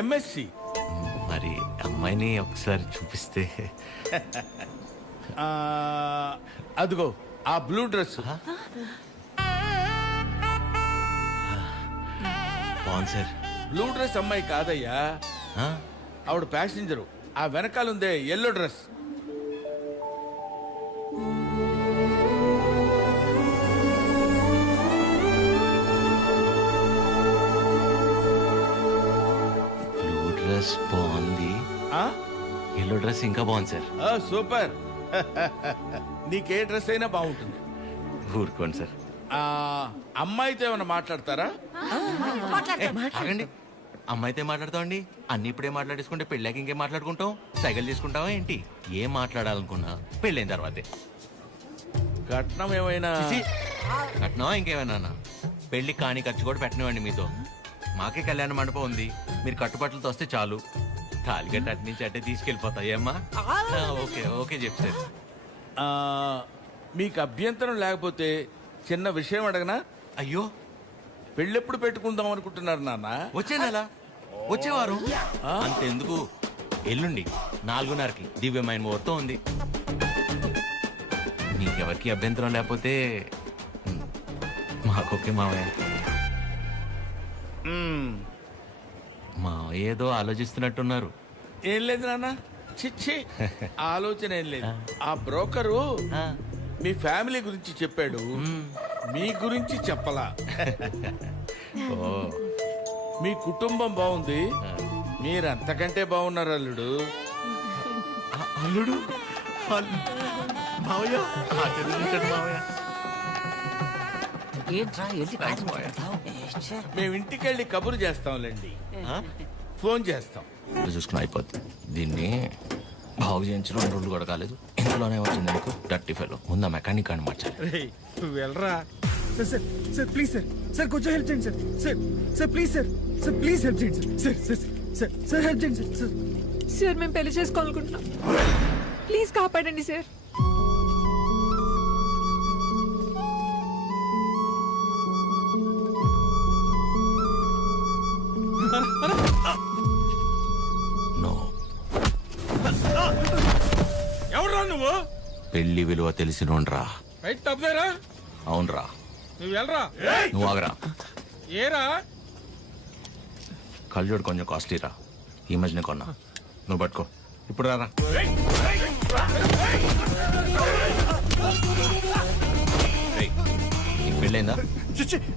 MSc. మరి అమ్మాయిని ఒకసారి చూపిస్తే. అదిగో ఆ బ్లూ డ్రెస్. బాగుంది సార్. బ్లూ డ్రెస్ అమ్మాయి కాదయ్యా, ఆవిడ ప్యాసింజరు. ఆ వెనకాలందే ఎల్లో డ్రెస్. బ్లూ డ్రెస్ బాగుంది, ఎల్లో డ్రెస్ ఇంకా బాగుంది సార్. సూపర్. నీకే డ్రెస్ అయినా బాగుంటుంది. ఊరుకోండి సార్. అమ్మాయితో ఏమైనా మాట్లాడతారా? ఆగండి, అమ్మాయితో మాట్లాడతామండి. అన్ని ఇప్పుడే మాట్లాడేసుకుంటే పెళ్ళాక ఇంకేం మాట్లాడుకుంటాం? సైకిల్ తీసుకుంటావా ఏంటి? ఏం మాట్లాడాలనుకున్నా పెళ్ళైన తర్వాతే. కట్నం ఏమైనా? కట్నమా ఇంకేమైనా? పెళ్లి కాని ఖర్చు కూడా పెట్టనివ్వండి మీతో. మాకే కళ్యాణ మండపం ఉంది, మీరు కట్టుబట్టలతో వస్తే చాలు. తాలిగట్ట అటు నుంచి అట్టే తీసుకెళ్ళిపోతాయమ్మా. ఓకే ఓకే చెప్తారు. మీకు అభ్యంతరం లేకపోతే చిన్న విషయం అడగనా? అయ్యో, పెళ్ళెప్పుడు పెట్టుకుందాం అనుకుంటున్నారు నాన్న? వచ్చే నెల, వచ్చేవారు. అంతెందుకు, ఎల్లుండి 4:30కి దివ్యమైన ముహూర్తం ఉంది. మీకెవరికి అభ్యంతరం లేకపోతే మాకొకే మావయ్య. మావయ్య ఏదో ఆలోచిస్తున్నట్టున్నారు. ఏం లేదు నాన్న, చిచ్చి ఆలోచన ఏం లేదు. ఆ బ్రోకరు మీ ఫ్యామిలీ గురించి చెప్పాడు, మీ గురించి చెప్పలా. మీ కుటుంబం బాగుంది, మీరు అంతకంటే బాగున్నారు అల్లుడు. అల్లుడు మావయ్య, మేము ఇంటికెళ్ళి కబురు చేస్తాంలేండి, ఫోన్ చేస్తాం. చూసుకుని అయిపోద్ది. దీన్ని బాగు చేయించడం 2 రోజులు కూడా కాలేదు, ఇందులోనే వచ్చింది నీకు డర్టీ ఫెలో. ముందు మెకానిక్ అని మార్చాలి. నువ్వు వెళ్ళరా. Sir sir please sir, sir కొంచెం హెల్ప్ చేయండి sir. Sir sir please sir, sir please help చేయండి sir. Sir sir sir help చేయండి సార్. సార్ మేము పెళ్లి చేసుకోవాలనుకుంటున్నాం, ప్లీజ్ కాపాడండి సార్. నో, ఎవరురా నువ్వు? పెళ్లి విలువ తెలిసినోడ్రా. రైట్ తప్పదేరా? అవునరా. నువ్వు వెళ్ళరా. నువ్వు ఆగరా. ఏరా? కళ్ళజోడు కొంచెం కాస్ట్లీరా, ఈ మధ్యనే కొన్నా. నువ్వు పట్టుకో, ఇప్పుడు రారా. నీకు పెళ్ళైందా?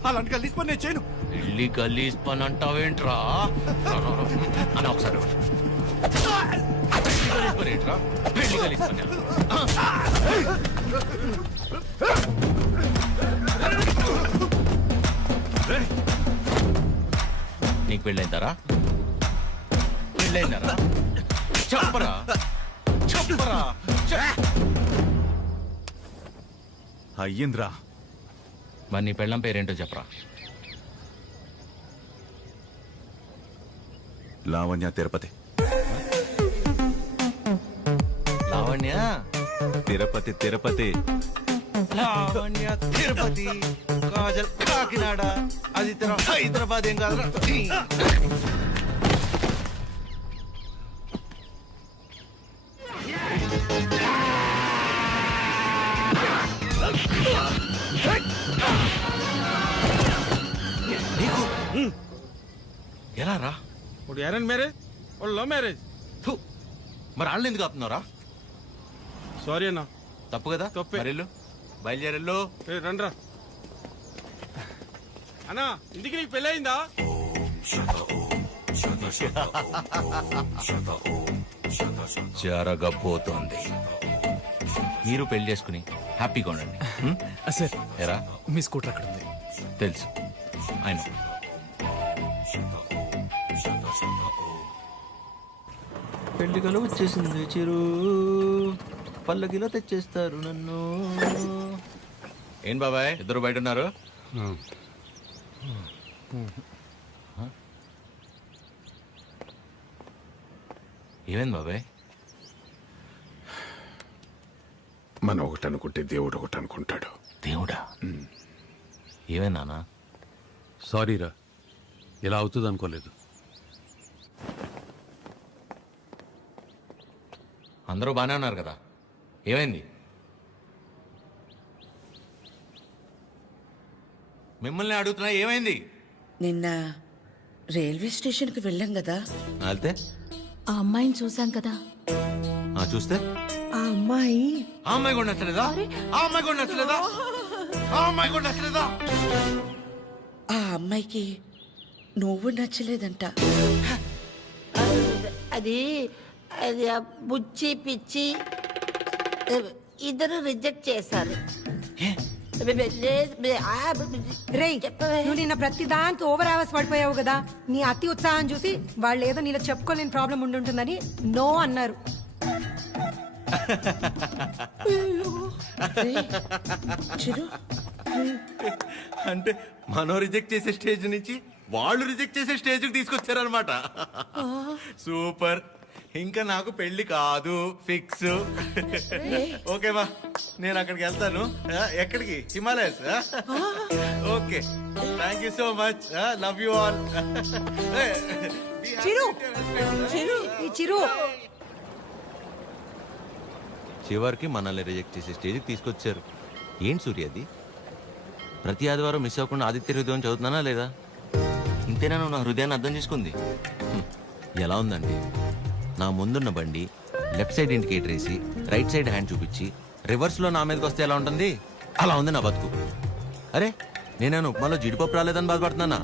అలాంటి కలిసి పని నేను చేయను. పెళ్లి గలీజ్ పని అంటావేంట్రా? అన్న ఒకసారి పెళ్లి గలీజ్ పని. నీకు పెళ్ళైందారా? పెళ్ళైందారా? చెప్పరా చెప్పరా. అయ్యింద్రా. మరి నీ పెళ్ళం పేరేంటో చెప్పరా. లావణ్య తిరుపతి. లావణ్య తిరుపతి తిరుపతి. లావణ్య తిరుపతి, కాజల్ కాకినాడ, అది హైదరాబాద్. ఏం కాదు. ఎలా రా? ఇప్పుడు అరేంజ్ మ్యారేజ్, లవ్ మ్యారేజ్. మరి వాళ్ళు ఎందుకు ఆపుతున్నారా? సారీ అన్న, తప్పు కదా. తప్పే. మరెళ్ళు, బయలుదేరెళ్ళు. రండ్రా అన్నా. ఇంటికి నీకు పెళ్ళయిందా? జరగబోతోంది. మీరు పెళ్లి చేసుకుని హ్యాపీగా ఉండండి. సార్ ఎరా, మీ స్కూటర్ అక్కడ ఉంది. తెలుసు ఆయన. పెళ్లి కల వచ్చేసింది చిరు, పల్లకిలో తెచ్చేస్తారు నన్ను. ఏం బాబాయ్, ఇద్దరు బయట ఉన్నారు? ఏమైంది బాబాయ్? మనం ఒకటి అనుకుంటే దేవుడు ఒకటి అనుకుంటాడు. దేవుడా? ఏమైందా? సారీరా, ఇలా అవుతుంది అనుకోలేదు. అందరూ బాగానే ఉన్నారు కదా, ఏమైంది? మిమ్మల్ని అడుగుతున్నా, ఏమైంది? నిన్న రైల్వే స్టేషన్కి వెళ్ళాం కదా, వెళ్తే ఆ అమ్మాయిని చూసాం కదా. చూస్తే ఆ అమ్మాయి ఆ అమ్మాయి కూడా నచ్చలేదా? ఆ అమ్మాయి కూడా నచ్చలేదా? ఆ అమ్మాయి కూడా నచ్చలేదా? ఆ అమ్మాయికి నువ్వు నచ్చలేదంట. అది అది ఆ బుచ్చి పిచ్చి ఇద్దరు రిజెక్ట్ చేశారు. రేయ్, నువ్వు నిన్న ప్రతి దానికి ఓవర్ అవర్స్ పడిపోయావు కదా, నీ అతి ఉత్సాహం చూసి వాళ్ళు ఏదో నీలో చెప్పుకోలేని ప్రాబ్లం ఉండుంటుందని నో అన్నారు. చిరు, అంటే మనం రిజెక్ట్ చేసే స్టేజ్ నుంచి వాళ్ళు రిజెక్ట్ చేసే స్టేజ్కి తీసుకొచ్చారనమాట. సూపర్. ఇంకా నాకు పెళ్లి కాదు, ఫిక్స్. ఓకేవా, నేను అక్కడికి వెళ్తాను. ఎక్కడికి? Himalayas. Okay, thank you so much. Love you all. Chiru, ఈ చిరు చివరికి మనల్ని రిజెక్ట్ చేసే స్టేజ్కి తీసుకొచ్చారు. ఏంటి సూర్య అది? ప్రతి ఆదివారం మిస్ అవ్వకుండా ఆదిత్య హృదయం చదువుతున్నానా లేదా? ఇంతేనా నువ్వు నా హృదయాన్ని అర్థం చేసుకుంది? ఎలా ఉందండి, నా ముందున్న బండి లెఫ్ట్ సైడ్ ఇండికేటర్ వేసి రైట్ సైడ్ హ్యాండ్ చూపించి రివర్స్లో నా మీదకి వస్తే ఎలా ఉంటుంది? అలా ఉంది నా బతుకు. అరే, నేనేను ఉప్మాలో జీడిపప్పు రాలేదని బాధపడుతున్నానా?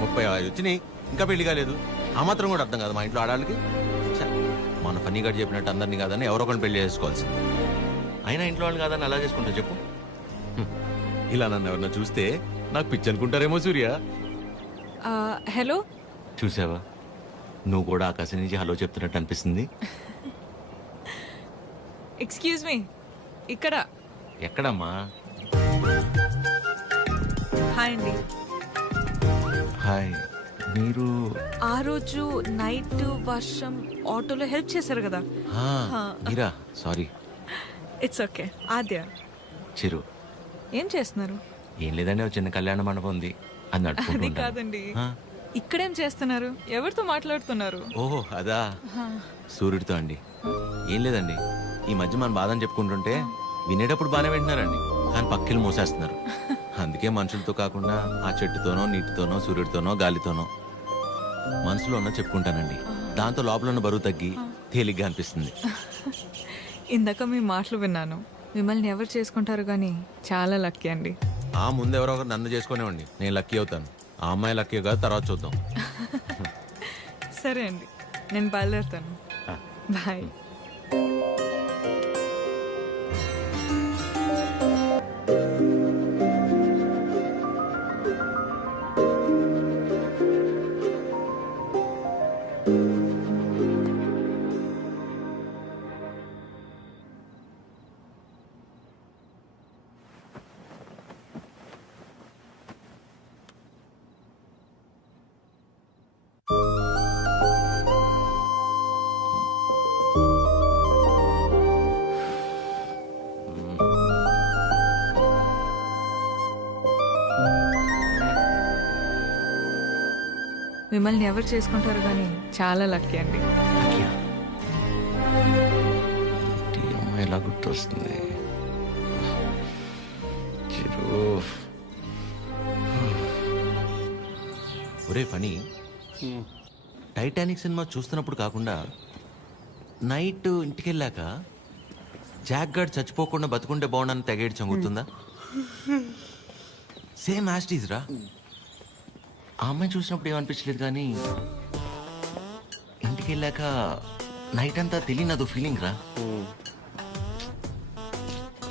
35 వచ్చినాయి, ఇంకా పెళ్లి కాలేదు. ఆ మాత్రం కూడా అర్థం కాదు మా ఇంట్లో ఆడాళ్ళకి. మన ఫన్నీ గడ్ చెప్పినట్టు అందరినీ కాదని ఎవరో ఒకరిని పెళ్లి చేసుకోవాల్సింది. అయినా ఇంట్లో వాళ్ళు కాదని అలా చేసుకుంటా చెప్పు? ఇలా నన్ను ఎవరన్నా చూస్తే నాకు పిచ్చి అనుకుంటారేమో సూర్య. హలో, చూసావా, నువ్వు కూడా ఆకాశం నుంచి హలో చెప్తున్నట్టు అనిపిస్తుంది. ఎక్స్క్యూజ్ మీ, ఇక్కడ. ఎక్కడమ్మా? హాయ్ అండి. హాయ్, మీరు? ఆ రోజు నైట్ వర్షం ఆటోలో హెల్ప్ చేశారు కదా. మీరా? Sorry. It's okay. Aadya, Chiru. ఏం చేస్తున్నారు? ఏం లేదండి, ఒక చిన్న కళ్యాణ మండపం ఉంది, అది అది నడుపుకుంటూ కాదండి, ఇక్కడేం చేస్తున్నారు? ఎవరితో మాట్లాడుతున్నారు? ఓహో అదా, సూర్యుడితో అండి. ఏం లేదండి, ఈ మధ్య మన బాధని చెప్పుకుంటుంటే వినేటప్పుడు బాగానే వింటున్నారండి, కానీ పక్కిలు మోసేస్తున్నారు. అందుకే మనుషులతో కాకుండా ఆ చెట్టుతోనో, నీటితోనో, సూర్యుడితోనో, గాలితోనో మనసులో ఉన్న చెప్పుకుంటానండి. దాంతో లోపల ఉన్న బరువు తగ్గి తేలిగ్గా అనిపిస్తుంది. ఇందాక మీ మాటలు విన్నాను. మిమ్మల్ని ఎవరు చేసుకుంటారు కానీ చాలా లక్కీ అండి. ఆ ముందు ఎవరో ఒకరు నన్ను చేసుకునేవండి, నేను లక్కీ అవుతాను. ఆ అమ్మాయి లక్కీ కాదు, తర్వాత చూద్దాం. సరే అండి, నేను బయలుదేరుతాను. బాయ్. మిమ్మల్ని ఎవరు చేసుకుంటారు కానీ చాలా లక్కీ అండి. అమ్మాయి ఎలా గుర్తొస్తుంది? ఒరే ఫనీ, టైటానిక్ సినిమా చూస్తున్నప్పుడు కాకుండా నైట్ ఇంటికి వెళ్ళాక జాక్ గార్డ్ చచ్చిపోకుండా బతుకుంటే బాగుండని తెగేడ్చాం, గుర్తుందా? సేమ్ యాస్టీజ్ రా. ఆ అమ్మాయి చూసినప్పుడు ఏమనిపించలేదు, కానీ ఇంటికి వెళ్ళాక నైట్ అంతా తెలియని అదో ఫీలింగ్ రా.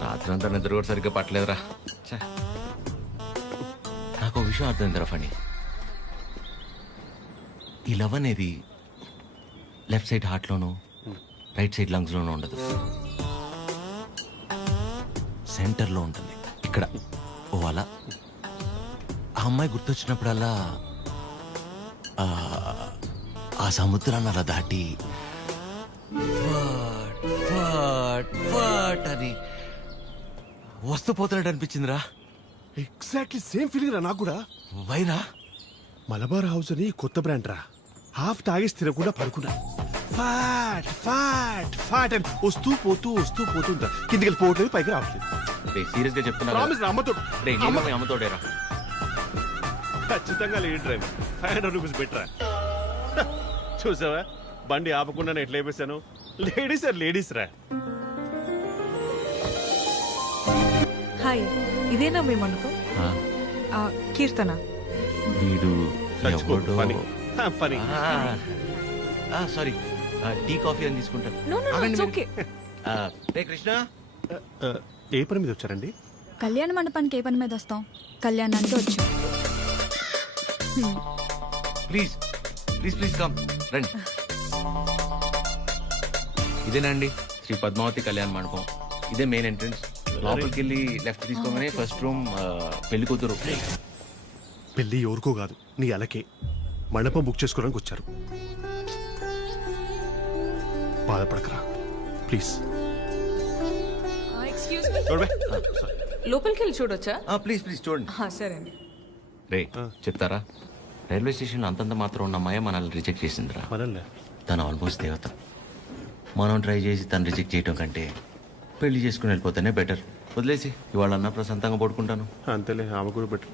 రాత్రి అంతా నిద్ర కూడా సరిగ్గా పట్టలేదురా. నాకు ఒక విషయం అర్థమైందిరా ఫణి, ఈ లవ్ అనేది లెఫ్ట్ సైడ్ హార్ట్లోనూ రైట్ సైడ్ లంగ్స్లోనూ ఉండదు, సెంటర్లో ఉంటుంది, ఇక్కడ. ఓ అలా ఆ అమ్మాయి గుర్తొచ్చినప్పుడల్లా ఆ సముద్రాన్ని అలా దాటి అని వస్తూ పోతున్నట్టు అనిపించిందిరా. ఎగ్జాక్ట్లీ సేమ్ ఫీలింగ్ రా నాకు కూడా. వైరా మలబార్ హౌస్ అని కొత్త బ్రాండ్ రా. హాఫ్ తాగేసి తినకుండా పడుకున్నా. ఫ్యాట్ ఫ్యాట్ ఫ్యాట్ అని వస్తూ పోతూ ఉంటా కిందికి వెళ్ళిపోవట్లేదు పైకి రావట్లేదు. రే సీరియస్ గా చెప్తున్నా కదా. ప్రామిస్ అమ్మతో రే నేను మీ అమ్మతోడేరా. ఖచ్చితంగా లేడీ డ్రైవర్ 500 రూపీస్ బెటరా. చూసావా బండి ఆపకుండా ఎట్లా వేసాను. లేడీస్ రా. హాయ్, ఇదేనా మీ మండపం? ఆ, కీర్తన. వీడు ఎవడో ఫనీ సారీ టీ కాఫీ అని తీసుకుంటాను. No, no, no, ఆగండి it's మీరు. okay. రే కృష్ణ ఏ పని మీద వచ్చారండి? కళ్యాణ మండపానికి ఏ పని మీద వస్తాం? కళ్యాణానికి వచ్చాం. ప్లీజ్ ప్లీజ్ ప్లీజ్ కమ్ రండి. ఇదేనండి శ్రీ పద్మావతి కళ్యాణ మండపం. ఇదే మెయిన్ ఎంట్రన్స్. లోపలికి వెళ్ళి లెఫ్ట్ తీసుకోగానే ఫస్ట్ రూమ్ పెళ్లి కూతురు. పెళ్లి ఎవరికో కాదు నీ అలకే మండపం బుక్ చేసుకోవడానికి వచ్చారు. బాధపడకరా ప్లీజ్. ఎక్స్క్యూజ్ మీ, లోపలికి వెళ్ళి చూడొచ్చా? ప్లీజ్ ప్లీజ్ చూడండి. సరే అండి. రే చెప్తారా, రైల్వే స్టేషన్ అంతంత మాత్రం ఉన్న అమ్మాయి మనల్ని రిజెక్ట్ చేసిందిరా. మనల్ని తను ఆల్మోస్ట్ దేవత. మనం ట్రై చేసి తను రిజెక్ట్ చేయటం కంటే పెళ్లి చేసుకుని వెళ్ళిపోతేనే బెటర్. వదిలేసి ఇవాళ అన్న ప్రశాంతంగా పడుకుంటాను. అంతేలే ఆమె కూడా బెటర్.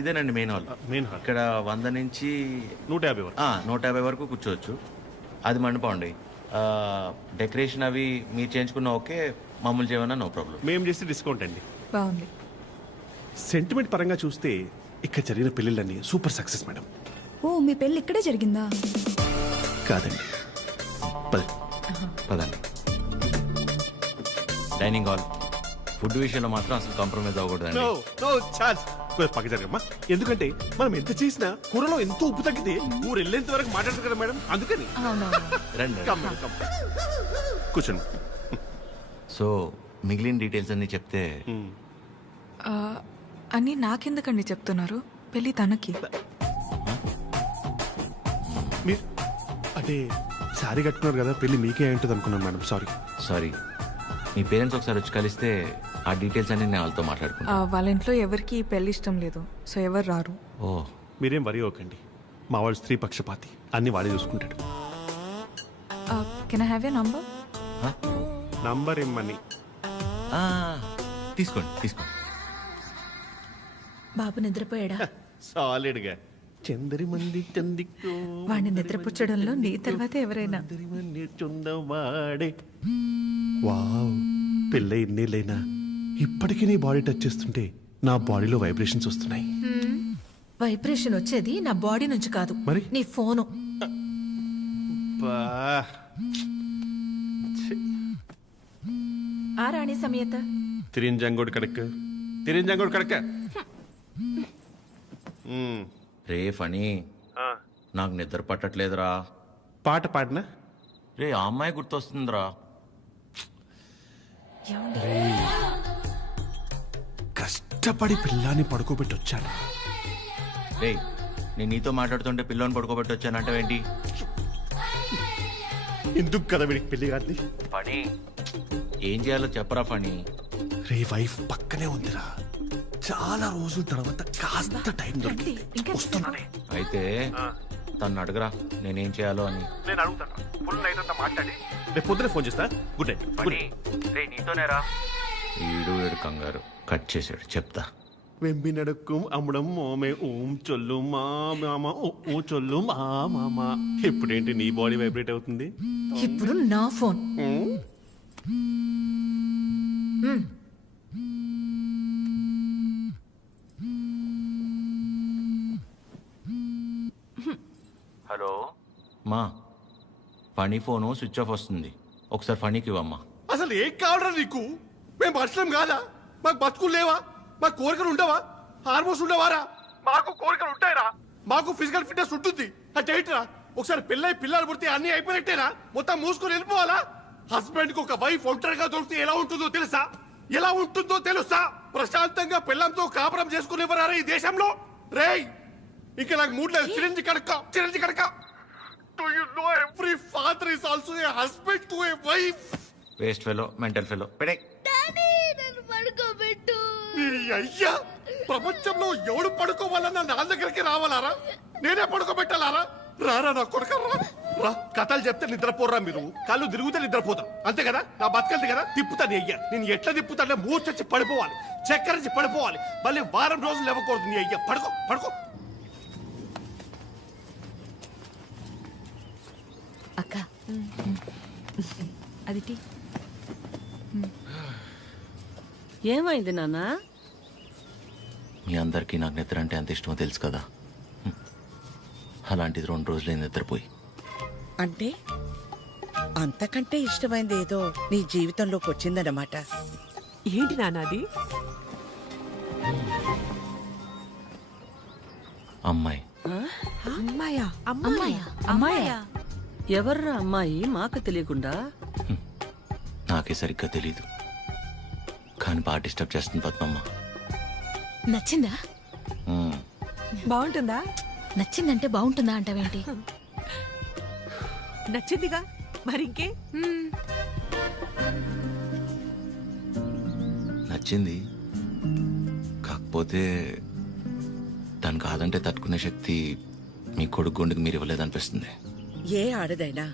ఇదేనండి మెయిన్ హాల్. మెయిన్ హాల్ ఇక్కడ 100 నుంచి 150 వరకు. 150 వరకు కూర్చోవచ్చు. అది మండపం అండి. డెకరేషన్ అవి మీరు చేయించుకున్న ఓకే, మామూలు చేయమన్నా నో ప్రాబ్లం. మేము చేస్తే డిస్కౌంట్ అండి. బాగుంది. సెంటిమెంట్ పరంగా చూస్తే ఇక్కడ జరిగిన పెళ్ళిళ్ళన్నీ సూపర్ సక్సెస్ మేడం. ఓ, మీ పెళ్ళి ఇక్కడే జరిగిందా? కాదండి పదండి. Dining hall. ఫుడ్ విషయంలో మాత్రం అసలు కాంప్రమైజ్ అవ్వకూడదండి. పక్క జరగమ్మా. ఎందుకంటే మనం ఎంత చేసినా కూరలో ఎంతో ఉప్పు తగ్గితే ఊరు వెళ్ళేంత వరకు మాట్లాడతారు కదా మేడం, అందుకని. రండి. కూర్చోండి. సో మిగిలిన డీటెయిల్స్ అన్ని చెప్తే. అని నాకెందుకండి చెప్తున్నారు? పెళ్ళి తనకి. మీరు అంటే శారీ కట్టుకున్నారు కదా, పెళ్లి మీకే ఉంటుంది అనుకున్నాను మేడం. సారీ. మీ పేరెంట్స్ ఒకసారి వచ్చి కలిస్తే ఆ డీటెయిల్స్ అన్ని నేను వాళ్ళతో మాట్లాడుకున్నాను. వాళ్ళ ఇంట్లో ఎవరికి ఈ పెళ్లి ఇష్టం లేదు, సో ఎవరు రారు. ఓ, మీరేం వరి అవ్వకండి. మా వాడు స్త్రీ పక్షపాతి, అన్ని వాడే చూసుకుంటాడు. Can I have your number? Number ఇమ్మని. తీసుకోండి. బాబు నిద్రపోయాడా? సాలిడ్ గా చందరి మంది చందికో వాడిని నిద్రపుచ్చడంలో నీ తర్వాత ఎవరైనా. వావ్, పెళ్ళై ఇన్నేళ్ళైనా ఇప్పటికీ నీ బాడీ టచ్ చేస్తుంటే నా బాడీలో వైబ్రేషన్స్ వస్తున్నాయి. వైబ్రేషన్ వచ్చేది నా బాడీ నుంచి కాదు, మరి నీ ఫోను. ఆ రాణి సమేత తిరింజంగోడు కడక. రే ఫనీ, నాకు నిద్ర పట్టట్లేదురా. పాట పాడినా రే ఆ అమ్మాయి గుర్తొస్తుందిరా. కష్టపడి పిల్లాన్ని పడుకోబెట్టి వచ్చాను. రే నేను నీతో మాట్లాడుతుంటే పిల్లని పడుకోబెట్టి వచ్చానంటావేంటి? ఎందుకు కదా వీడికి పెళ్లి కాదు. ఫనీ ఏం చేయాలో చెప్పరా ఫనీ. రే వైఫ్ పక్కనే ఉందిరా, చాలా రోజుల తర్వాత కాస్త టైం దొరికింది, వస్తున్నానే. అయితే తను అడగరా నేనేం చేయాలో అని. నేను అడుగుతాను. ఫుల్ నైట్ అంతా మాట్లాడి రేపు పొద్దున ఫోన్ చేస్తా. Good night. నీతోనేరా. వీడు కంగారు కట్ చేశాడు, చెప్తా. వెంబి నడుక్కుం అమ్మడం మోమే ఓం చొల్లు మా మామ ఓ చొల్లు మా మామ. ఇప్పుడేంటి నీ బాడీ వైబ్రేట్ అవుతుంది? ఇప్పుడు నా ఫోన్. హలో మా, ఫనీ ఫోను స్విచ్ ఆఫ్ వస్తుంది, ఒకసారి ఫనీకి ఇవ్వమ్మా. అసలు ఏం కావడం నీకు? మేము మనుషులం కాదా? మాకు బతుకులు లేవా? మాకు కోరికలు ఉండవా? హార్మోన్స్ ఉండవారా? మాకు కోరికలు ఉంటాయిరా. మాకు ఫిజికల్ ఫిట్నెస్ ఉంటుంది. అంటే ఏంటిరా, ఒకసారి పెళ్ళై పిల్లలు పుడితే అన్ని అయిపోయినట్టేనా? మొత్తం మూసుకొని వెళ్ళిపోవాలా? హస్బెండ్ కి ఒక వైఫ్ ఒంటరిగా దొరికితే ఎలా ఉంటుందో తెలుసా? ప్రశాంతంగా పిల్లంతో కాపురం చేసుకునేవారా ఈ దేశంలో? రేయ్, ఇంకా నాకు మూడు లేదు. Chironji కడక. Do you know every father is also a husband to a wife? Waste fellow, mental fellow. పెడే అయ్యా, ప్రపంచంలో ఎవడు పడుకోవాలన్నా నా దగ్గరికి రావాలారా? నేనే పడుకోబెట్టాలారా? రారా నా కొడుక రా కథలు చెప్తే నిద్రపోర్రా మీరు కళ్ళు తిరుగుతే నిద్రపోతాం అంతే కదా నా బతకల్ది కదా తిప్పుతాను అయ్యా నేను ఎట్లా తిప్పుతానే మూర్చొచ్చి పడిపోవాలి చక్కరించి పడిపోవాలి మళ్ళీ వారం రోజులు ఇవ్వకూడదు నీ అయ్యా పడుకో పడుకో అక్క అది టీ. ఏమైంది నాన్నా? మీ అందరికీ నాకు నిద్ర అంటే ఎంత ఇష్టమో తెలుసు కదా. అలాంటిది 2 రోజులే నిద్రపోయి. అంటే అంతకంటే ఇష్టమైంది ఏదో నీ జీవితంలోకి వచ్చిందన్నమాట. ఏంటి నాన్నది? అమ్మాయి. అమ్మాయా? అమ్మాయా? అమ్మాయా? ఎవర్రా అమ్మాయి మాకు తెలియకుండా? నాకే సరిగ్గా తెలీదు, కానీ బాగా డిస్టర్బ్ చేస్తుంది పద్మమ్మ. నచ్చిందా? బాగుంటుందా? నచ్చిందంటే బాగుంటుందా అంటావేంటి? నచ్చిందిగా మరింకే. నచ్చింది, కాకపోతే దాని కాదంటే తట్టుకునే శక్తి మీ కొడుకు గుండెకి మీరు ఇవ్వలేదనిపిస్తుంది. ఏ ఆడదైనా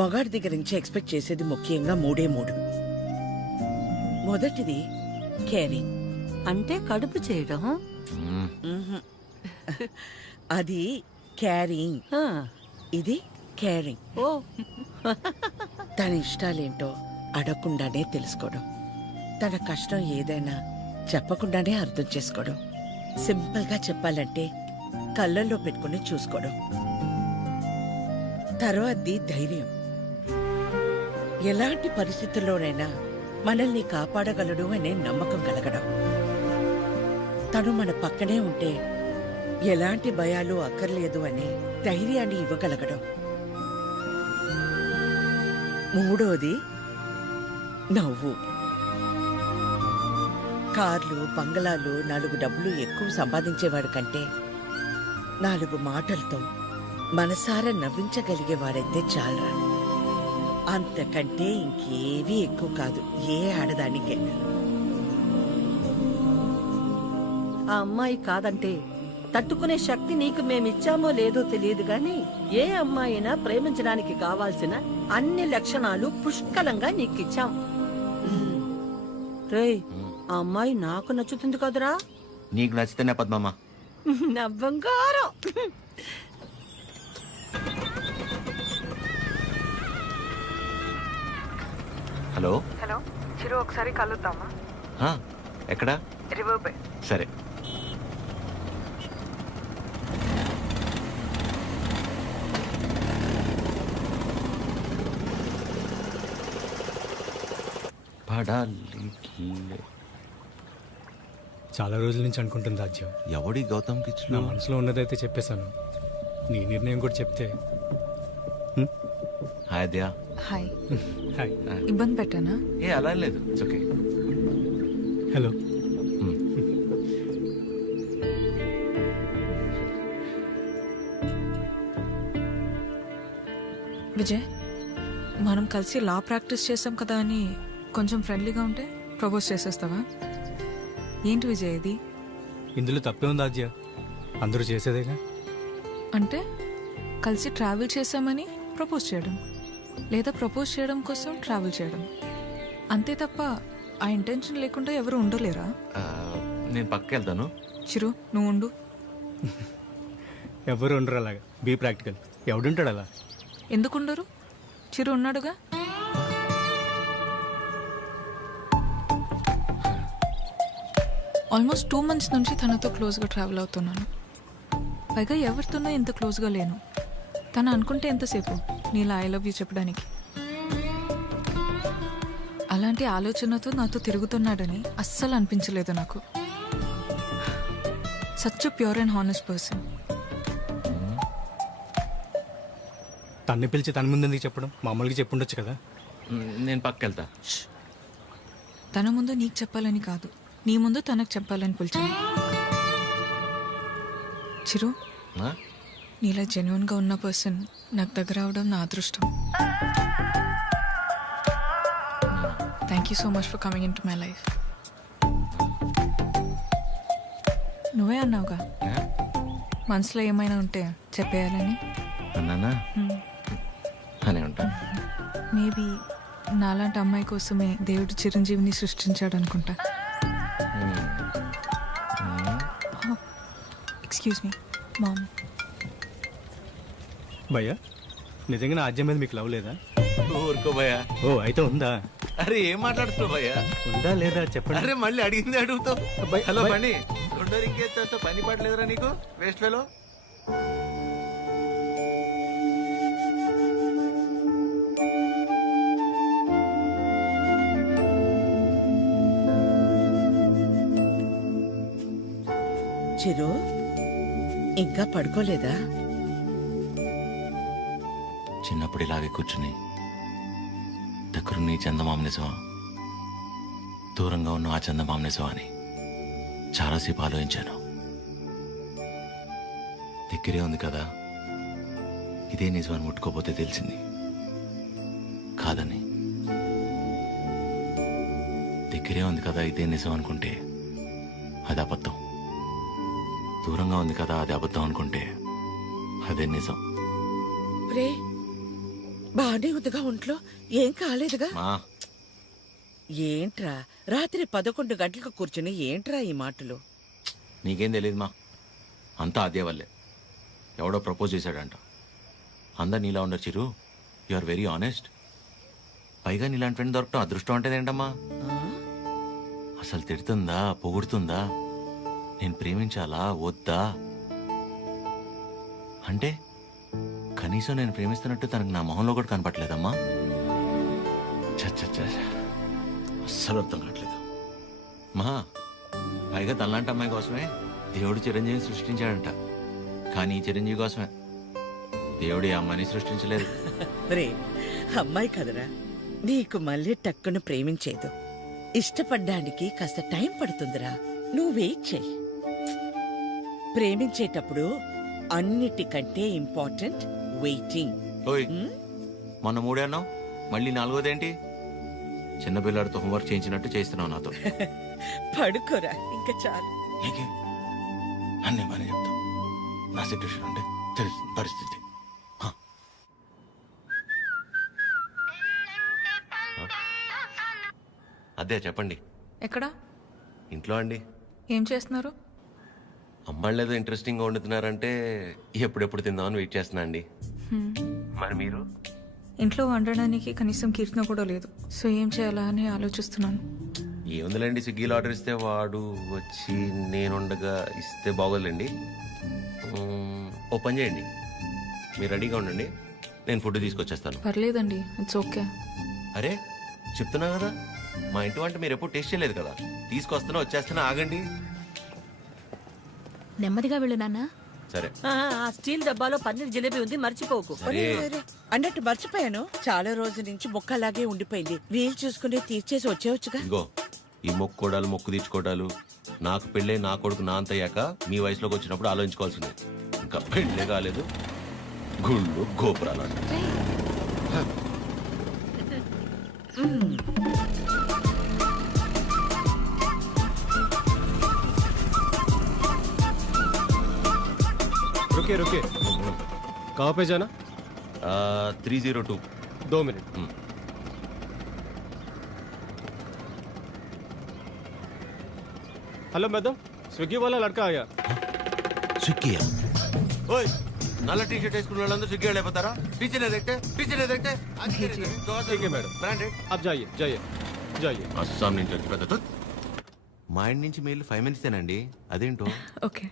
మగాడి దగ్గర నుంచి ఎక్స్పెక్ట్ చేసేది ముఖ్యంగా 3. మొదటిది కేరింగ్. అంటే కడుపు చేయడం. అది క్యారింగ్, ఆ, ఇది కేరింగ్. ఓ తన ఇష్టాలేంటో అడగకుండానే తెలుసుకోవడం, తన కష్టం ఏదైనా చెప్పకుండానే అర్థం చేసుకోవడం, సింపుల్ గా చెప్పాలంటే కళ్ళల్లో పెట్టుకుని చూసుకోవడం. తర్వాతది ధైర్యం. ఎలాంటి పరిస్థితుల్లోనైనా మనల్ని కాపాడగలడు అనే నమ్మకం కలగడం. తను మన పక్కనే ఉంటే ఎలాంటి భయాలు అక్కర్లేదు అనే ధైర్యాన్ని ఇవ్వగలగడం. 3వది నవ్వు. కార్లు, బంగళాలు, 4 డబ్బులు ఎక్కువ సంపాదించేవాడు కంటే 4 మాటలతో మనసారా నవ్వించగలిగేవాడైతే చాలరా. అంతకంటే ఇంకేవీ ఎక్కువ కాదు ఏ ఆడదానికైనా. ఆ అమ్మాయి కాదంటే తట్టుకునే శక్తి నీకు మేమిచ్చామో లేదో తెలియదు గాని ఏ అమ్మాయినా ప్రేమించడానికి కావాల్సిన అన్ని లక్షణాలు పుష్కలంగా నీకిచ్చాం. రేయ్, ఆ అమ్మాయి నాకు నచ్చుతుంది కదరా? నీకు నచ్చితేనే పద్మమ్మ. నా బంగారం. హలో. హలో చిరు, ఒకసారి కలుద్దామా? ఎక్కడా? River bay. సరే. చాలా రోజుల నుంచి అనుకుంటుంది రాజ్యం. ఎవడి గౌతమ్ నా కిచ్లు? మనసులో ఉన్నదైతే చెప్పేశాను. నీ నిర్ణయం కూడా చెప్తే. హాయ్ దయా. హాయ్. హాయ్. ఇబ్బంది పెట్టానా? ఏ అలా లేదు, ఇట్స్ ఓకే. హలో. విజయ్, మనం కలిసి లా ప్రాక్టీస్ చేస్తాం కదా అని కొంచెం ఫ్రెండ్లీగా ఉంటే ప్రపోజ్ చేసేస్తావా? ఏంటి విజయ్ ఇది? ఇందులో తప్పే ఉంది రాజ్య, అందరూ చేసేదేగా. అంటే కలిసి ట్రావెల్ చేసామని ప్రపోజ్ చేయడం, లేదా ప్రపోజ్ చేయడం కోసం ట్రావెల్ చేయడం, అంతే తప్ప ఆ ఇంటెన్షన్ లేకుండా ఎవరు ఉండలేరా? నేను పక్కకి వెళ్తాను. చిరు, నువ్వు ఉండు. ఎవరు ఉండరు అలాగా. Be practical. ఎవడుంటాడు అలా? ఎందుకుండరు? చిరు ఉన్నాడుగా. ఆల్మోస్ట్ 2 months నుంచి తనతో క్లోజ్గా ట్రావెల్ అవుతున్నాను. పైగా ఎవరితోనో ఎంత క్లోజ్గా లేను. తను అనుకుంటే ఎంతసేపు నీలా ఐ లవ్ యూ చెప్పడానికి. అలాంటి ఆలోచనతో నాతో తిరుగుతున్నాడని అస్సలు అనిపించలేదు నాకు. Such pure and honest person. తన్ని పిలిచి తన ముందు ఎందుకు చెప్పడం? మామూలుగా చెప్పుండొచ్చు కదా. నేను పక్కకి వెళ్తా. తన ముందు నీకు చెప్పాలని కాదు, నీ ముందు తనకు చెప్పాలని పిలిచాను. చిరు, నీలా జెన్యున్గా ఉన్న పర్సన్ నాకు దగ్గర అవడం నా అదృష్టం. Thank you so much for coming in to my life. నువ్వే అన్నావుగా మనసులో ఏమైనా ఉంటే చెప్పేయాలని. అన్నా నాన్న అని ఉంటాను. మేబీ నాలాంటి అమ్మాయి కోసమే దేవుడు చిరంజీవిని సృష్టించాడు అనుకుంటా. Excuse me ma'am. భయ్యా నిజంగా నా ఆద్యం మీద మీకు లవ్ లేదా? ఊరుకో భయ్యా. ఓ అయితే ఉందా? అరే ఏం మాట్లాడుతున్నావు భయ్యా? ఉందా లేదా చెప్పండి. అరే మళ్ళీ అడిగింది అడుగుతావు. భయ్- హలో భయ్- బండి, రెండోరు ఇంకేస్తా పని పడలేదురా నీకు వేస్ట్ ఫెలో. చిరు ఇంకా పడుకోలేదా? చిన్నప్పుడు ఇలాగే కూర్చుని దగ్గరున్న ఈ చందమామ నిజమా, దూరంగా ఉన్న ఆ చందమామ నిజమా అని చాలాసేపు ఆలోచించాను. దగ్గరే ఉంది కదా, ఇదే నిజమని ముట్టుకోపోతే తెలిసింది కాదని. దగ్గరే ఉంది కదా ఇదే నిజం అనుకుంటే అది అబద్ధం. దూరంగా ఉంది కదా అది అబద్ధం అనుకుంటే అదే నిజం. రే బానే ఉందిగా ఒంట్లో, ఏం కాలేదుగా? మా ఏంట్రా రాత్రి 11 గంటలకు కూర్చుని ఏంట్రా ఈ మాటలు? నీకేం తెలియదు మా, అంతా అదే వల్లే. ఎవడో ప్రపోజ్ చేశాడంట. అందరు నీలా ఉండరు చిరు, యు ఆర్ వెరీ ఆనెస్ట్. పైగా నీలాంటి ఫ్రెండ్ దొరకటం అదృష్టం అంటే ఏంటమ్మా? అసలు తిడుతుందా పొగుడుతుందా, నేను ప్రేమించాలా వద్దా అంటే కనీసం నేను ప్రేమిస్తున్నట్టు తనకు నా మొహంలో కూడా కనపట్లేదమ్మా. అస్సలు అర్థం కావట్లేదు మా. పైగా తనలాంటి అమ్మాయి కోసమే దేవుడు చిరంజీవిని సృష్టించాడంట. కానీ ఈ చిరంజీవి కోసమే దేవుడు ఈ అమ్మాయిని సృష్టించలేదు. రే అమ్మాయి కదరా, నీకు మళ్ళీ టక్కును ప్రేమించేదు. ఇష్టపడ్డానికి కాస్త టైం పడుతుందిరా, నువ్వు వెయిట్ చెయ్యి. ప్రేమించేటప్పుడు అన్నిటికంటే ఇంపార్టెంట్ వెయిటింగ్. ఓయ్ మొన్న 3 అన్నావు, మళ్ళీ 4వదేంటి? చిన్నపిల్లాడితో హోంవర్క్ చేయించినట్టు చేస్తున్నావు నాతో. పడుకోరా ఇంకా చాలు. నీకే అన్నీ బాగానే చెప్తావు. నా సిట్యుయేషన్ అంటే తెలుస్తుంది పరిస్థితి. హ. అదే చెప్పండి. ఎక్కడా? ఇంట్లో అండి. ఏం చేస్తున్నారు? అమ్మాళ్ళు ఏదో ఇంట్రెస్టింగ్గా వండుతున్నారంటే ఎప్పుడెప్పుడు తిందామని వెయిట్ చేస్తున్నా అండి. మరి మీరు? ఇంట్లో వండడానికి కనీసం కీర్తన కూడా లేదు, సో ఏం చేయాలా అని ఆలోచిస్తున్నాను. ఏముందిలేండి, స్విగ్గీలో ఆర్డర్ ఇస్తే వాడు వచ్చి నేనుండగా ఇస్తే బాగోదులేండి. ఓ పని చేయండి, మీరు రెడీగా ఉండండి, నేను ఫుడ్ తీసుకొచ్చేస్తాను. పర్లేదండి, ఇట్స్ ఓకే. అరే చెప్తున్నా కదా, మా ఇంటి వంట మీరు ఎప్పుడు టేస్ట్ చేయలేదు కదా, తీసుకొస్తున్నా వచ్చేస్తున్నా, ఆగండి. నెమ్మదిగా వెళ్ళు నాన్న. సరే. ఆ స్టీల్ డబ్బాలో పన్నీర్ జిలేబీ ఉంది, మర్చిపోకు. సరే. అన్నట్టు మర్చిపోయాను, చాలా రోజుల నుంచి మొక్క అలాగే ఉండిపోయింది. వీలు చూసుకుని తీర్చేసి వచ్చేవచ్చుగా. ఇగో ఈ మొక్కుకోవడాలు మొక్కు తీర్చుకోవడాలు నాకు పెళ్ళే నా కొడుకు నా అంత అయ్యాక మీ వయసులోకి వచ్చినప్పుడు ఆలోచించుకోవాల్సిందే. ఇంకా పెళ్ళే కాలేదు, గుళ్ళు గోపురాలు అంట. रुके रुके, कहाँ पे जाना? 302. 2 मिनट. हेलो मैडम, स्विगी वाला लड़का आया. స్విగ్గీయా? ఓయ్ నల్ల టీ షర్ట్ వేసుకున్న వాళ్ళందరూ స్విగ్గీ వాళ్ళు అయిపోతారా? టీచర్ ఏదైతే ठीक है मैडम, బ్రాండెడ్. आप जाइए जाइए जाइए. అస్సాం నుంచి వచ్చి పెద్ద మా ఇంటి నుంచి మెయిల్ 5 మినిట్సేనండి, అదేంటో. ఓకే.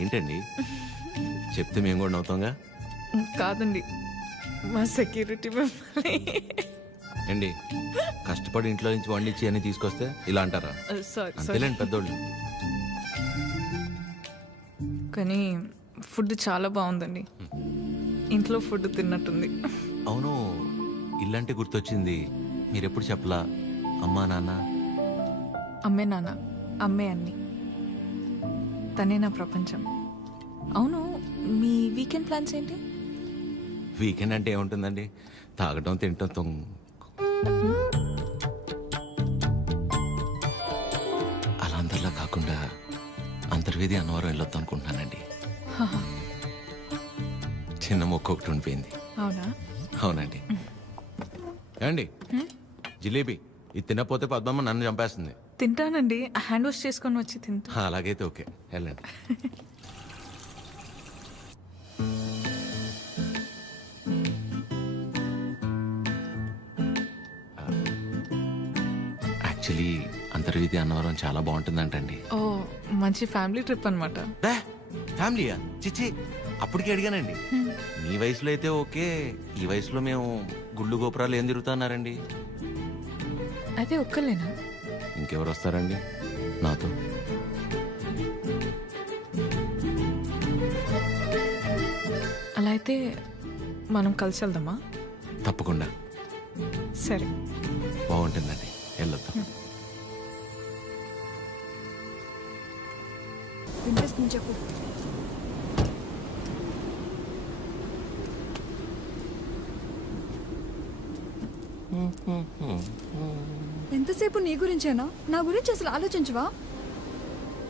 ఏంటండి చెప్తే మేము కూడా నవ్వుతాంగా. కాదండి, మా సెక్యూరిటీ మిమ్మల్ని. ఏంటి కష్టపడి ఇంట్లో నుంచి వండించి అన్ని తీసుకొస్తే ఇలా అంటారా? సారీ అంతేలేండి పెద్దోళ్ళు. కానీ ఫుడ్ చాలా బాగుందండి, ఇంట్లో ఫుడ్ తిన్నట్టుంది. అవును, ఇల్లంటే గుర్తొచ్చింది, మీరెప్పుడు చెప్పలా అమ్మా నాన్న? అమ్మే నాన్న, అమ్మే అన్ని, తనే నా ప్రపంచం. అవును, మీ వీకెండ్ ప్లాన్స్ ఏంటి? వీకెండ్ అంటే ఏముంటుందండి, తాగడం తింటం అలా అందరిలా కాకుండా అంతర్వేది అన్నవరం వెళ్ళొద్దాం అనుకుంటున్నానండి. చిన్న మొక్క ఒకటి ఉండిపోయింది. అవునా? అవునండి. ఏమండి జిలేబీ ఇది తినకపోతే పద్మమ్మ నన్ను చంపేస్తుంది. తింటానండి, హ్యాండ్ వాష్ చేసుకొని వచ్చి తింటా. అలాగైతే ఓకే, వెళ్ళండి. యాక్చువల్లీ అంతర్వేది అన్నవరం చాలా బాగుంటుందంటండి. ఓ, మంచి ఫ్యామిలీ ట్రిప్ అనమాట. ఫ్యామిలీయా? చిచ్చి, అప్పటికే అడిగానండి. మీ వయసులో అయితే ఓకే, ఈ వయసులో మేము గుళ్ళు గోపురాలు ఏం తిరుగుతున్నారండి. అయితే ఒక్కలేనా? ఇంకెవరు వస్తారండి నాతో? అలా అయితే మనం కలిసి వెళ్దామా? తప్పకుండా. సరే, బాగుంటుందండి, వెళ్ళొద్దాం. వినిపిస్తుంది, చెప్పు. ఎంతసేపు నీ గురించేనా? నా గురించి అసలు ఆలోచించవా?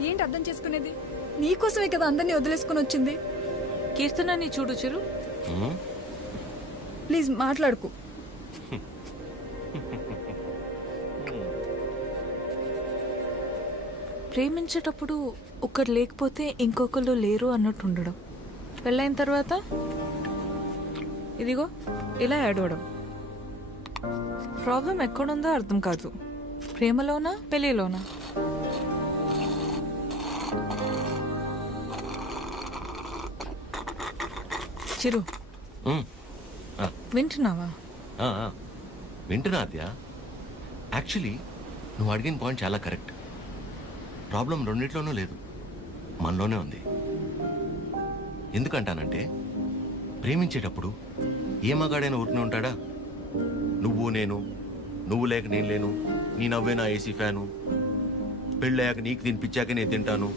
ఏంటి అర్థం చేసుకునేది? నీకోసమే కదా అందరినీ వదిలేసుకుని వచ్చింది. కీర్తనని చూడు చిరు. ప్లీజ్ మాట్లాడుకు. ప్రేమించేటప్పుడు ఒకరు లేకపోతే ఇంకొకరు లేరు అన్నట్టు ఉండడం, పెళ్ళైన తర్వాత ఇదిగో ఇలా ఏడవడం. ప్రాబ్లం ఎక్కడుందో అర్థం కాదు, ప్రేమలోనా పెళ్ళిలోనా? చిరు, వింటున్నావా? వింటున్నా అద్య. యాక్చువల్లీ నువ్వు అడిగిన పాయింట్ చాలా కరెక్ట్. ప్రాబ్లం రెండిట్లోనూ లేదు, మనలోనే ఉంది. ఎందుకంటానంటే ప్రేమించేటప్పుడు ఏ మగాడైనా ఊరినే ఉంటాడా? నువ్వు లేక నేను లేను, నీ నవ్వే నా ఏసీ ఫ్యాను, పెళ్ళయ్యాక నీకు తినిపించాక నేను తింటాను,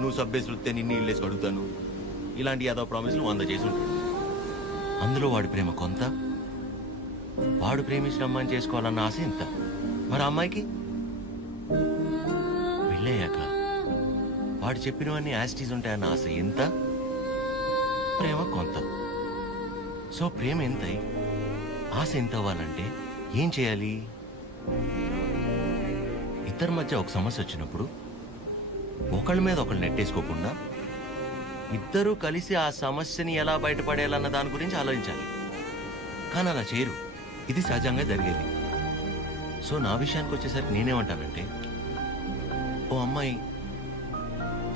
నువ్వు సబ్బేసి వృత్తే నిన్ను ఇల్లేసి అడుగుతాను, ఇలాంటి యాదో ప్రామిస్లు 100 చేసి ఉంటాడు. అందులో వాడి ప్రేమ కొంత, వాడు ప్రేమించిన అమ్మాయిని చేసుకోవాలన్న ఆశ ఇంత. మరి అమ్మాయికి పెళ్ళయ్యాక వాడు చెప్పినవన్నీ యాస్టీస్ ఉంటాయన్న ఆశ ఎంత, ప్రేమ కొంత. సో ప్రేమ ఎంతై ఆశ ఎంత అవ్వాలంటే ఏం చేయాలి? ఇద్దరి మధ్య ఒక సమస్య వచ్చినప్పుడు ఒకళ్ళ మీద ఒకళ్ళు నెట్టేసుకోకుండా ఇద్దరూ కలిసి ఆ సమస్యని ఎలా బయటపడేయాలన్న దాని గురించి ఆలోచించాలి. కానీ అలా చేయరు, ఇది సహజంగా జరిగేది. సో నా విషయానికి వచ్చేసరికి నేనేమంటానంటే, ఓ అమ్మాయి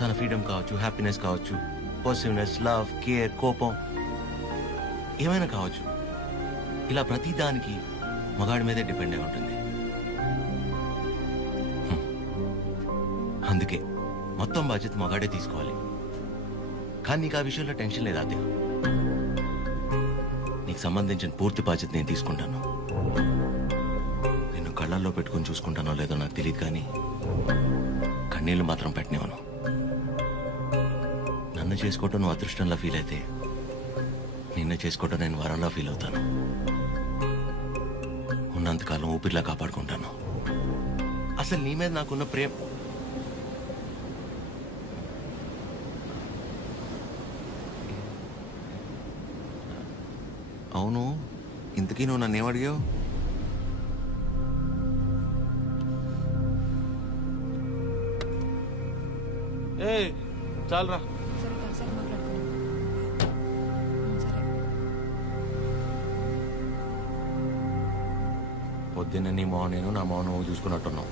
తన ఫ్రీడమ్ కావచ్చు, హ్యాపీనెస్ కావచ్చు, పాజిటివ్నెస్, లవ్, కేర్, కోపం ఏమైనా కావచ్చు, ఇలా ప్రతి దానికి మగాడి మీదే డిపెండ్ అయి ఉంటుంది. అందుకే మొత్తం బాధ్యత మగాడే తీసుకోవాలి. కానీ నీకు ఆ విషయంలో టెన్షన్ లేదా అదే? నీకు సంబంధించిన పూర్తి బాధ్యత నేను తీసుకుంటాను. నిన్ను కళ్ళల్లో పెట్టుకుని చూసుకుంటానో లేదో నాకు తెలియదు, కానీ కన్నీళ్లు మాత్రం పెట్టనివ్వను. నన్ను చేసుకోవటం నువ్వు అదృష్టంలా ఫీల్ అయితే, నిన్ను చేసుకోవటం నేను వరంలా ఫీల్ అవుతాను. ఉన్నంతకాలం ఊపిరిలా కాపాడుకుంటాను. అసలు నీ మీద నాకున్న ప్రేమ అవును. ఇంతకీ నువ్వు నన్ను ఏమడిగావు? చాలరా. సరే, కలిసాక మాట్లాడుకుందాం. సరే. పొద్దున్న నీ మోహన్ నేను, నా మోహన్ నువ్వు చూసుకున్నట్టున్నావు.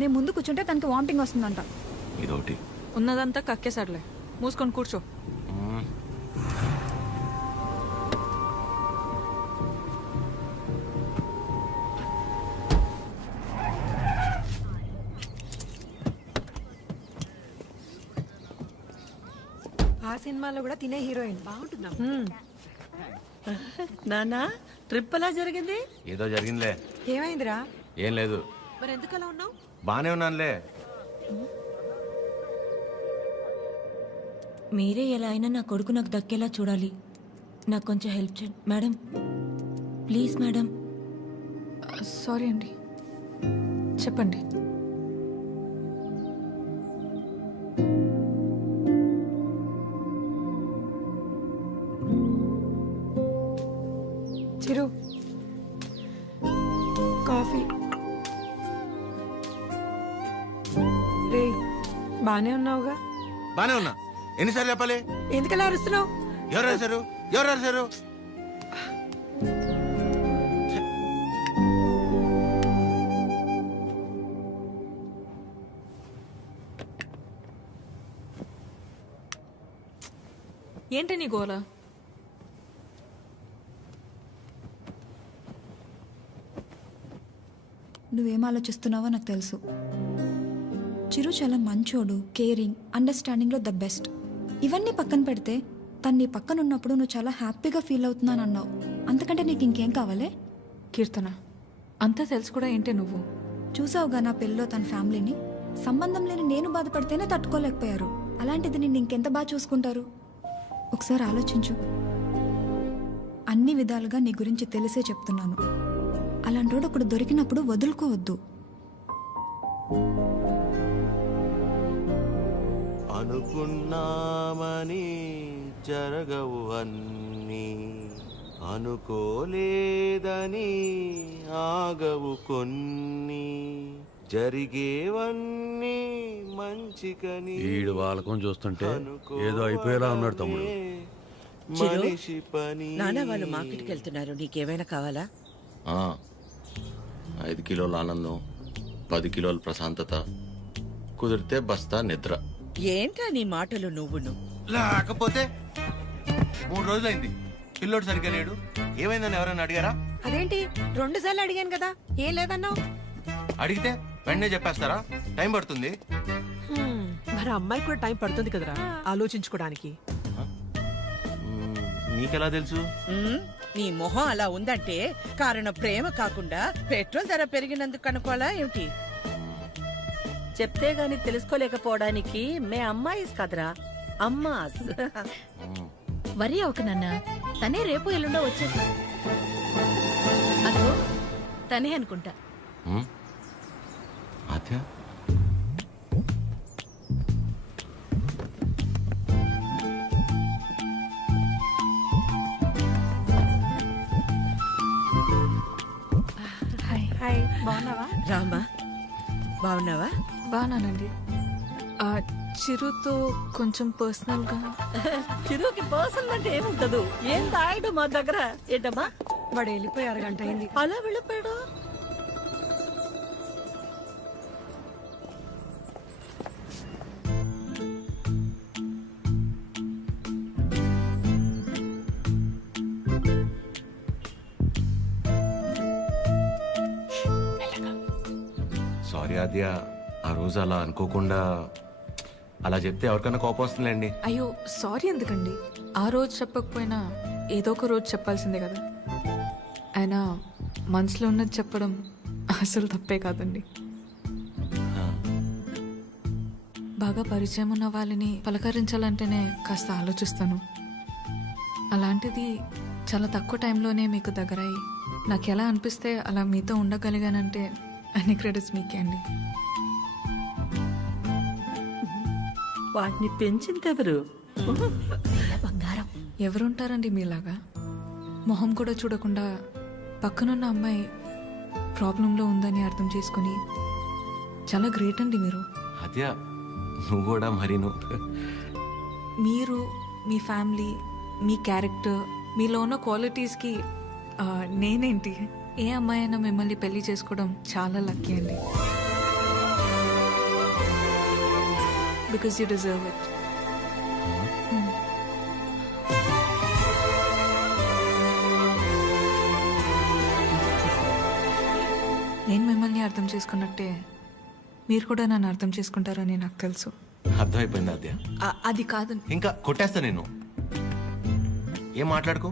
నేను ముందు కూర్చుంటే తనకి వామిటింగ్ వస్తుందంట. ఇదొకటి. ఉన్నదంతా కక్కేసాడులే, మూసుకొని కూర్చో. ఆ సినిమాలో కూడా తినే హీరోయిన్ బాగుంటుందా? నానా, ట్రిప్ ఎలా జరిగింది? ఏదో జరిగిందిలే. ఏమైందిరా? ఏం లేదు. మరి ఎందుకు అలా ఉన్నావు? బానే ఉన్నానులే. మీరే ఎలా అయినా నా కొడుకు నాకు దక్కేలా చూడాలి. నాకు కొంచెం హెల్ప్ చేయండి మేడం, ప్లీజ్ మేడం. సారీ అండి, చెప్పండి. చిరు కాఫీ. రే బానే ఉన్నావుగా? బానే ఉన్నా. ఎన్నిసార్లు చెప్పాలి? ఎందుకలా అరుస్తున్నావు? ఎవరు రాశారు? ఎవరు రాశారు? ఏంటి నీ గోల? నువ్వేం ఆలోచిస్తున్నావో నాకు తెలుసు. చిరు చాలా మంచోడు, కేరింగ్, అండర్స్టాండింగ్లో ద బెస్ట్. ఇవన్నీ పక్కన పెడితే తను నీ పక్కన ఉన్నప్పుడు నువ్వు చాలా హ్యాపీగా ఫీల్ అవుతున్నాను అన్నావు. అంతకంటే నీకు ఇంకేం కావాలే? కీర్తన, అంతా తెలుసు కూడా ఏంటి నువ్వు? చూసావుగా నా పెళ్ళిలో తన ఫ్యామిలీని. సంబంధం లేని నేను బాధపడితేనే తట్టుకోలేకపోయారు. అలాంటిది నిన్ను ఇంకెంత బాగా చూసుకుంటారు? ఒకసారి ఆలోచించు. అన్ని విధాలుగా నీ గురించి తెలిసే చెప్తున్నాను. అలాంటోడు ఒకడు దొరికినప్పుడు వదులుకోవద్దు. అనుకున్నామని జరగవు అన్నీ, అనుకోలేదని ఆగవు కొన్ని, జరిగేవన్నీ మంచికని. ఈడు వాళ్ళకం చూస్తుంటే ఏదో అయిపోయేలా ఉన్నాడు తమ్ముడు. మనిషి పని. నాన్న వాళ్ళు మార్కెట్కి వెళ్తున్నారు, నీకేమైనా కావాలా? 5 కిలోల ఆనందం, 10 కిలోల ప్రశాంతత, కుదిరితే బస్తా నిద్ర. ఏంటా నీ మాటలు నువ్వును? లేకపోతే 3 రోజులైంది పిల్లోడు సరిగ్గా లేడు. ఏమైందని ఎవరైనా అడిగారా? అదేంటి 2 సార్లు అడిగాను కదా, ఏం లేదన్నావు? అడిగితే వెంటనే చెప్పేస్తారా? టైం పడుతుంది. మరి అమ్మాయి కూడా టైం పడుతుంది కదరా ఆలోచించుకోవడానికి. మీకెలా తెలుసు? నీ మొహం అలా ఉందంటే కారణం ప్రేమ కాకుండా పెట్రోల్ ధర పెరిగినందుకు అనుకోవాలా ఏమిటి? చెప్తే గాని తెలుసుకోలేకపోవడానికి మే అమ్మాయిస్ కదరా, అమ్మాస్. వరి అవక నాన్న, తనే రేపు ఎల్లుండో వచ్చేసి. అదో తనే అనుకుంటా. ఆద్య, హాయ్, బాగున్నావా? రామా, బాగున్నావా? బాగానండి. చిరుతో కొంచెం పర్సనల్గా. చిరుకి పర్సనల్ అంటే ఏముంటదు? ఏం తాగడు మా దగ్గర. ఏంటమ్మా? వాడు వెళ్ళిపోయి 1 గంట అయింది. అలా వెళ్ళిపోయాడు. సారీ ఆద్య, ఆ రోజు అలా అనుకోకుండా అలా చెప్తే ఎవరికైనా కోపం వస్తుందండి. అయ్యో సారీ ఎందుకండి? ఆ రోజు చెప్పకపోయినా ఏదో ఒక రోజు చెప్పాల్సిందే కదా. అయినా మనసులో ఉన్నది చెప్పడం అసలు తప్పే కాదండి. బాగా పరిచయం ఉన్న వాళ్ళని పలకరించాలంటేనే కాస్త ఆలోచిస్తాను. అలాంటిది చాలా తక్కువ టైంలోనే మీకు దగ్గరై నాకు ఎలా అనిపిస్తే అలా మీతో ఉండగలిగానంటే అన్ని క్రెడిట్స్ మీకే అండి. వాటిని పెంచిందెవరు? బంగారం. ఎవరుంటారండి మీలాగా? మొహం కూడా చూడకుండా పక్కనున్న అమ్మాయి ప్రాబ్లంలో ఉందని అర్థం చేసుకుని చాలా గ్రేట్ అండి మీరు. ఆద్య, నువ్వు కూడా మరి మీరు, మీ ఫ్యామిలీ, మీ క్యారెక్టర్, మీలో ఉన్న క్వాలిటీస్కి నేనేంటి? ఏ అమ్మాయి అయినా మిమ్మల్ని పెళ్లి చేసుకోవడం చాలా లక్కీ అండి. Because you deserve it. నేను మిమ్మల్ని అర్థం చేసుకున్నట్టే మీరు కూడా నన్ను అర్థం చేసుకుంటారని నాకు తెలుసు. అర్థమైపోయింది ఆద్య. అది కాదు, ఇంకా కొట్టేస్తా నేను. ఏం మాట్లాడుకో,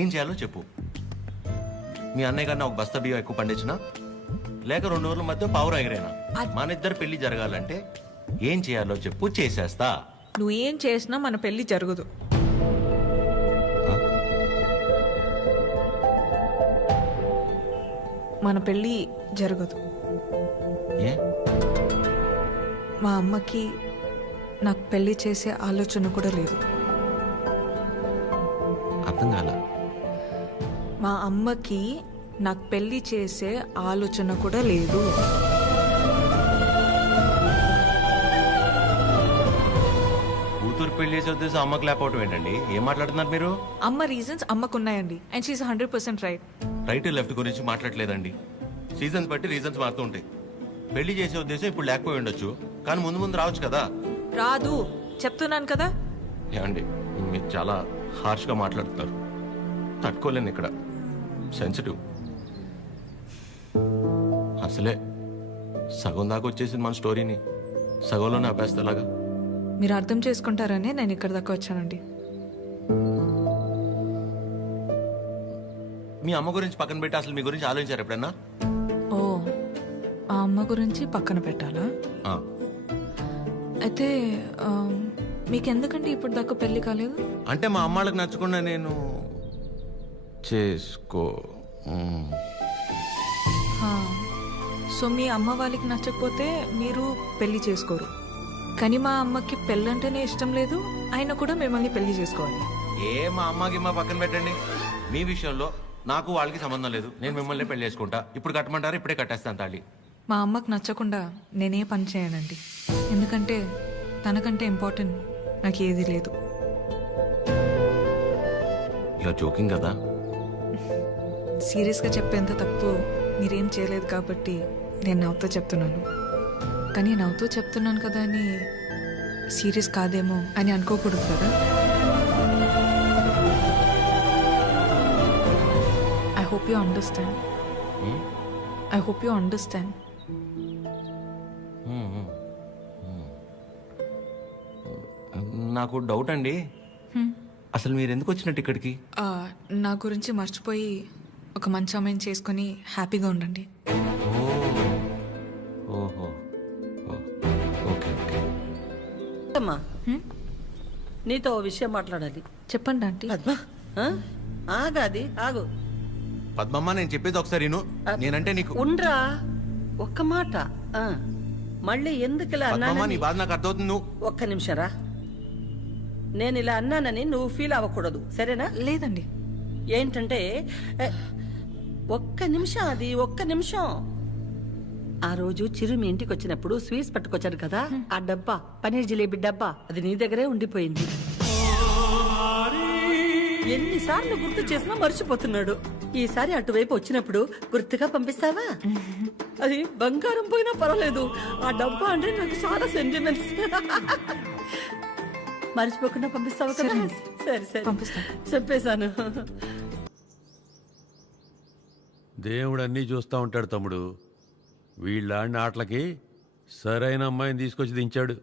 ఏం చేయాలో చెప్పు. మీ అన్నయ్య కన్నా 1 బస్తా బియ్యం ఎక్కువ పండించినా, లేక 2 రోజుల మధ్య పావురం ఎగిరేనా, మన ఇద్దరు పెళ్లి జరగాలంటే ఏం చేయాలో చెప్పు, చేసేస్తా. నువ్వేం చేసినా మన పెళ్లి జరగదు. మన పెళ్ళి జరగదు. ఏ మా అమ్మకి నాకు పెళ్లి చేసే ఆలోచన కూడా లేదు. అర్థం కాల. మా అమ్మకి నాకు పెళ్లి చేసే ఆలోచన కూడా లేదు. కూతురు పెళ్లి చేసే ఉద్దేశం అమ్మకి లేకపోవటం ఏంటండి? ఏం మాట్లాడుతున్నారు మీరు? అమ్మ రీజన్స్ అమ్మకున్నాయండి. And she is 100% right. Right left గురించి మాట్లాడలేదండి. సీజన్స్ బట్టి రీజన్స్ మారుతూ ఉంటాయి. పెళ్లి చేసే ఉద్దేశం ఇప్పుడు లేకపోయి ఉండొచ్చు, కానీ ముందు ముందు రావచ్చు కదా. రాదు చెప్తున్నాను కదా. ఏమండి, మీరు చాలా హార్ష్గా మాట్లాడుతున్నారు. తట్టుకోలేను. ఇక్కడ సెన్సిటివ్. అసలే సగం దాకా వచ్చేసింది మన స్టోరీని, సగంలోనే ఆపేస్తేలాగా. మీరు అర్థం చేసుకుంటారనే నేను ఇక్కడ దాకా వచ్చానండి. మీ అమ్మ గురించి పక్కన పెట్టి అసలు మీ గురించి ఆలోచించారు ఎప్పుడన్నా? ఓ, ఆ అమ్మ గురించి పక్కన పెట్టాలా? ఆ. అయితే మీకెందుకంటే ఇప్పుడు దాకా పెళ్లి కాలేదు? అంటే మా అమ్మాళ్ళకి నచ్చకుండా నేను చేసుకో. సో మీ అమ్మ వాళ్ళకి నచ్చకపోతే మీరు పెళ్లి చేసుకోరు. కానీ మా అమ్మకి పెళ్ళంటేనే ఇష్టం లేదు, ఆయన కూడా మిమ్మల్ని పెళ్లి చేసుకోవాలి. మా అమ్మకి మా పక్కన పెట్టండి. మీ విషయంలో నాకు వాళ్ళకి సంబంధం లేదు. నేను మిమ్మల్ని పెళ్లి చేసుకుంటా. ఇప్పుడు కట్టమంటారు, ఇప్పుడే కట్టేస్తాను తాళి. మా అమ్మకి నచ్చకుండా నేనే పని చేయనండి. ఎందుకంటే తనకంటే ఇంపార్టెంట్ నాకు ఏది లేదు. ఇలా జోకింగ్ కదా. సీరియస్గా చెప్పేంత తప్పు మీరేం చేయలేదు కాబట్టి నేను నవ్వుతూ చెప్తున్నాను. కానీ నవ్వుతూ చెప్తున్నాను కదా అని సీరియస్ కాదేమో అని అనుకోకూడదు కదా. I hope you understand. I hope you understand. నాకు డౌట్ అండి, అసలు మీరు ఎందుకు వచ్చినట్టు ఇక్కడికి? నా గురించి మర్చిపోయి ఒక మంచి అమ్మాయిని చేసుకొని హ్యాపీగా ఉండండి. ఓహో, ఓకే ఓకే. అమ్మా, నీతో ఓ విషయం మాట్లాడాలి. చెప్పండి ఆంటీ. పద్మ, ఆగాది ఆగు. పద్మమ్మ, నేను చెప్పేది ఒకసారి విను. నేనంటే నీకు ఉండ్రా, ఒక్క మాట. మళ్ళీ ఎందుకు ఇలా పద్మమ్మ, నీ అన్నానని బాధ నాకు అర్థమవుతుంది. నువ్వు ఒక్క నిమిషం రా. నేను ఇలా అన్నానని నువ్వు ఫీల్ అవ్వకూడదు, సరేనా? లేదండి. ఏంటంటే ఒక్క నిమిషం, అది ఒక్క నిమిషం. ఆ రోజు చిరు మీ ఇంటికి వచ్చినప్పుడు స్వీట్స్ పట్టుకొచ్చారు కదా, ఆ డబ్బా, పనీర్ జిలేబీ డబ్బా, అది నీ దగ్గరే ఉండిపోయింది. ఎన్నిసార్లు గుర్తు చేసినా మర్చిపోతున్నాడు. ఈసారి అటువైపు వచ్చినప్పుడు గుర్తుగా పంపిస్తావా? అది బంగారం పోయినా పర్వాలేదు, ఆ డబ్బా అంటే నాకు చాలా సెంటిమెంట్స్. మర్చిపోకుండా పంపిస్తావా కదా? సరే సరే పంపిస్తాను. చెప్పేశాను. దేవుడు అన్నీ చూస్తూ ఉంటాడు తమ్ముడు. వీళ్ళాడిన ఆటలకి సరైన అమ్మాయిని తీసుకొచ్చి దించాడు.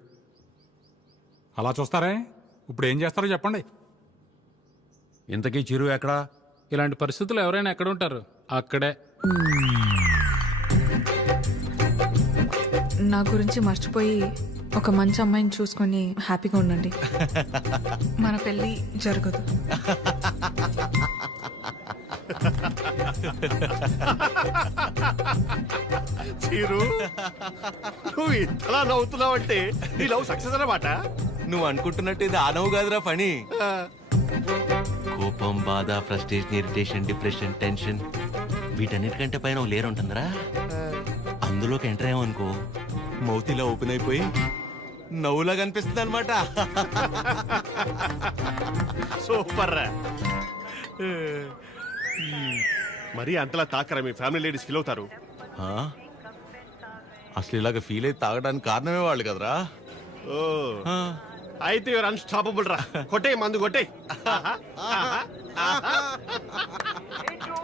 అలా చూస్తారే, ఇప్పుడు ఏం చేస్తారో చెప్పండి. ఇంతకీ చిరు ఎక్కడా? ఇలాంటి పరిస్థితులు ఎవరైనా ఎక్కడ ఉంటారు? అక్కడే. నా గురించి మర్చిపోయి ఒక మంచి అమ్మాయిని చూసుకొని హ్యాపీగా ఉండండి. మన పెళ్ళి జరగదు. చీరు, నువ్వు ఇంతలా నవ్వుతున్నావంటే నీ లవ్ సక్సెస్ అన్నమాట. నువ్వు అనుకుంటున్నట్టు ఇది ఆ నవ్వు కాదురా పని. కోపం, బాధ, ఫ్రస్ట్రేషన్, ఇరిటేషన్, డిప్రెషన్, టెన్షన్, వీటన్నిటికంటే పైన ఓ లేరు ఉంటుందిరా. అందులోకి ఎంటర్ అయ్యామనుకో, మౌతిలా ఓపెన్ అయిపోయి నవ్వులా కనిపిస్తుంది అనమాట. సూపర్ రా. మరి అంతలా తాకరా, మీ ఫ్యామిలీ లేడీస్ ఫీల్ అవుతారు. అసలు ఇలాగ ఫీల్ అయితే తాగడానికి కారణమే వాళ్ళు కదరా. ఓ, అయితే యువర్ అన్స్టాపబుల్ రా. కొట్టే మందు కొట్టే.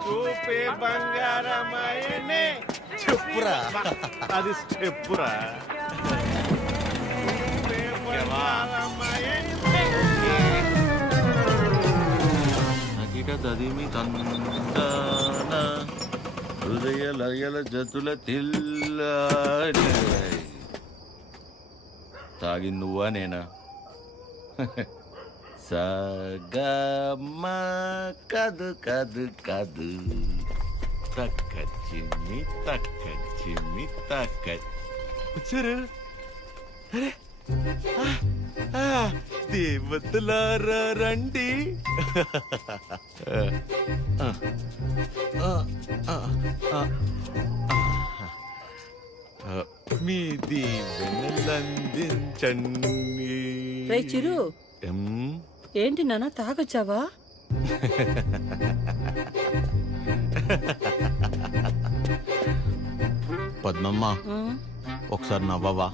చూపే బంగారమాయనే. చెప్పురా, అది చెప్పురా. తదిమి తందాన హృదయ లయల జతుల తిల్ల. తాగి నువ్వా నేనా? సగమ కదు కదు కదు తక్క చిన్ని తక్క వచ్చారు. అరే దేవతలారా రండి. మీ దీవెనలందించండి. రే చిరు, ఏంటి నాన్న తాగొచ్చావా? పద్మమ్మ ఒకసారి నవ్వవా?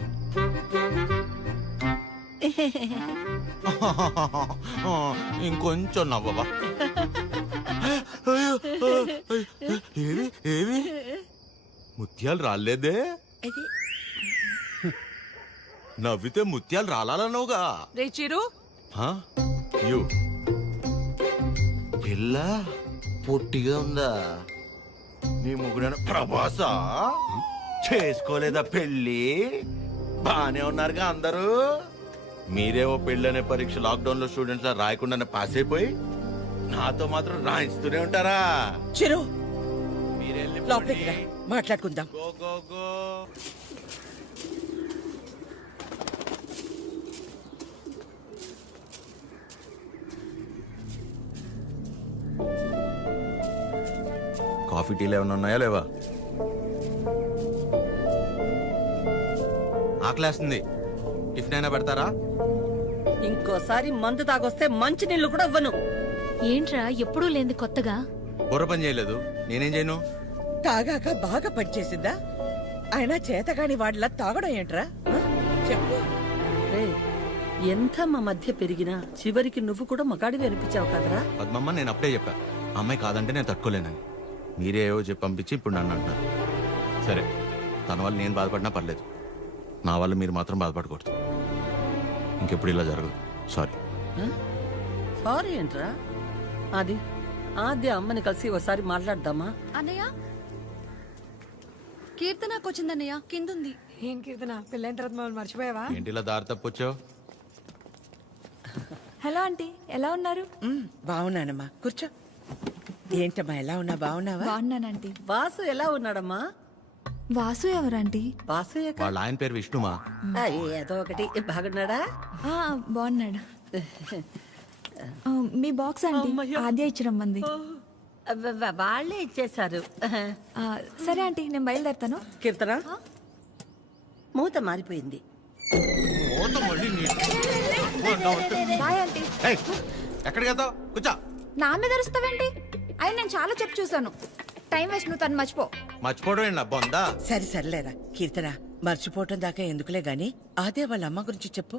ఇంకొంచెం నవ్వవా? ఏవి ఏవి ముత్యాలు రాలేదే? నవ్వితే ముత్యాలు రాలన్నావుగా. రే చిరు, పిల్ల పొట్టిగా ఉందా? నీ ముగ్గురైన ప్రభాసా చేసుకోలేదా పెళ్ళి? బానే ఉన్నారుగా అందరూ. మీరేవో పెళ్ళనే పరీక్ష లాక్డౌన్ లో స్టూడెంట్స్ రాయకుండానే పాస్ అయిపోయి నాతో మాత్రం రాయిస్తూనే ఉంటారా? చిరు మీరెళ్ళి లోపలికి రా, మాట్లాడుకుందాం. Go go go. కాఫీ టీలు ఏమైనా ఉన్నాయా లేవా? ఆకలేస్తుంది, టిఫిన్ అయినా పెడతారా? ఇంకోసారి మందు తాగొస్తే మంచి నీళ్లు కూడా ఇవ్వను. ఏంట్రా ఎప్పుడూ లేంది కొత్తగా? బుర్ర పని చేయలేదు, నేనేం చేయను? తాగాక బాగా పనిచేసిందా? అయినా చేతగాని వాడిలా తాగడం ఏంట్రా? చెప్పు. ఎంత మా మధ్య పెరిగినా చివరికి నువ్వు కూడా మగాడివి అనిపించావు కదరా? పద్మమ్మ నేను అప్పుడే చెప్పా, అమ్మాయి కాదంటే నేను తట్టుకోలేనని. మీరే ఏవో చెప్పి పంపించి ఇప్పుడు నన్ను అంటున్నారు. సరే, తన వల్ల నేను బాధపడినా పర్లేదు, నా వల్ల మీరు మాత్రం బాధపడకూడదు. ఇంకెప్పుడు ఇలా జరగదు. సారీ. సారీ ఏంట్రా? అది ఆద్య అమ్మని కలిసి ఒకసారి మాట్లాడదామా? అన్నయ్య, కీర్తనకు వచ్చిందన్నయ్య, కిందుంది. ఏం కీర్తన, పెళ్ళైన తర్వాత మమ్మల్ని మర్చిపోయావా? ఏంటి ఇలా దారి తప్పొచ్చావు? హలో ఆంటీ, ఎలా ఉన్నారు? బాగున్నానమ్మా, కూర్చో. ఏంటమ్మా ఎలా ఉన్నా? బాగున్నావా? బాగున్నానంటీ. వాసు ఎలా ఉన్నాడమ్మా? వాసు ఎవరంటీ? వాసు వాళ్ళ ఆయన పేరు విష్ణుమా. ఏదో ఒకటి. బాగున్నాడా? బాగున్నాడు. మీ బాక్స్ ఆంటీ ఆద్య ఇచ్చిరమ్మంది. వాళ్ళే ఇచ్చేశారు. సరే ఆంటీ, నేను బయలుదేరుతాను. కీర్తన, మూత మారిపోయింది. Bye aunty. ఎక్కడికి వెళ్తావు? కూర్చో. నా మీద అరుస్తావేంటి? అయి నేను చాలా చెప్పు చూసాను. టైం వేస్ట్, నువ్వు తను మర్చిపో. మర్చిపోవడం ఏంటి బొందా? సరే సర్లేరా కీర్తన, మర్చిపోవటం దాకా ఎందుకులే గాని అదే వాళ్ళ అమ్మ గురించి చెప్పు.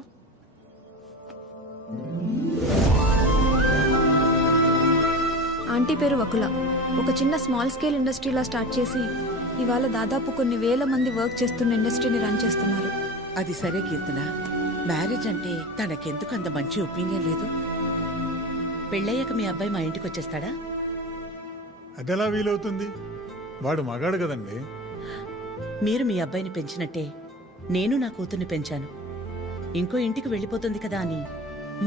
ఆంటీ పేరు వకుల. ఒక చిన్న స్మాల్ స్కేల్ ఇండస్ట్రీలా స్టార్ట్ చేసి ఇవాళ దాదాపు కొన్ని వేల మంది వర్క్ చేస్తున్న ఇండస్ట్రీని రన్ చేస్తున్నారు. అది సరే కీర్తన, మ్యారేజ్ అంటే తనకెందుకు అంత మంచి ఒపీనియన్ లేదు? పెళ్ళయ్యాక మీ అబ్బాయి మా ఇంటికి వచ్చేస్తాడా? అదెలా వీలవుతుంది? వాడు మగాడు కదండి. మీరు మీ అబ్బాయిని పెంచినట్టే నేను నా కూతుర్ని పెంచాను. ఇంకో ఇంటికి వెళ్ళిపోతుంది కదా అని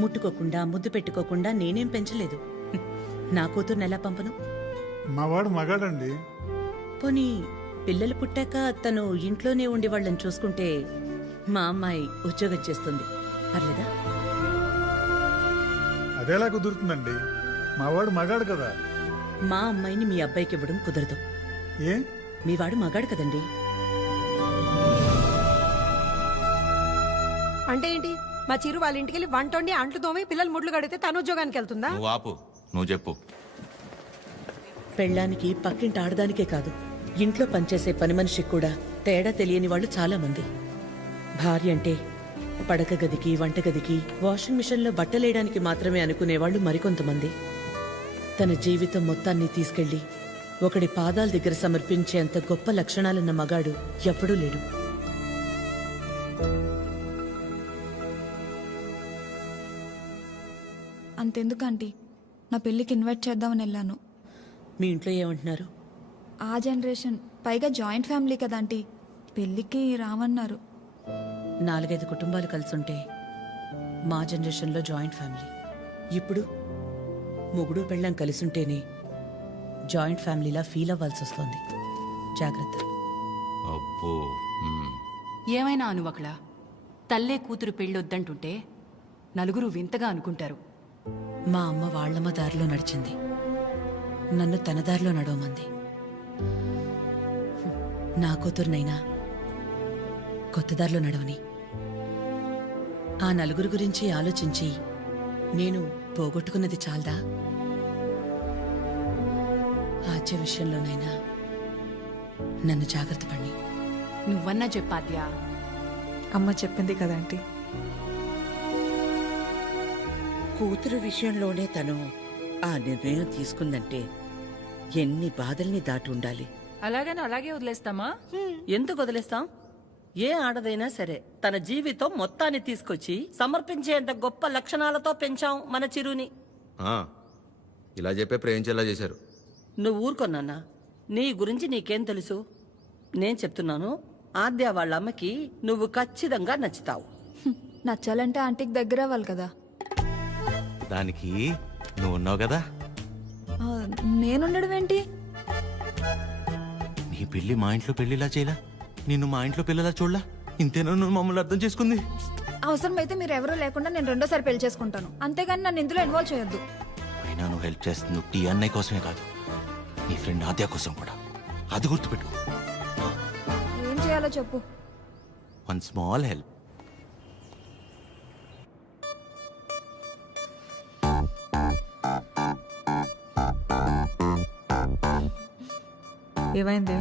ముట్టుకోకుండా ముద్దు పెట్టుకోకుండా నేనేం పెంచలేదు. నా కూతుర్ని ఎలా పంపను? మా వాడు మగాడండి. పోనీ పిల్లలు పుట్టాక తను ఇంట్లోనే ఉండి వాళ్ళని చూసుకుంటే మా అమ్మాయి ఉద్యోగం చేస్తుంది, పర్లేదా? అదెలా కుదురుతుందండి? మా వాడు మగాడు కదా. మా అమ్మాయిని మీ అబ్బాయికి ఇవ్వడం కుదరదు. ఏ? మీ వాడు మగాడు కదండి. అంటే ఏంటి? మా చిరు వాళ్ళ ఇంటికి వెళ్ళి వంట వండి అంట్లు తోమి పిల్లలు ముడ్లు కడితే తను ఉద్యోగానికి వెళ్తుందా? నువ్వు ఆపు, నువ్వు చెప్పు. పెళ్ళానికి పక్కింటి ఆడదానికే కాదు, ఇంట్లో పనిచేసే పని మనిషికి కూడా తేడా తెలియని వాళ్ళు చాలా మంది. భార్య అంటే పడక గదికి, వంటగదికి, వాషింగ్ మిషన్లో బట్టలేయడానికి మాత్రమే అనుకునేవాళ్లు మరికొంతమంది. తన జీవితం మొత్తాన్ని తీసుకెళ్లి ఒకడి పాదాల దగ్గర సమర్పించేంత గొప్ప లక్షణాలున్న మగాడు ఎప్పుడూ లేడు. అంతెందుకు ఆంటీ, నా పెళ్ళికి ఇన్వైట్ చేద్దామని వెళ్ళాను. మీ ఇంట్లో ఏమంటున్నారు? ఆ జనరేషన్, పైగా జాయింట్ ఫ్యామిలీ కదా ఆంటీ, పెళ్ళికి రామన్నారు. 4-5 కుటుంబాలు కలిసుంటే మా జనరేషన్లో జాయింట్ ఫ్యామిలీ. ఇప్పుడు మొగుడు పెళ్ళం కలిసుంటేనే జాయింట్ ఫ్యామిలీలా ఫీల్ అవ్వాల్సి వస్తుంది. జాగ్రత్త. అబ్బో. ఏమైనా అనువకలా తల్లే కూతురు పెళ్ళొద్దంటుంటే నలుగురు వింతగా అనుకుంటారు. మా అమ్మ వాళ్ళమ్మ దారిలో నడిచింది, నన్ను తన దారిలో నడవమంది. నా కూతురునైనా కొత్త దారిలో నడవని. ఆ నలుగురు గురించి ఆలోచించి నేను పోగొట్టుకున్నది చాలదా? ఆచే విషయంలోనైనా నన్ను జాగ్రత్త పడి. నువ్వన్నా చెప్పాద్యా. అమ్మ చెప్పింది కదా ఆంటీ. కూతురు విషయంలోనే తను ఆ నిర్ణయం తీసుకుందంటే ఎన్ని బాధల్ని దాటి ఉండాలి. అలాగని అలాగే వదిలేస్తామా? ఎందుకు వదిలేస్తాం? ఏ ఆడదైనా సరే తన జీవితం మొత్తాన్ని తీసుకొచ్చి సమర్పించేంత గొప్ప లక్షణాలతో పెంచాం మన చిరుని. ఇలా చెప్పే ప్రేమించేలా చేశారు. నువ్వు ఊరుకొన్నానా? నీ గురించి నీకేం తెలుసు? నేను చెప్తున్నాను, ఆద్య వాళ్ళ అమ్మకి నువ్వు ఖచ్చితంగా నచ్చుతావు. నచ్చాలంటే ఆంటీకి దగ్గర అవ్వాలి కదా. దానికి నువ్వు ఉన్నావు కదా. నేనుండడం ఏంటి? నీ పెళ్లి మా ఇంట్లో పెళ్లిలా చేయలా, నిన్ను మా ఇంట్లో పిల్లలా చూడలా. ఇంతేనా నువ్వు మమ్మల్ని అర్థం చేసుకుంది? అవసరమైతే మీరు ఎవరూ లేకుండా నేను రెండోసారి పెళ్లి చేసుకుంటాను, అంతేగాని నన్ను ఇందులో ఇన్వాల్వ్ చేయొద్దు. అయినా నువ్వు హెల్ప్ చేస్తుంది టీ అన్నయ్య కోసమే కాదు, నీ ఫ్రెండ్ ఆద్య కోసం కూడా. అది గుర్తుపెట్టుకో. ఏం చేయాలో చెప్పు. One small help. ఏమైంది?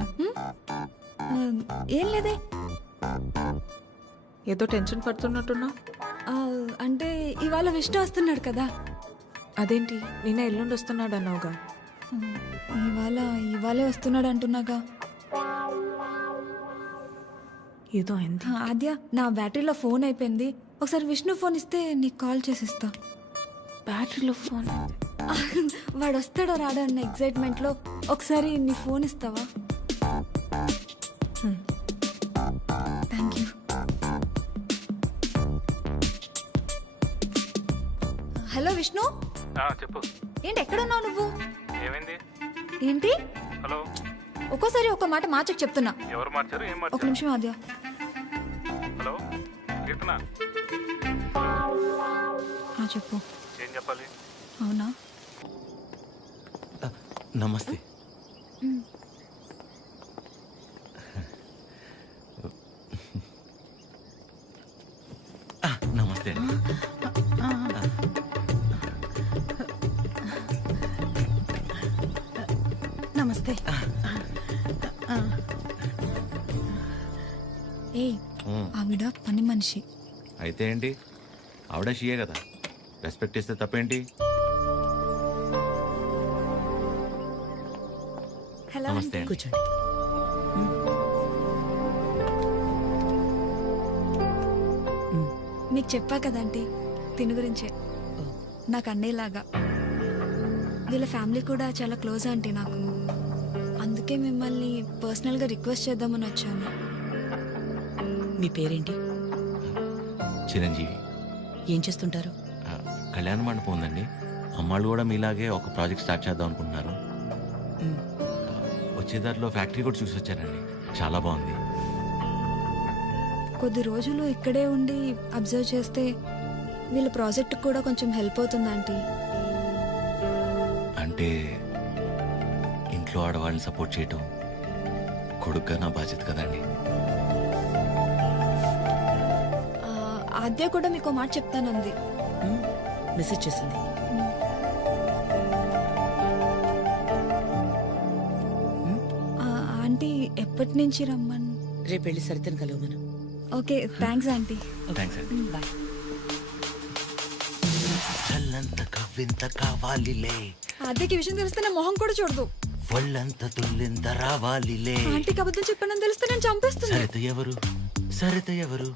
ఏం లేదే. ఏదో టెన్షన్ పడుతున్నట్టున్నా. అంటే ఇవాళ విష్ణు వస్తున్నాడు కదా. అదేంటి నిన్న ఎల్లుండి వస్తున్నాడు అన్నావుగా. ఇవాళే వస్తున్నాడు అంటున్నాగా. ఏదో అయింది. ఆద్య, నా బ్యాటరీలో ఫోన్ అయిపోయింది. ఒకసారి విష్ణు ఫోన్ ఇస్తే నీకు కాల్ చేసిస్తా. బ్యాటరీలో ఫోన్? వాడు వస్తాడో రాడో అన్న ఎక్సైట్మెంట్ లో ఒకసారి నీ ఫోన్ ఇస్తావా? Thank you. హలో విష్ణు. చెప్పు. ఏంటి ఎక్కడున్నావు నువ్వు? ఏమైంది? ఏంటి? హలో. ఒక్కోసారి ఒక మాట మార్చకు చెప్తున్నా. ఎవరు మార్చారు? ఏం ఒక నిమిషం ఆద్య. హలో కీర్తన. చెప్పు. ఏం చెప్పాలి? అవునా? నమస్తే. నమస్తే. నమస్తే. ఏయ్, ఆవిడ పని మనిషి. అయితే ఏంటి? ఆవిడ షియే కదా, రెస్పెక్ట్ ఇస్తే తప్పేంటి? నమస్తే. కూర్చోండి. మీకు చెప్పా కదంటీ తిని గురించే. నాకు అన్నయ్యలాగా. వీళ్ళ ఫ్యామిలీ కూడా చాలా క్లోజ్ ఆంటీ నాకు. అందుకే మిమ్మల్ని పర్సనల్గా రిక్వెస్ట్ చేద్దామని వచ్చాను. మీ పేరేంటి? చిరంజీవి. ఏం చేస్తుంటారు? కళ్యాణ మండపం ఉందండి. అమ్మాళ్ళు కూడా మీలాగే ఒక ప్రాజెక్ట్ స్టార్ట్ చేద్దాం అనుకుంటున్నారు. వచ్చే దారిలో ఫ్యాక్టరీ కూడా చూసి వచ్చారండి, చాలా బాగుంది. కొద్ది రోజులు ఇక్కడే ఉండి అబ్జర్వ్ చేస్తే వీళ్ళ ప్రాజెక్ట్ కూడా కొంచెం హెల్ప్ అవుతుంది ఆంటీ. అంటే ఇంట్లో ఆడవాళ్ళని సపోర్ట్ చేయటం కొడుగ్గా నా బాధ్యత కదండి. ఆద్య కూడా మీకు మాట చెప్తానంది. మెసేజ్ చేసింది. ఆంటీ ఎప్పటి నుంచి రమ్మని? రేపు వెళ్ళి సరితను కలవమను. ఓకే, థ్యాంక్స్ ఆంటీ. థ్యాంక్స్ అండి. బాయ్. చల్లంత కవ్వింత కావాలిలే, ఆద్యకి విషయం తెలిస్తే నా మొహం కూడా చూడదు. ఒళ్ళంత తుల్లింత రావాలిలే. ఆంటీకి అబద్ధం చెప్పానని తెలిస్తే నేను చంపేస్తుంది. సరిత ఎవరు? సరిత ఎవరు?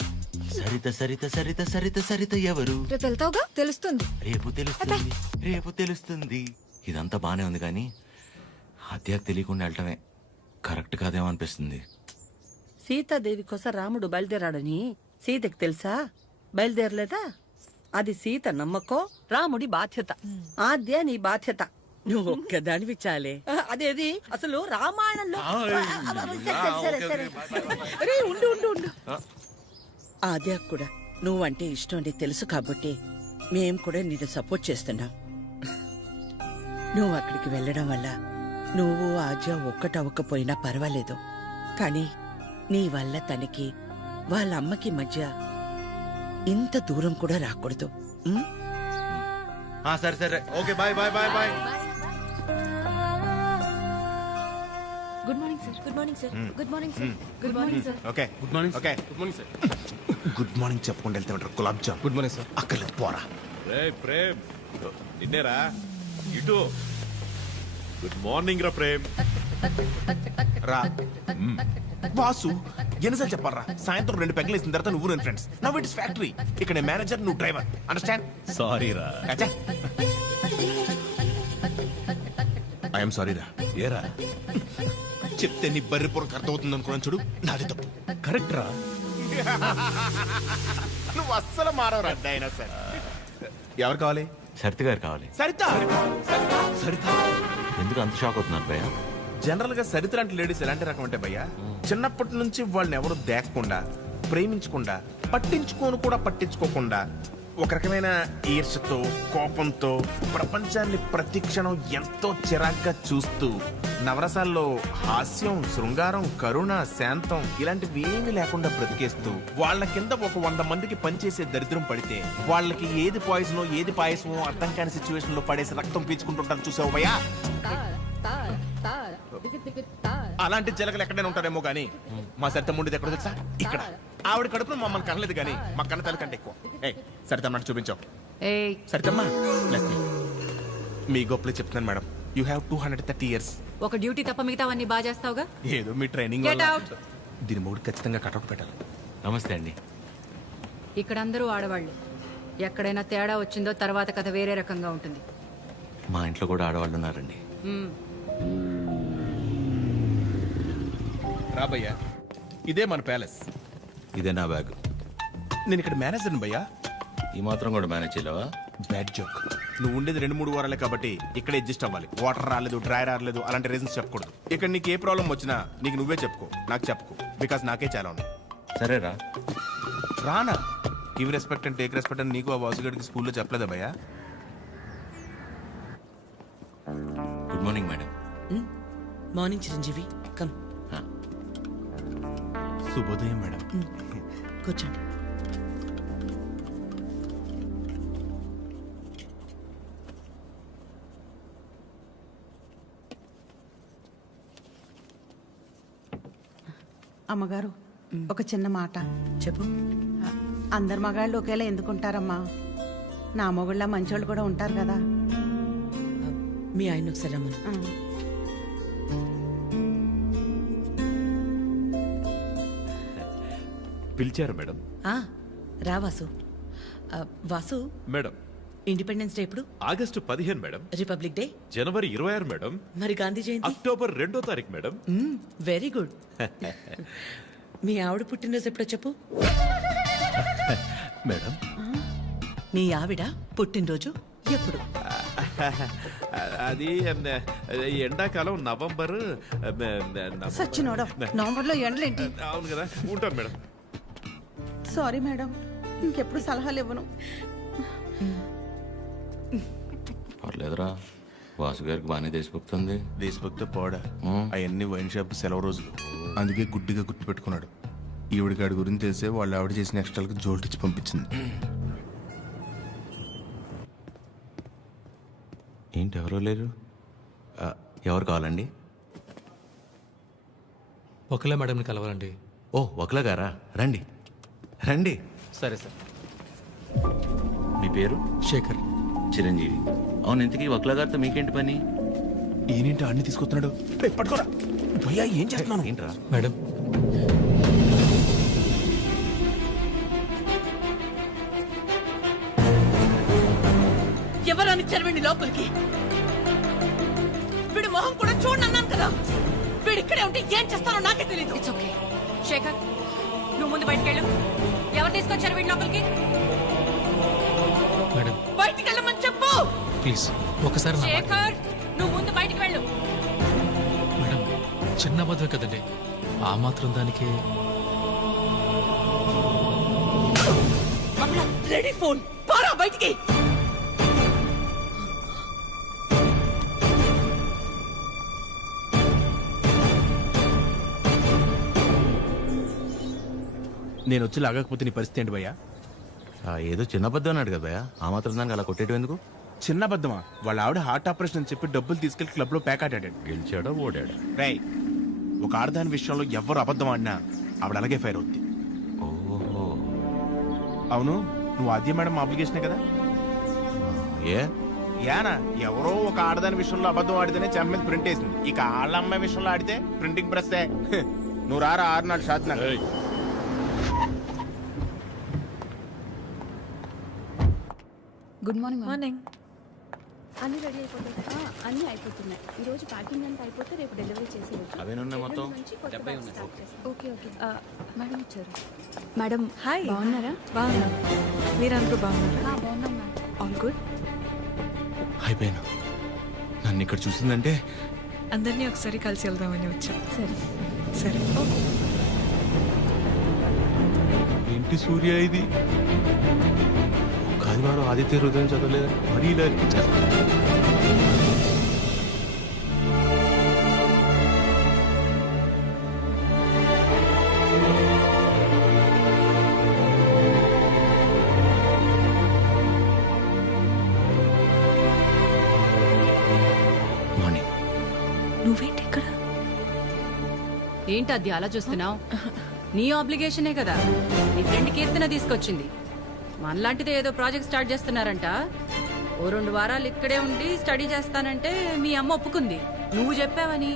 సరిత సరిత సరిత సరిత సరిత ఎవరు? రేపు వెళ్తావుగా, తెలుస్తుంది. రేపు తెలుస్తుంది, రేపు తెలుస్తుంది. ఇదంతా బానే ఉంది కానీ హత్యకు తెలియకుండా వెళ్ళటమే కరెక్ట్ కాదేమో అనిపిస్తుంది. సీతాదేవి కోసం రాముడు బయలుదేరాడని సీతకి తెలుసా? బయలుదేరలేదా? అది సీత నమ్మకం, రాముడి బాధ్యత. ఆద్య నీ బాధ్యత. నువ్వు ఒక్కదానివి చాలే. అదేది అసలు రామాయణంలో అరే ఉండు ఉండు ఉండు. ఆద్య కూడా నువ్వంటే ఇష్టం అని తెలుసు కాబట్టి మేం కూడా నిన్ను సపోర్ట్ చేస్తున్నాం. నువ్వు అక్కడికి వెళ్ళడం వల్ల నువ్వు ఆద్య ఒక్కటవ్వకపోయినా పర్వాలేదు, కానీ నీ వల్ల తనకి వాళ్ళ అమ్మకి మధ్య ఇంత దూరం కూడా రాకూడదు. ఉం? సరే సరే, okay, bye bye bye bye. Good morning sir. Good morning sir. Good morning sir. Good morning sir. Okay good morning. Okay good morning sir. Good morning చెప్పుకుంటూ వెళ్తే ఉంటారు. గులాబ్ జామ్. గుడ్ మార్నింగ్ సార్. అక్కర్లేదు, పోరా. రే ప్రేమ్, నిన్నేరా ఇటు. గుడ్ మార్నింగ్ రా ప్రేమ్. రా వాసు, ఎన్నిసార్లు చెప్పారా? సాయంత్రం 2 పెగ్గలు వేసిన తర్వాత నువ్వు నేను friends. Now it is factory. ఇక్కడ నేను మేనేజర్, నువ్వు డ్రైవర్. అండర్స్టాండ్? సారీ రా. ఐఎమ్ సారీ రా. ఏరా చెప్తే నీ బర్రి పొరకు అర్థమవుతుంది అనుకున్నాను చూడు, నాది తప్పు. కరెక్ట్ రా. నువ్వు అస్సలు మారవరా డైనోసార్. ఎవరు కావాలి? సరిత గారు కావాలి. సరిత. సరిత ఎందుకు అంత షాక్ అవుతున్నారు భయ్య? జనరల్ గా సరిత లాంటి లేడీస్ ఎలాంటి రకం అంటే భయ్యా, చిన్నప్పటి నుంచి వాళ్ళని ఎవరు దేకకుండా, ప్రేమించకుండా, పట్టించుకోకుండా ఒక రకమైన ఈర్షతో, కోపంతో ప్రపంచాన్ని ప్రతి క్షణం ఎంతో చిరాగ్గా చూస్తూ, నవరసాల్లో హాస్యం, శృంగారం, కరుణ, శాంతం ఇలాంటివి ఏమీ లేకుండా బ్రతికేస్తూ, వాళ్ళ కింద ఒక 100 మందికి పనిచేసే దరిద్రం పడితే వాళ్ళకి ఏది పాయిజనో ఏది పాయసమో అర్థం కాని సిచ్యువేషన్ లో పడేసి రక్తం పీల్చుకుంటుంటారు. చూసావు భయ్యా? అలాంటి జలగలు ఎక్కడైనా ఉంటారేమో గానీ మా సరిత ముండిది ఎక్కడ తెలుసా? ఇక్కడ. ఆవిడ కడుపును మమ్మల్ని కనలేదు కానీ మా కన్న తల్లి కంటే ఎక్కువ. సరితమ్మ చూపించావు. సరితమ్మా, మీ గొప్పలు చెప్తున్నాను మేడం. You have 230 years. ఒక డ్యూటీ తప్ప మిగతావన్నీ బాగా చేస్తావుగా. ఏదో మీ ట్రైనింగ్ Get out. దీని మూడు ఖచ్చితంగా కటౌట్ పెట్టాలి. నమస్తే అండి. ఇక్కడ అందరూ ఆడవాళ్ళు. ఎక్కడైనా తేడా వచ్చిందో తర్వాత కథ వేరే రకంగా ఉంటుంది. మా ఇంట్లో కూడా ఆడవాళ్ళు ఉన్నారండి. రాబయ్యా, ఇదే మన ప్యాలెస్. ఇదే నా బ్యాగ్. నేను ఇక్కడ మేనేజర్ని భయ్యా. ఈ మాత్రం కూడా మేనేజ్ చేయలేవా? Bad joke. నువ్వు ఉండేది 2-3 వారాలే కాబట్టి ఇక్కడ అడ్జస్ట్ అవ్వాలి. వాటర్ రాలేదు, డ్రై రాలేదు, అలాంటి రీజన్స్ చెప్పకూడదు. ఇక్కడ నీకు ఏ ప్రాబ్లం వచ్చినా నీకు నువ్వే చెప్పుకో, నాకు చెప్పుకో. బికాస్ నాకే చాలా ఉన్నాయి. సరేరా. రానా? Give respect and take respect అని నీకు ఆ వాసుగడికి స్కూల్లో చెప్పలేదా భయ్యా? Good morning madam. Morning Chiranjeevi. Come. శుభోదయం మేడం. కూర్చోండి. అమ్మగారు, ఒక చిన్న మాట. చెప్పు. అందరు మగాళ్ళు ఒకేలా ఎందుకుంటారమ్మా? నా మొగుళ్ళ మంచోళ్ళు కూడా ఉంటారు కదా. మీ ఆయన ఒకసారి రమ్మను. పిలిచారు మేడం. రా Vasu. Vasu, madam independence day ఎప్పుడు? ఆగస్టు 15 మేడం. రిపబ్లిక్ డే జనవరి 26 మేడం. మరి గాంధీ జయంతి? అక్టోబర్ 2వ తారీఖు మేడం. Very good. మీ ఆవిడ పుట్టినరోజు ఎప్పుడో చెప్పు. మేడం మీ ఆవిడ పుట్టినరోజు ఎప్పుడు? అది ఎండాకాలం నవంబర్. సచ్చినోడా, నవంబర్లో ఎండలేంటి? అవును కదా, ఉంటాను మేడం. సారీ మేడం, ఇంకెప్పుడు సలహాలు ఇవ్వను. పర్లేదురా, వాసు గారికి బాగానే దేశభక్తుంది. దేశభక్తి పోడా, అవన్నీ వైన్ షాప్ సెలవు రోజులు, అందుకే గుడ్డిగా గుర్తు పెట్టుకున్నాడు. ఈవిడికాడి గురించి తెలిసే వాళ్ళు ఆవిడ చేసిన ఎక్స్ట్రాలకు జోల్టిచ్చి పంపించింది. ఏంటి ఎవరో లేరు? ఎవరు కావాలండి? ఒకలే మేడంని కలవాలండి. ఓ ఒకలా గారా, రండి రండి. సరే సార్. మీ పేరు? శేఖర్. చిరంజీవి. అవును, ఇంతకీ వక్లా గారితో మీకేంటి పని? ఈయనేంటి అన్ని తీసుకొస్తున్నాడు? పట్టుకోరా భయ్యా, ఏం చేస్తున్నాను? ఏంట్రా మేడం? ఎవరని చెరవండి లోపలికి. వీడి మొహం కూడా చూడన్నాను కదా. వీడు ఇక్కడే ఉంటే ఏం చేస్తానో నాకే తెలియదు. It's okay. శేఖర్, నువ్వు ముందు బయటకెళ్ళు. ఎవరు తీసుకొచ్చారు వీడి లోపలికి? ప్లీజ్ ఒకసారి నా మాట శేఖర్ నువ్వు ముందు బయటికి వెళ్ళు. మేడం చిన్న అబద్ధం కదండి, ఆ మాత్రం దానికి రెడీ ఫోన్ పారా బయటికి. నేను వచ్చి లాగకపోతే నీ పరిస్థితి ఏంటి భయ్యా? ఏదో చిన్న అబద్ధం అన్నాడు కదా భయ్యా, ఆ మాత్రం దానికి అలా కొట్టేయడం ఎందుకు? చిన్న అబద్ధమా? వాళ్ళ ఆవిడ హార్ట్ ఆపరేషన్ అని చెప్పి డబ్బులు తీసుకెళ్లి క్లబ్ లో ప్యాక్ ఆడాడు. గెలిచాడా ఓడాడా? రై, ఒక ఆడదాని విషయంలో ఎవరు అబద్ధం ఆడినా ఆవిడ అలాగే ఫైర్ అవుద్ది. ఓహో. అవును, నువ్వు ఆద్య మేడం అప్లికేషనే కదా? ఏ యానా ఎవరో ఒక ఆడదాని విషయంలో అబద్ధం ఆడితేనే చెమ్మ మీద ప్రింట్ వేసింది. ఇక ఆళ్ళ అమ్మాయి విషయంలో ఆడితే ప్రింటింగ్ ప్రెస్. నువ్వు రారా 6 నాడు షాత్. Good morning morning. అన్ని రెడీ అయిపోతాయి. అన్ని అయిపోతున్నాయి. ఈ రోజు ప్యాకింగ్ అంతా అయిపోతే రేపు డెలివరీ చేసేయచ్చు. అవేనున్నాయి మొత్తం? Okay okay. మేడం వచ్చారు. మేడం హాయ్, బాగున్నారా? బాగున్నా. మీరందరూ బాగున్నారా? బాగున్నాం మేడం. All good. అయిపోయాను. నన్ను ఇక్కడ చూసిందంటే అందరినీ ఒకసారి కలిసి వెళ్దామని వచ్చా. సరే సరే. ఏంటి సూర్య ఇది? ఆదివారం ఆదిత్య హృదయం చదవలేదు, మరీ ఇలా అనిపించారు. మార్నింగ్. నువ్వేంటి ఇక్కడ? ఏంటి అది అలా చూస్తున్నావు? నీ ఆబ్లిగేషనే కదా నీ ఫ్రెండ్ కీర్తన తీసుకొచ్చింది. మనలాంటిదే ఏదో ప్రాజెక్ట్ స్టార్ట్ చేస్తున్నారంట. ఓ 2 వారాలు ఇక్కడే ఉండి స్టడీ చేస్తానంటే మీ అమ్మ ఒప్పుకుంది. నువ్వు చెప్పావని.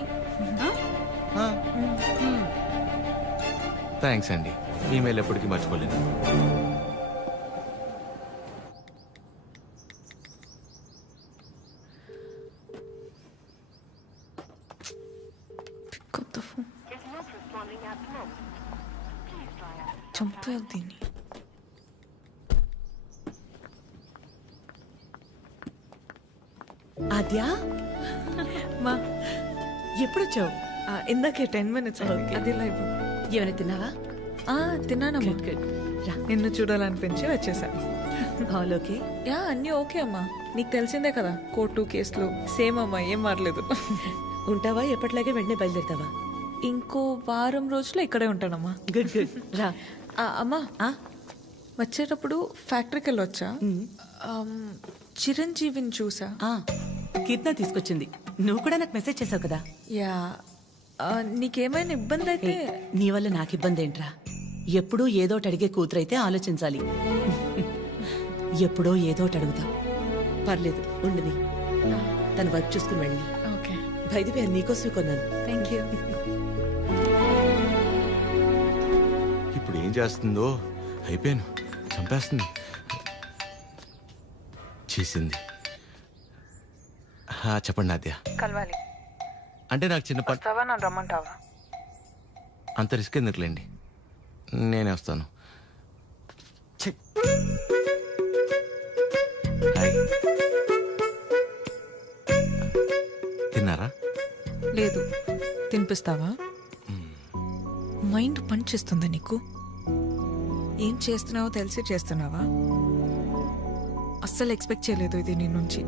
థ్యాంక్స్ అండి, ఈమెయిల్ ఎప్పటికీ మర్చిపోలేదు. చంపావు దీన్ని. ఆద్యా, మా ఎప్పుడొచ్చావు? ఇందాకే 10 minutes అది లైవ్. ఏమైనా తిన్నావా? తిన్నానమ్మా. నిన్ను చూడాలనిపించి వచ్చేసా. All okay? యా, అన్నీ ఓకే అమ్మా. నీకు తెలిసిందే కదా, కోర్టు కేసులు సేమ్ అమ్మా, ఏం మారలేదు. ఉంటావా? ఎప్పటిలాగే వెంటనే బయలుదేరుతావా? ఇంకో వారం రోజులు ఇక్కడే ఉంటానమ్మా. Good good. రా అమ్మా, వచ్చేటప్పుడు ఫ్యాక్టరీకి వెళ్ళొచ్చా? చిరంజీవిని చూసా. కీర్తన తీసుకొచ్చింది. నువ్వు కూడా నాకు మెసేజ్ చేసావు కదా? యా. నీకేమైనా ఇబ్బంది అయితే? నీ వల్ల నాకు ఇబ్బంది ఏంట్రా? ఎప్పుడూ ఏదోటి అడిగే కూతురైతే ఆలోచించాలి. ఎప్పుడో ఏదోటి అడుగుతా. పర్లేదు, ఉండని. తన వర్క్ చూసుకుని వెళ్ళి. ఓకే. బై ది వే, నీకోసమే కొన్నాను. Thank you. ఇప్పుడు ఏం చేస్తుందో? అయిపోయాను, చంపేస్తుంది. చేసింది. చెప్పండి నాద్య. కలవాలి అంటే నాకు చిన్న పని. వస్తావా? నన్ను రమ్మంటావా? అంత రిస్క్ ఎందుకులేండి, నేనే వస్తాను. తిన్నారా? లేదు. తినిపిస్తావా? మైండ్ పని చేస్తుందా నీకు? ఏం చేస్తున్నావో తెలిసి చేస్తున్నావా? అస్సలు ఎక్స్పెక్ట్ చేయలేదు ఇది నీ నుంచి.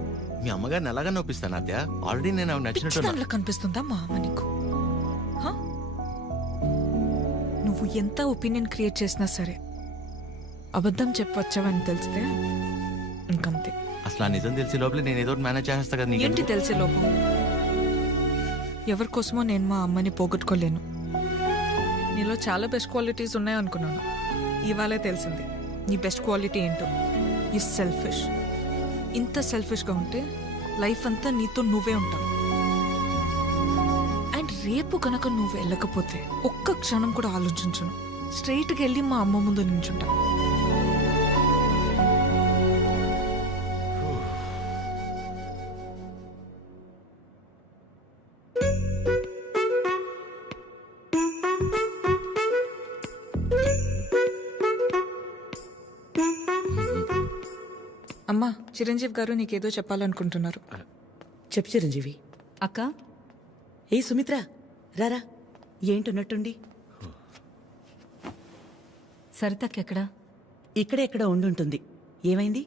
మీ అమ్మగారిని ఎలాగా నొప్పిస్తాను అద్యా? ఆల్రెడీ నేను ఆవిడ నచ్చినట్టు. దాంట్లో కనిపిస్తుందా మా అమ్మ నీకు? నువ్వు ఎంత ఒపీనియన్ క్రియేట్ చేసినా సరే అబద్ధం చెప్పవచ్చావని తెలిస్తే ఇంకంతే. అసలు ఆ నిజం తెలిసే లోపలే నేను ఏదో మేనేజ్ చేస్తా కదా. ఏంటి తెలిసే లోపం? ఎవరి కోసమో నేను మా అమ్మని పోగొట్టుకోలేను. నీలో చాలా బెస్ట్ క్వాలిటీస్ ఉన్నాయనుకున్నాను, ఇవాళే తెలిసింది నీ బెస్ట్ క్వాలిటీ ఏంటో. ఈ సెల్ఫిష్. ఇంత సెల్ఫిష్గా ఉంటే లైఫ్ అంతా నీతో నువ్వే ఉంటావు. అండ్ రేపు కనుక నువ్వు వెళ్ళకపోతే ఒక్క క్షణం కూడా ఆలోచించను, స్ట్రైట్గా వెళ్ళి మా అమ్మ ముందు నించుంటా. అమ్మా చిరంజీవి గారు నీకేదో చెప్పాలనుకుంటున్నారు. చెప్పు చిరంజీవి. అక్క ఏ సుమిత్ర రారా, ఏంటున్నట్టుండి? సరితక్కెక్కడా? ఇక్కడెక్కడ ఉండుంటుంది. ఏమైంది?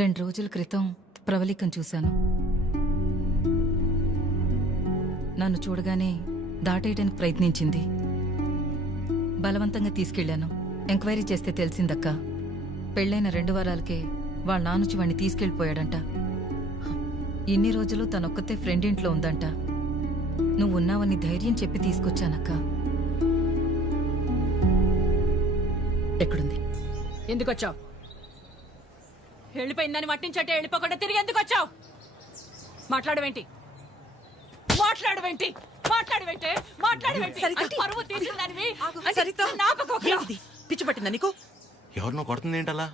2 రోజుల క్రితం ప్రవళికం చూశాను. నన్ను చూడగానే దాటేయడానికి ప్రయత్నించింది. బలవంతంగా తీసుకెళ్లాను. ఎంక్వైరీ చేస్తే తెలిసిందక్క, పెళ్ళైన 2 వారాలకే వాళ్ళ నానుచి వాణ్ణి తీసుకెళ్లిపోయాడంట. ఇన్ని రోజులు తనొక్కతే ఫ్రెండ్ ఇంట్లో ఉందంట. నువ్వున్నావని ధైర్యం చెప్పి తీసుకొచ్చానక్క. ఎక్కడుంది? ఎందుకొచ్చావు? వెళ్ళిపోయిందని మట్టించట్టే వెళ్ళిపోకుండా తిరిగి ఎందుకు వచ్చావు? మాట్లాడవేంటి? పిచ్చి పట్టిందా నీకు? ఎవరినో కొడుతుంది ఏంటలా?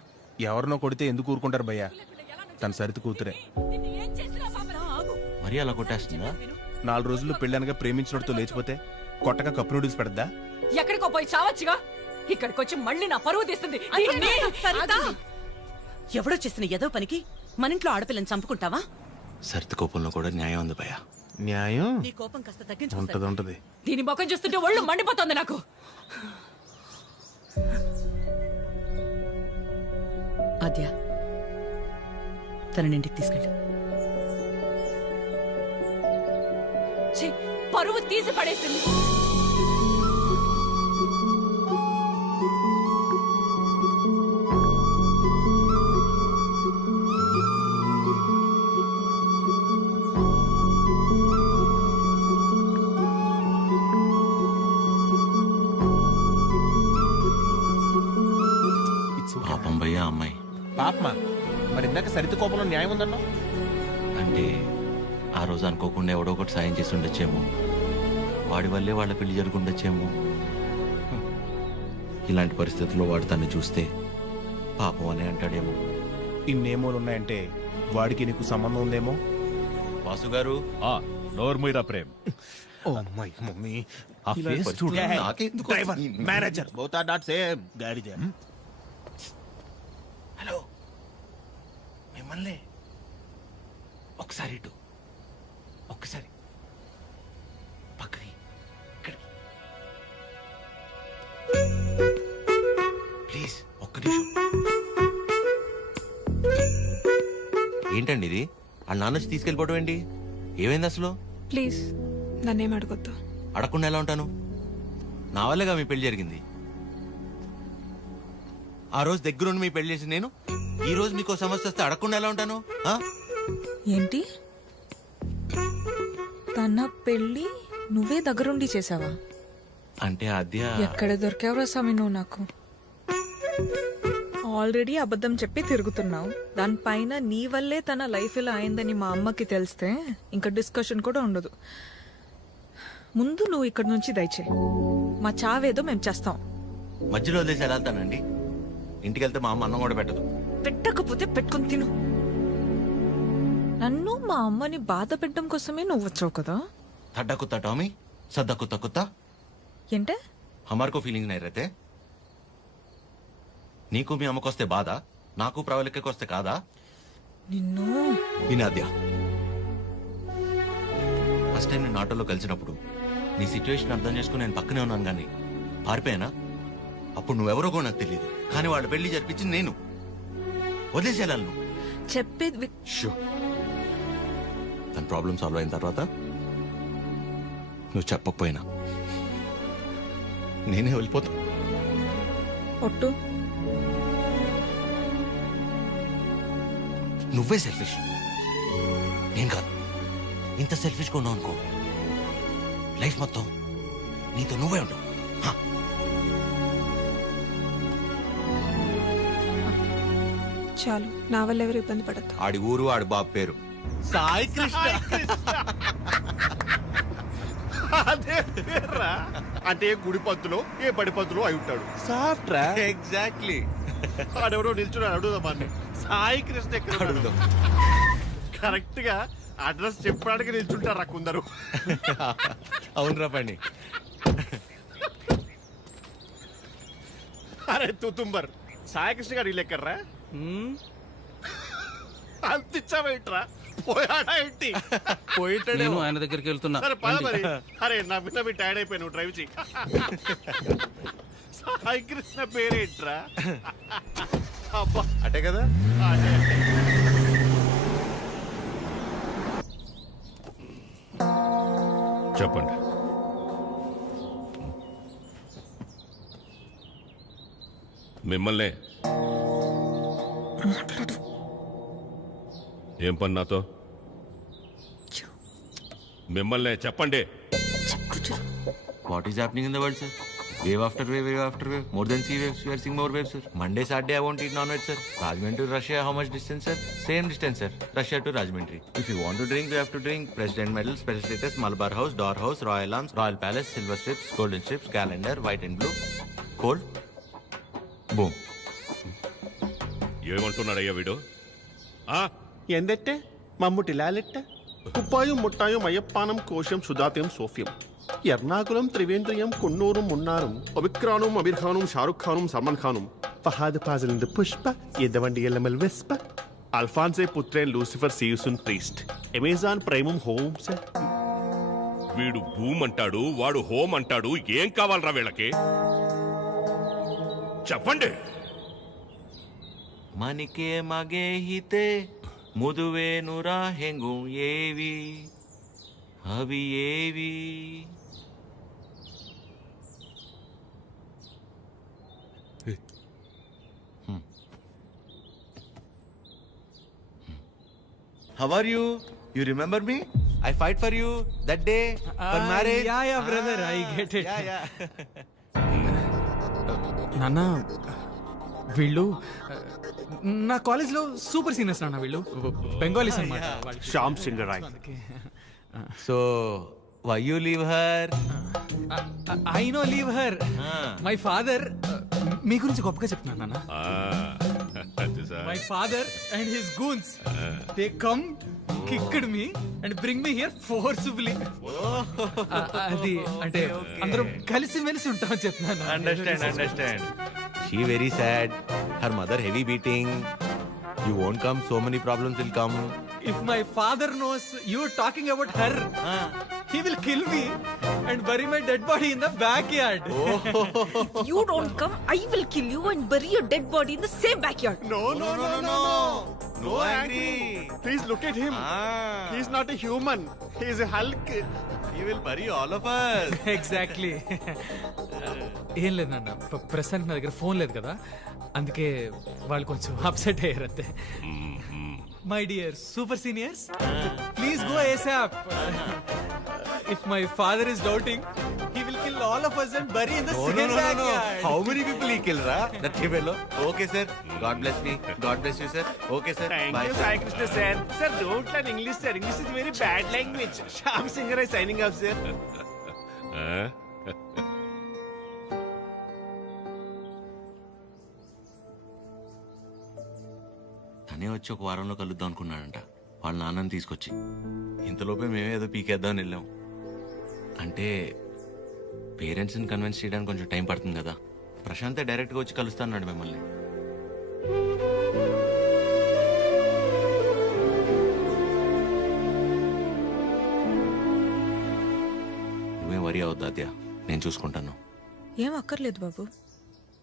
ఎవరినో కొడితే ఎందుకు ఊరుకుంటారు భయ్యా? తన సరిత కూతురే. మరీ అలా కొట్టేస్తుందా? 4 రోజులు పెళ్ళనగా ప్రేమించినోడితో లేచిపోతే కొట్టగా కప్పు నూడిల్స్ పెడద్దా? ఎక్కడికో పోయి చావచ్చుగా. ఇక్కడికొచ్చి మళ్ళీ నా పరువు తీస్తుంది. ఎవడో చేసిన ఏదో పనికి మన ఇంట్లో ఆడపిల్లని చంపుకుంటావా? సరిత కోపంలో కూడా న్యాయం ఉంది భయ్యా. న్యాయం నీ కోపం కాస్త తగ్గించు. ఉంటది. దీని ముఖం చూస్తుంటే ఒళ్ళు మండిపోతుంది నాకు. ఆద్య, తనని ఇంటికి తీసుకెళ్ళు. పరువు తీసి పడేసింది. పాపం భయ్యా అమ్మాయి. పాపమా? మరి ఇందాక సరిత కోపంలో న్యాయం ఉందన్నా? అంటే ఆ రోజు అనుకోకుండా ఎవడో ఒకటి సాయం చేసి ఉండొచ్చేమో. వాడి వల్లే వాళ్ళ పెళ్లి జరుగుండొచ్చేమో. ఇలాంటి పరిస్థితుల్లో వాడు తను చూస్తే పాపం అని అంటాడేమో. ఇన్నేమోలు ఉన్నాయంటే వాడికి నీకు సంబంధం ఉందేమో. వాసు గారు నోర్మీరా ప్రేమ్. ఓ మై మమ్మీ, ఆ ఫేస్ చూడు. నాకెందుకు driver, manager both are not same. గాడిద. హలో, మిమ్మల్ని ఒకసారి ఇటు, ఒక్కసారి పక్కకి, ఇక్కడికి ప్లీజ్ ఒక్క నిమిషం. ఏంటండి ఇది? వాళ్ళ నాన్న వచ్చి తీసుకెళ్ళిపోవడం ఏంటి? ఏమైంది అసలు? ప్లీజ్ నన్నేం అడగొద్దు. అడగకుండా ఎలా ఉంటాను? నా వల్లేగా మీ పెళ్లి జరిగింది. ఆ రోజు దగ్గరుండి మీ పెళ్లి చేసి నేను ఈ రోజు మీకు సమస్య వస్తే అడగకుండా ఎలా ఉంటాను? ఏంటి? తన పెళ్ళి నువ్వే దగ్గరుండి చేసావా? అంటే అద్య ఎక్కడ దొరికావురా స్వామి నువ్వు నాకు? ఆల్రెడీ అబద్ధం చెప్పి తిరుగుతున్నావు. దానిపైన నీ వల్లే తన లైఫ్ ఇలా అయిందని మా అమ్మకి తెలిస్తే ఇంకా డిస్కషన్ కూడా ఉండదు. ముందు నువ్వు ఇక్కడ నుంచి దయచేయి. మా చావేదో మేము చేస్తాం. మధ్యలో వదిలేసి ఎలా వెళ్తానండి? ఇంటికి వెళ్తే మా అమ్మ అన్నం కూడా పెట్టదు. పెట్టకపోతే పెట్టుకుని తిను. నన్ను మా అమ్మని బాధ పెట్టడం కోసమే నువ్వు వచ్చావు కదా. थड्डा कुत्ता टॉमी, सद्दा कुत्ता कुत्ता। ఏంటే? हमारे को फीलिंग नहीं रहते। నీకు మీ అమ్మకొస్తే బాధ, నాకు ప్రవళికకొస్తే కాదా? నిన్ను వినాద్యా, ఫస్ట్ టైం నేను ఆటోలో కలిసినప్పుడు నీ సిచ్యువేషన్ అర్థం చేసుకుని నేను పక్కనే ఉన్నాను కానీ పారిపోయానా? అప్పుడు నువ్వెవరో కూడా నాకు తెలియదు, కానీ వాళ్ళ పెళ్లి జరిపించింది నేను. వదిలేసేయాలి నువ్వు చెప్పేది. తన ప్రాబ్లం సాల్వ్ అయిన తర్వాత నువ్వు చెప్పకపోయినా నేనే వెళ్ళిపోతా. ఒట్టు నువ్వే సెల్ఫిష్, నేను కాదు. ఇంత సెల్ఫిష్గా ఉన్నావు అనుకో, లైఫ్ మొత్తం నీతో నువ్వే ఉండవు. చాలు, నా వల్ల ఎవరు ఇబ్బంది పడద్దు. ఆడి ఊరు ఆడి బాబు పేరు సాయి కృష్ణ. అదే పేర్రా. అంటే గుడి పంతులో ఏ బడి పంతులో అయి ఉంటాడు. సాఫ్ట్ రా. ఎగ్జాక్ట్లీ. ఆడెవరో నిల్చున్నాడు, అడుగుదామా అని. సాయి కృష్ణ ఎక్కడ అడుగుదాం. కరెక్ట్ గా అడ్రస్ చెప్పడానికి నిల్చుంటారా కొందరు. అవునరా పండి. అరే తుతుంబర్, సాయి కృష్ణ గారు ఇల్లు ఎక్కర్రా? అంతిచ్చావేంట్రా పోయాడా ఏంటి నేను ఆయన దగ్గరికి వెళ్తున్నా. సరే పద మరి. అరే నా విన్న మీ టైర్డ్ అయిపోయి నువ్వు డ్రైవ్ చేయి. సాయి కృష్ణ పేరేంట్రా? అబ్బా అటే కదా. అదే అదే. చెప్పండి. మిమ్మల్ని ఏం పని నాతో? మిమ్మల్ని చెప్పండి. What is happening in the world, sir? Wave after wave, wave after wave. More than sea waves, we are seeing more waves, sir. Monday, Saturday, I won't eat non-veg, sir. Rajahmundry to Russia, how much distance, sir? Same distance, sir. Russia to Rajahmundry. If you want to drink, you have to drink. President Medal, Special Status, Malabar House, Door House, Royal Arms, Royal Palace, Silver Strips, Golden Strips, Calendar, White and Blue. Cold. Boom. ఏమంటున్నాడయ్యా వీడు? ఎందెట్టే మమ్ముటి లాలెట్ట కుప్పాయం ముట్టాయం అయ్యప్పానం కోశం సుధాత్యం సోఫ్యం ఎర్నాకులం త్రివేంద్రియం కున్నూరు మున్నారం ఒబిక్రానుం అమీర్ షారుఖ్ ఖానుం సల్మాన్ ఖానుం ఫహాద్ ఫాజిల్ పుష్ప ఎద్దవండి ఎల్లమల్ వెస్ప Alphonse Puthren Lucifer see you soon priest Amazon ప్రైమం హోమ్స్. వీడు భూమ్ అంటాడు, వాడు హోమ్ అంటాడు. ఏం కావాలరా వీళ్ళకి? చెప్పండి. ಮನಿಕೆ ಮಗೆ ಹಿತೆ ಮುದುವೆ ನುರ ಹೆಂಗು ಏವಿ ಅವಿ AV How are you? You remember me? I fight for you that day for marriage. Yeah, brother, I get it. Yeah. నాన్న వీళ్ళు నా కాలేజ్లో సూపర్ సీనియర్స్ నాన్న. వీళ్ళు బెంగాలీస్ అన్నమాట. Shyam Singh Roy. So, why you leave her? I no leave her. My father మీ గురించి గొప్పగా చెప్తున్నాను నాన్న. My father and his goons they come kicked me and bring me here forcefully. అది అంటే అందరం కలిసి మెలిసి ఉంటామని చెప్తున్నాను. Understand. She very sad. Her mother heavy beating. You won't come, so many problems will come. If my father knows you talking about her, he will kill me and bury my dead body in the backyard. If you don't come, I will kill you and bury your dead body in the same backyard. No. No angry. Please look at him. He's not a human. He is a Hulk. He will bury all of us. Exactly. ఏం లేదు నాన్న, ప్రస్తుతానికి నా దగ్గర phone లేదు కదా, అందుకే వాళ్ళు కొంచెం అప్సెట్ అయ్యారు అంతే. My dear super seniors, please go ASAP. If my father is doubting, he will kill all of us and bury in the same backyard. How many people he kill, ra? That fellow. Okay, sir. God bless me. God bless you, sir. Okay, sir. Thank Bye, you, sir. Sai Krishna sir. Sir, don't learn English, sir. English is very bad language. Shyam Singer is signing off, sir. తనే వచ్చి ఒక వారంలో కలుద్దాం అనుకున్నాడంట వాళ్ళ నాన్నని తీసుకొచ్చి. ఇంతలోపే మేమేదో పీకేద్దామని వెళ్ళాం. అంటే పేరెంట్స్ని కన్విన్స్ చేయడానికి కొంచెం టైం పడుతుంది కదా. ప్రశాంతే డైరెక్ట్గా వచ్చి కలుస్తాన్నాడు మిమ్మల్ని. నువ్వే వరి అవద్దు అద్యా, నేను చూసుకుంటాను. ఏం అక్కర్లేదు బాబు,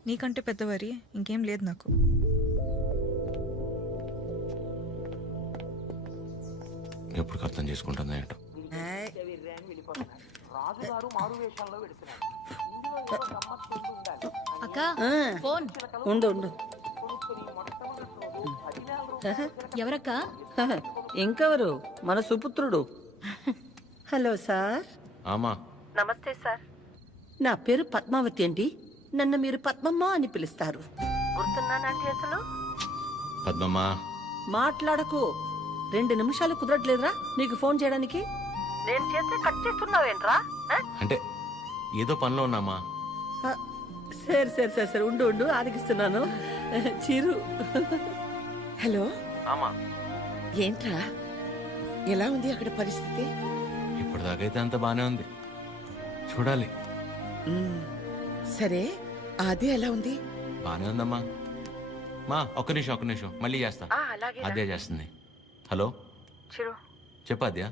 నీకంటే పెద్దవారి ఇంకేం లేదు నాకు. ఎప్పుడు అర్థం చేసుకుంటుందో ఏంటో. అక్క ఫోన్ ఉండు. ఎవరక్క? ఇంకెవరు, మన సుపుత్రుడు. Hello sir. ఆమా. నమస్తే సార్. నా పేరు పద్మావతి అండి. నన్ను మీరు పద్మమ్మ అని పిలుస్తారు. గుర్తున్నానండి అసలు? పద్మమ్మ. మాట్లాడకు. 2 నిమిషాలు కుదరట్లేదురా నీకు ఫోన్ చేయడానికి? నేను చేస్తే కట్ చేస్తున్నావేంట్రా? అంటే ఏదో పనిలో ఉన్నామా. సరే ఉండు ఆదగిస్తున్నాను. చిరు. హలో. ఆమా. ఏంట్రా, ఎలా ఉంది అక్కడ పరిస్థితి? ఇప్పటిదాకైతే అంత బానే ఉంది, చూడాలి. సరే, అదే ఎలా ఉంది? బానే ఉందమ్మా. మా ఒక్క నిమిషం మళ్ళీ చేస్తా. అలాగే. అదే చేస్తుంది. హలో చిరు చెప్పాద్యా.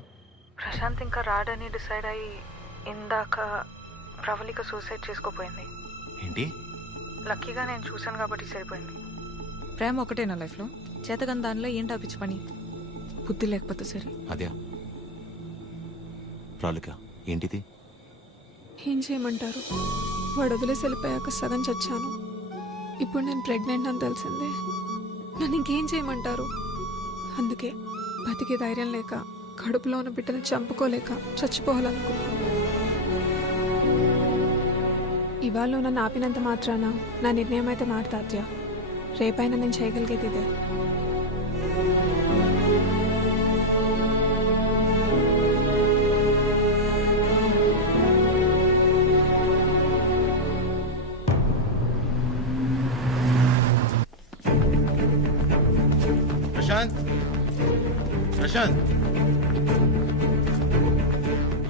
ప్రశాంత్ ఇంకా రాడని డిసైడ్ అయ్యి ఇందాక ప్రవళిక సూసైడ్ చేసుకోపోయింది. ఏంటి? లక్కీగా నేను చూశాను కాబట్టి సరిపోయింది. ప్రేమ ఒకటే నా లైఫ్లో, చేతగాని దానిలో ఏంటి ఆపించి పని? బుద్ధి లేకపోతే సరే. అద్యా ప్రాలిక ఏంటిది? ఏం చేయమంటారు? వాడు వదిలేసి వెళ్ళిపోయాక సగం చచ్చాను. ఇప్పుడు నేను ప్రెగ్నెంట్ అని తెలిసిందే. నన్ను ఇంకేం చేయమంటారు? అందుకే బతికే ధైర్యం లేక, కడుపులో ఉన్న బిడ్డను చంపుకోలేక చచ్చిపోవాలనుకున్నాను. ఇవాళ నన్ను ఆపినంత మాత్రాన నా నిర్ణయం అయితే మారుతాద్యా. రేపైనా నేను చేయగలిగేది ఇదే. ప్రశాంత్, ప్రశాంత్.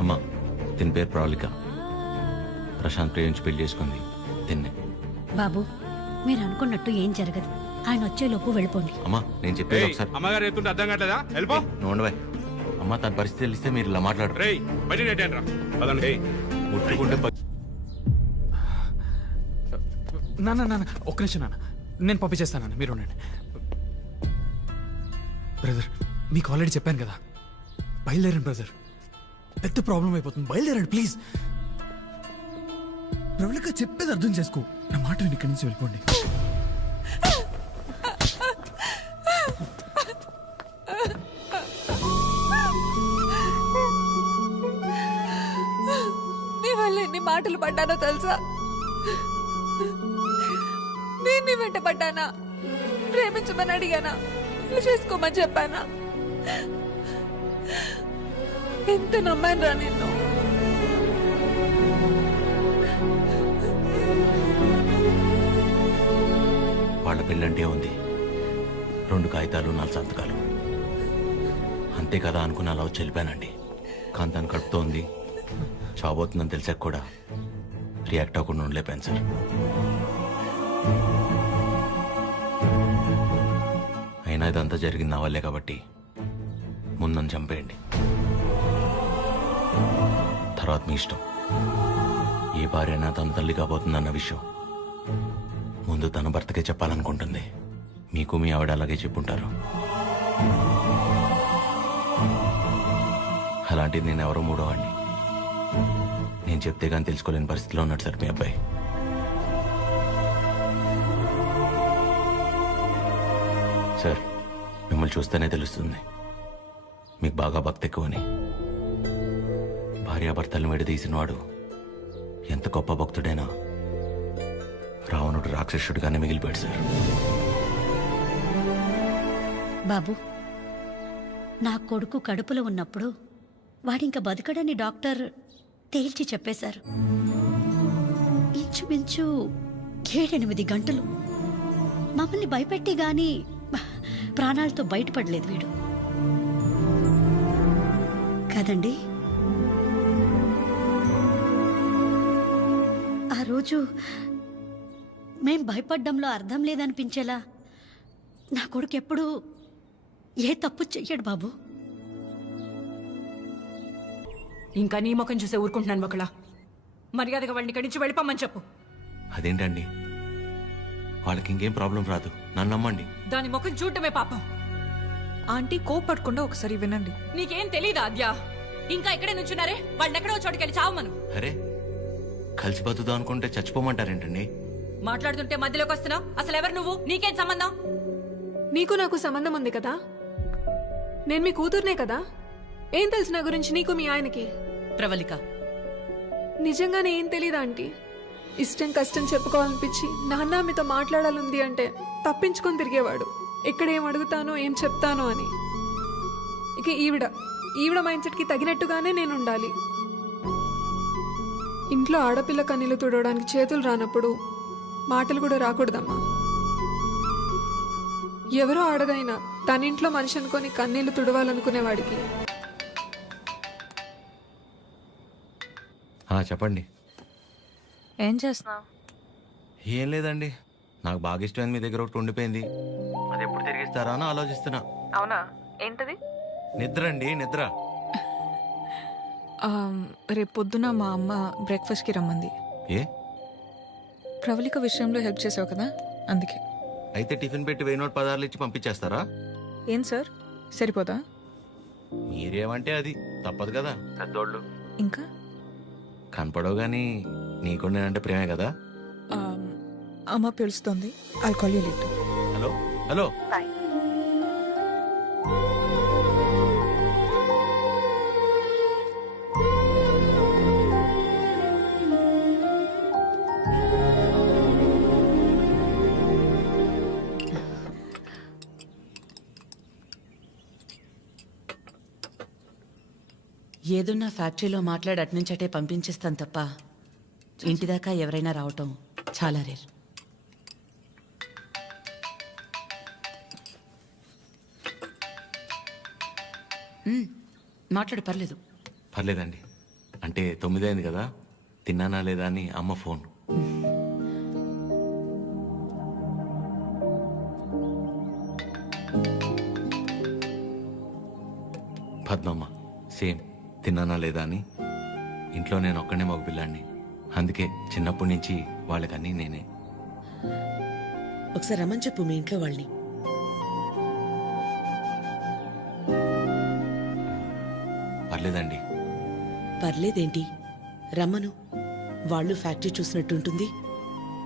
అమ్మా, దీని పేరు ప్రాలిక. ప్రశాంత్ ప్రేమించి పెళ్లి చేసుకుంది తిన్నే. బాబు, మీరు అనుకున్నట్టు ఏం జరగదు. ఆయన వచ్చేలోపు వెళ్ళిపోండి. అమ్మా, నేను చెప్పేది ఒకసారి. అమ్మగారు చెప్తుంటే అర్థం కావట్లేదా? వెళ్ళిపో. నోండవే. అమ్మ, తన పరిస్థితి తెలిస్తే మీరు ఇలా మాట్లాడు. ముట్టుకుంటే నాన్న ఒక్క నిమిషం నాన్న, నేను పంపించేస్తాను. మీరు ఉండండి. బ్రదర్, మీకు ఆల్రెడీ చెప్పాను కదా, బయలుదేరండి బ్రదర్. పెద్ద ప్రాబ్లం అయిపోతుంది, బయలుదేరండి ప్లీజ్. ప్రవళిక చెప్పేది అర్థం చేసుకో. నా మాట విని ఇక్కడి నుంచి వెళ్ళిపోండి. నీ వల్ల ఎన్ని మాటలు పడ్డానో తెలుసా? నేను నీ వెంట పడ్డానా? ప్రేమించమని అడిగానా? చేసుకోమని చెప్పానా? ఎంత నమ్మాను రా నిన్ను. వాళ్ళ పెళ్ళంటే ఉంది, 2 కాగితాలు 4 సంతకాలు అంతే కదా అనుకుని అలా వచ్చి వెళ్ళిపోయానండి. కానీ తను కడుపుతో ఉంది, చావబోతుందని తెలిసాక కూడా రియాక్ట్ అవ్వకుండా ఉండలేపాను సార్. అయినా ఇదంతా జరిగింది నా వల్లే కాబట్టి ముందు నన్ను చంపేయండి, తర్వాత మీ ఇష్టం. ఏ భార్య అయినా తన తల్లి కాబోతుందన్న విషయం ముందు తన భర్తకే చెప్పాలనుకుంటుంది. మీకు మీ ఆవిడ అలాగే చెప్పుంటారు. అలాంటిది నేను ఎవరో మూడోవాడిని. నేను చెప్తే కానీ తెలుసుకోలేని పరిస్థితిలో ఉన్నాడు సార్ మీ అబ్బాయి. సార్, మిమ్మల్ని చూస్తేనే తెలుస్తుంది మీకు బాగా భక్తి ఎక్కువని. భార్యాభర్తలను విడదీసినవాడు ఎంత గొప్ప భక్తుడైనా రావణుడు రాక్షసుడిగానే మిగిలిపోయాడు సార్. బాబు, నా కొడుకు కడుపులో ఉన్నప్పుడు వాడింక బతకడని డాక్టర్ తేల్చి చెప్పేశారు. ఇంచుమించు 7-8 గంటలు మమ్మల్ని భయపెట్టి గాని ప్రాణాలతో బయటపడలేదు వీడు కదండి. ఆ రోజు మేం భయపడ్డంలో అర్థం లేదనిపించేలా నా కొడుకు ఎప్పుడూ ఏ తప్పు చెయ్యడు బాబు. ఇంకా నీ ముఖం చూసే ఊరుకుంటున్నాను ఒకలా. మర్యాదగా వాళ్ళని ఇక్కడి నుంచి వెళ్ళిపోమని చెప్పు. అదేంటండి, వాళ్ళకి ఇంకేం ప్రాబ్లం రాదు, నన్ను నమ్మండి. దాని ముఖం చూడటమే పాపం. ఆంటీ కోపడకుండా ఒకసారి వినండి. నీకేం తెలీదా అద్యా? ఇంకా ఇక్కడే నుంచున్నారే, వాళ్ళని ఎక్కడో చోటుకెళ్ళి చావమను. అరే, కలిసి బతుకుదాం అనుకుంటే చచ్చిపోమంటారేంటండి? మాట్లాడుతుంటే మధ్యలోకి వస్తున్నావు. అసలు ఎవరు నువ్వు? నీకేం సంబంధం? నీకు నాకు సంబంధం ఉంది కదా. నేను మీ కూతుర్నే కదా. ఏం తెలుసు నా గురించి నీకు మీ ఆయనకి? ప్రవళిక, నిజంగానే ఏం తెలీదా ఆంటీ? ఇష్టం కష్టం చెప్పుకోవాలనిపించి నాన్న మీతో మాట్లాడాలంది అంటే తప్పించుకొని తిరిగేవాడు. ఎక్కడ ఏం అడుగుతానో ఏం చెప్తానో అని. ఇక ఈవిడ మైండ్ సెట్కి తగినట్టుగానే నేను ఉండాలి. ఇంట్లో ఆడపిల్ల కన్నీళ్లు తుడవడానికి చేతులు రానప్పుడు మాటలు కూడా రాకూడదమ్మా. ఎవరో ఆడదైనా తన ఇంట్లో మనిషి అనుకొని కన్నీళ్లు తుడవాలనుకునేవాడికి. చెప్పండి. ఏం చేస్తున్నావు? ఏం లేదండి, నాకు బాగా ఇష్టమైంది మీ దగ్గర ఒకటి ఉండిపోయింది. అది ఎప్పుడు తిరిగిస్తారా అని ఆలోచిస్తున్నా. అవునా? ఏంటది? నిద్ర అండి, నిద్ర. రేపు పొద్దున మా అమ్మ బ్రేక్ఫాస్ట్కి రమ్మంది. ఏ? ప్రవళిక విషయంలో హెల్ప్ చేసావు కదా, అందుకే. అయితే టిఫిన్ పెట్టి 1000 నోట్ 16 ఇచ్చి పంపించేస్తారా? ఏం సార్, సరిపోదా? మీరేమంటే అది తప్పదు కదా, పెద్దోళ్ళు. ఇంకా కనపడవు కానీ నీకు నేనంటే ప్రేమే కదా. అమ్మ పిలుస్తుంది. I'll call you later. Hello hello. Bye. ఏదున్నా ఫ్యాక్టరీలో మాట్లాడి అట్నుంచటే పంపించేస్తాను తప్ప ఇంటిదాకా ఎవరైనా రావటం చాలా రేర్. మాట్లాడు, పర్లేదు. పర్లేదండి. అంటే 9 అయింది కదా, తిన్నానా లేదా అని అమ్మ ఫోన్. పద్మమ్మ సేమ్ తిన్నానా లేదా అని. ఇంట్లో నేను ఒక్కనే మగపిల్లాడిని, అందుకే చిన్నప్పటి నుంచి వాళ్ళకన్నీ నేనే. ఒకసారి రమ్మని చెప్పు మీ ఇంట్లో వాళ్ళని. పర్లేదండి. పర్లేదేంటి, రమ్మను. వాళ్ళు ఫ్యాక్టరీ చూసినట్టు ఉంటుంది,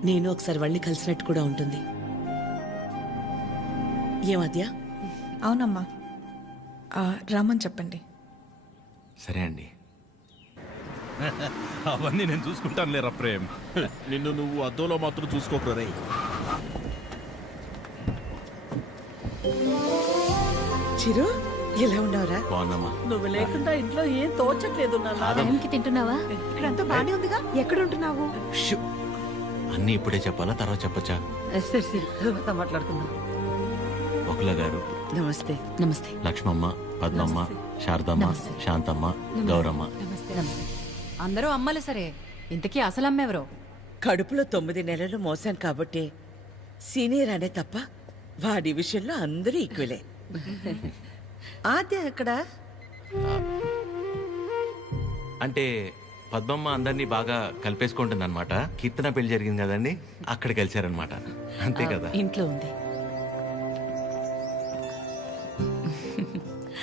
నేను ఒకసారి వాళ్ళని కలిసినట్టు కూడా ఉంటుంది. ఏమద్యా? అవునమ్మా, రామని చెప్పండి. సరే అండి. అవన్నీ నేను చూసుకుంటాను లేరా ప్రేమ్. నిన్ను నువ్వు అద్దంలో మాత్రం చూసుకోకరా రే. చిరు, ఎలా ఉన్నావురా? బాగున్నామా? నువ్వు లేకుండా ఇంట్లో ఏం తోచట్లేదు నాన్న. టైంకి తింటున్నావా? ఇక్కడంతా బానే ఉందిగా, ఎక్కడ ఉంటున్నావు? అన్నీ ఇప్పుడే చెప్పాలా, తర్వాత చెప్పచ్చా? సరే సరే, తర్వాత మాట్లాడుకుందాం. ఒకల గారు నమస్తే. నమస్తే. లక్ష్మమ్మ, పద్మమ్మ, శారదమ్మ, శాంతమ్మ, గౌరమ్మ. అందరూ అమ్మలు సరే, ఇంతకీ అసలు అమ్మెవరో? కడుపులో 9 నెలలు మోసాను కాబట్టి సీనియర్ అనే తప్ప వాడి విషయంలో అందరూ ఈక్వలే. ఆద్య ఎక్కడ? అంటే పద్మమ్మ అందరినీ బాగా కలిపేసుకుంటుంది అనమాట. కీర్తన పెళ్లి జరిగింది కదండి, అక్కడ కలిశారనమాట. అంతే కదా. ఇంట్లో ఉంది.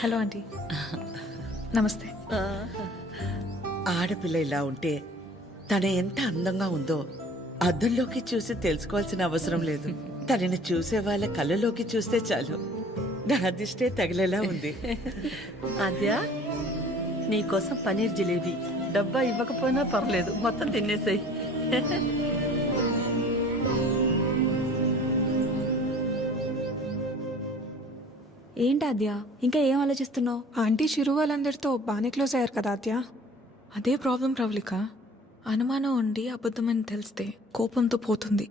Hello aunty. నమస్తే. ఆడపిల్ల ఇలా ఉంటే తన ఎంత అందంగా ఉందో అద్దంలోకి చూసి తెలుసుకోవాల్సిన అవసరం లేదు. తనని చూసే వాళ్ళ కళ్ళలోకి చూస్తే చాలు. నా దిష్టే తగిలేలా ఉంది. ఆద్య, నీకోసం పనీర్ జిలేబీ డబ్బా ఇవ్వకపోయినా పర్లేదు, మొత్తం తినేసాయి. ఏంటి ఆద్య, ఇంకా ఏం ఆలోచిస్తున్నావు? ఆంటీ చిరు వాళ్ళందరితో బాగానే క్లోజ్ అయ్యారు కదా ఆద్య. అదే ప్రాబ్లం ప్రవళిక. అనుమానం ఉండి అబద్ధమని తెలిస్తే కోపంతో పోతుంది,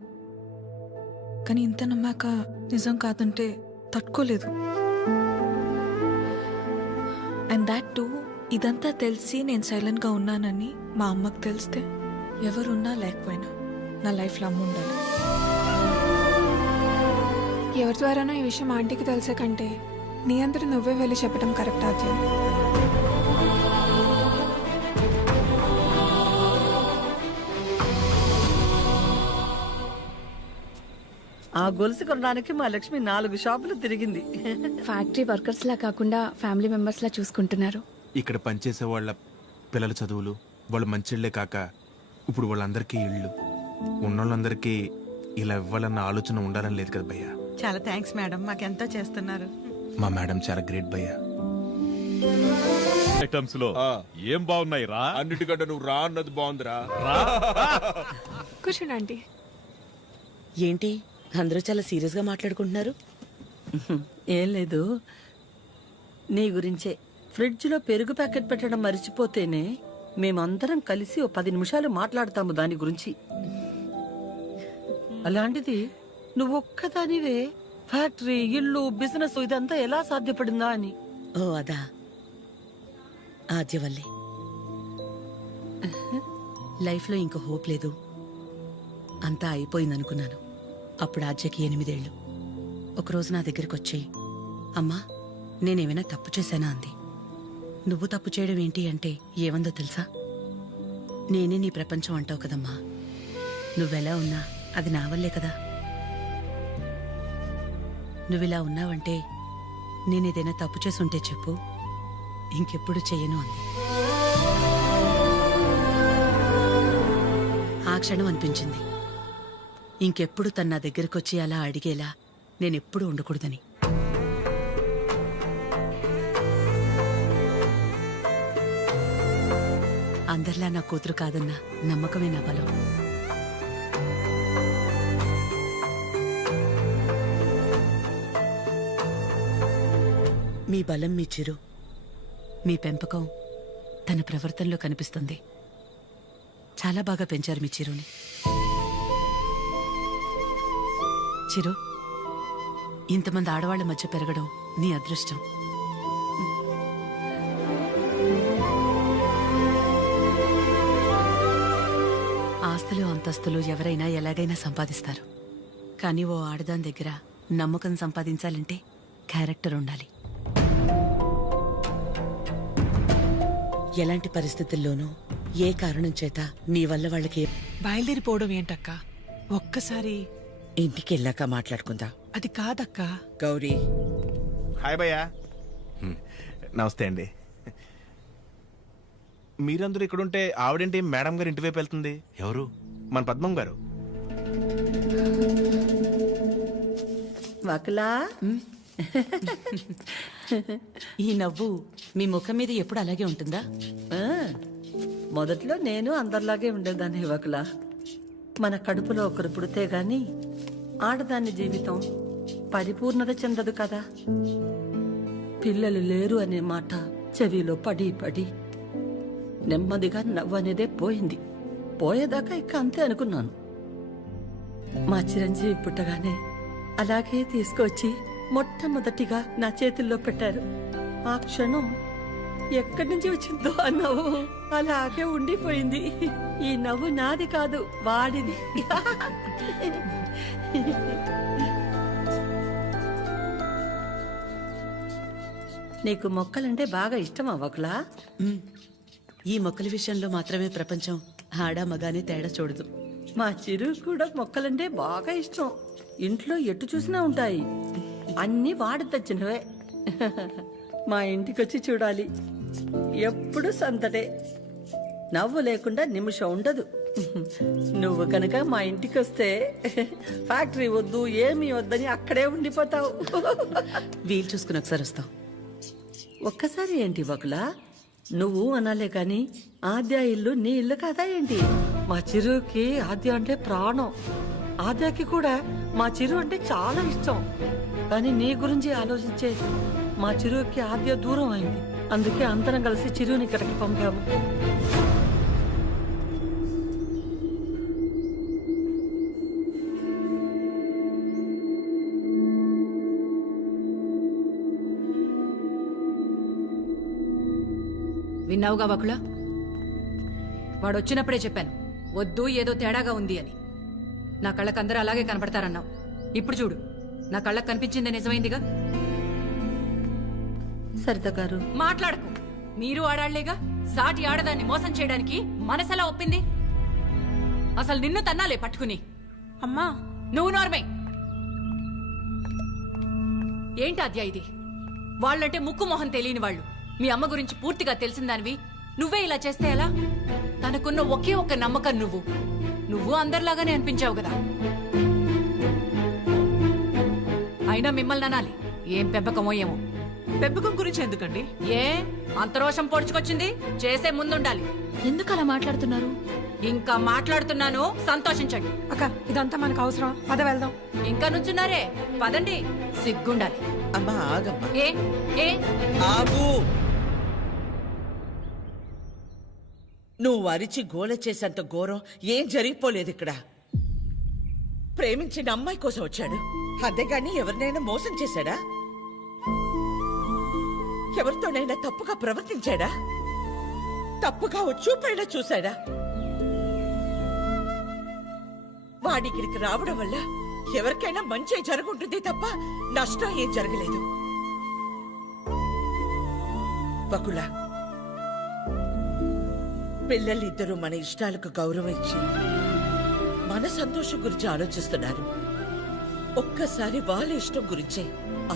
కానీ ఇంత నమ్మాక నిజం కాదంటే తట్టుకోలేదు. అండ్ దాట్ టూ, ఇదంతా తెలిసి నేను సైలెంట్గా ఉన్నానని మా అమ్మకు తెలిస్తే ఎవరున్నా లేకపోయినా నా లైఫ్లో అమ్మ ఉండాలి. ఎవరి ద్వారానో ఈ విషయం ఆంటీకి తెలిసే కంటే నీ అందరూ నువ్వే వెళ్ళి చెప్పడం కరెక్ట్ ఆద్య. ఆ గొలుసు కొనడానికి మా లక్ష్మి 4 షాపులు తిరిగింది. ఫ్యాక్టరీ వర్కర్స్ లా కాకుండా ఫ్యామిలీ మెంబర్స్ లా చూసుకుంటున్నారు. ఇక్కడ పనిచేసే వాళ్ళ పిల్లల చదువులు, వాళ్ళ మంచిళ్లే కాక ఇప్పుడు వాళ్ళందరికీ ఇళ్ళు ఉన్నోళ్ళందరికీ ఇలా ఇవ్వాలన్న ఆలోచన ఉండాలని లేదు కదా భయ్యా. చాలా థ్యాంక్స్ మేడం, మాకెంతో చేస్తున్నారు. మా మేడం చాలా గ్రేట్ భయ్యా. ఐటమ్స్ లో ఏం బాగున్నాయి రా? అన్నిటికంటే నువ్వు రా అన్నది బాగుందిరా. కూర్చోండి ఆంటీ. ఏంటి అందరూ చాలా సీరియస్ గా మాట్లాడుకుంటున్నారు? ఏం లేదు, నీ గురించే. ఫ్రిడ్జ్లో పెరుగు ప్యాకెట్ పెట్టడం మర్చిపోతేనే మేమందరం కలిసి 10 నిమిషాలు మాట్లాడతాము దాని గురించి. అలాంటిది నువ్వొక్కదానివే ఫ్యాక్టరీ, ఇల్లు, బిజినెస్ ఇదంతా ఎలా సాధ్యపడిందా అని. ఓ అదా, ఆద్యవల్లి. లైఫ్లో ఇంకో హోప్ లేదు, అంతా అయిపోయిందనుకున్నాను. అప్పుడు ఆద్యకి 8 ఏళ్ళు. ఒకరోజు నా దగ్గరికి వచ్చి, అమ్మా నేనేమైనా తప్పు చేశానా అంది. నువ్వు తప్పు చేయడం ఏంటి అంటే ఏమందో తెలుసా? నేనే నీ ప్రపంచం అంటావు కదమ్మా. నువ్వెలా ఉన్నా అది నా వల్లే కదా. నువ్విలా ఉన్నావంటే నేనేదైనా తప్పు చేసుంటే చెప్పు, ఇంకెప్పుడు చెయ్యను అంది. ఆ క్షణం అనిపించింది ఇంకెప్పుడు తన నా దగ్గరకొచ్చి అలా అడిగేలా నేనెప్పుడు ఉండకూడదని. అందరిలా నా కూతురు కాదన్న నమ్మకమే నా బలం. మీ బలం మీ చిరు, మీ పెంపకం తన ప్రవర్తనలో కనిపిస్తుంది. చాలా బాగా పెంచారు మీ చిరుని. చిరు, ఇంతమంది ఆడవాళ్ల మధ్య పెరగడం నీ అదృష్టం. ఆస్తులు అంతస్తులు ఎవరైనా ఎలాగైనా సంపాదిస్తారు, కానీ ఓ ఆడదాని దగ్గర నమ్మకం సంపాదించాలంటే క్యారెక్టర్ ఉండాలి. ఎలాంటి పరిస్థితుల్లోనూ ఏ కారణం చేత నీ వల్ల వాళ్ళకి బయలుదేరిపోవడం ఏంటక్క? ఒక్కసారి ఇంటికి వెళ్ళాక మాట్లాడుకుందా. అది కాదక్క. గౌరీ, హాయ్ భయ్యా. నమస్తే అండి. మీరందరూ ఇక్కడుంటే ఆవిడేంటి మేడం గారు ఇంటివైపు వెళ్తుంది? ఎవరు? మన పద్మం గారు. వకులా, ఈ నవ్వు మీ ముఖం మీద ఎప్పుడు అలాగే ఉంటుందా? మొదట్లో నేను అందరిలాగే ఉండేదాన్ని వకులా. మన కడుపులో ఒకరు పుడితే గాని ఆడదాని జీవితం పరిపూర్ణత చెందదు కదా. పిల్లలు లేరు అనే మాట చెవిలో పడి పడి నెమ్మదిగా నవ్వు అనేదే పోయింది. పోయేదాకా ఇక అంతే అనుకున్నాను. మా చిరంజీవి పుట్టగానే అలాగే తీసుకొచ్చి మొట్టమొదటిగా నా చేతుల్లో పెట్టారు. ఆ క్షణం ఎక్కడి నుంచి వచ్చిందో ఆ నవ్వు అలాగే ఉండిపోయింది. ఈ నవ్వు నాది కాదు, వాడిది. నీకు మొక్కలంటే బాగా ఇష్టమా వకులా? ఈ మొక్కల విషయంలో మాత్రమే ప్రపంచం ఆడా మగానే తేడా చూడదు. మా చిరు కూడా మొక్కలంటే బాగా ఇష్టం. ఇంట్లో ఎటు చూసినా ఉంటాయి. అన్నీ వాడి తెచ్చినవే. మా ఇంటికొచ్చి చూడాలి. ఎప్పుడు సందడే. నవ్వు లేకుండా నిమిషం ఉండదు. నువ్వు కనుక మా ఇంటికి వస్తే ఫ్యాక్టరీ వద్దు ఏమీ వద్దని అక్కడే ఉండిపోతావు. వీలు చూసుకుని ఒకసారి వస్తాం. ఒక్కసారి ఏంటి వకులా? నువ్వు అనాలే కాని ఆద్య ఇల్లు నీ ఇల్లు కాదా ఏంటి? మా చిరుకి ఆద్య అంటే ప్రాణం. ఆద్యకి కూడా మా చిరు అంటే చాలా ఇష్టం. కానీ నీ గురించి ఆలోచించే మా చిరుకి ఆద్య దూరం అయింది. అందుకే అందరం కలిసి చిరుని ఇక్కడికి పంపాము. విన్నావుగా వకులా? వాడు వచ్చినప్పుడే చెప్పాను వద్దు, ఏదో తేడాగా ఉంది అని. నా కళ్ళకు అందరూ అలాగే కనపడతారన్నావు. ఇప్పుడు చూడు, నా కళ్ళకు కనిపించింది నిజమైందిగా. సరిత గారు మాట్లాడకు. మీరు ఆడాళ్లేగా. సాటి ఆడదాన్ని మోసం చేయడానికి మనసెలా ఒప్పింది? అసలు నిన్ను తన్నాలే పట్టుకుని. అమ్మా, నువ్వు నోర్మే. ఏంటి అద్యా ఇది? వాళ్ళంటే ముక్కు మొహం తెలియని వాళ్ళు. మీ అమ్మ గురించి పూర్తిగా తెలిసిందానివి నువ్వే ఇలా చేస్తే ఎలా? తనకున్న ఒకే ఒక్క నమ్మకం నువ్వు అందరిలాగానే అనిపించావు కదా. అయినా మిమ్మల్ని అనాలి. ఏం పెంపకమో ఏమో. పెంపకం గురించి ఎందుకండి? ఏ అంత రోషం పొడుచుకొచ్చింది? చేసే ముందుండాలి. ఎందుకు అలా మాట్లాడుతున్నారు? ఇంకా మాట్లాడుతున్నాను, సంతోషించండి. అక్క, ఇదంతా మనకు అవసరం. పద వెళ్దాం. ఇంకా నుంచున్నారే, పదండి. సిగ్గుండాలి. అమ్మా ఆగమ్మా. ఏ ఏ ఆగు. నువ్వు అరిచి గోల చేసేంత ఘోరం ఏం జరిగిపోలేదు ఇక్కడ. ప్రేమించిన అమ్మాయి కోసం వచ్చాడు, అంతేగాని ఎవరినైనా మోసం చేశాడా? ఎవరితోనైనా తప్పుగా ప్రవర్తించాడా? తప్పుగా చూపైనా చూశాడా? వాడికిడికి రావడం వల్ల ఎవరికైనా మంచి జరుగుంటుంది తప్ప నష్టం ఏం జరగలేదు. బకుల, పిల్లలిద్దరూ మన ఇష్టాలకు గౌరవం ఇచ్చి మన సంతోషం గురించి ఆలోచిస్తున్నారు. ఒక్కసారి వాళ్ళ ఇష్టం గురించే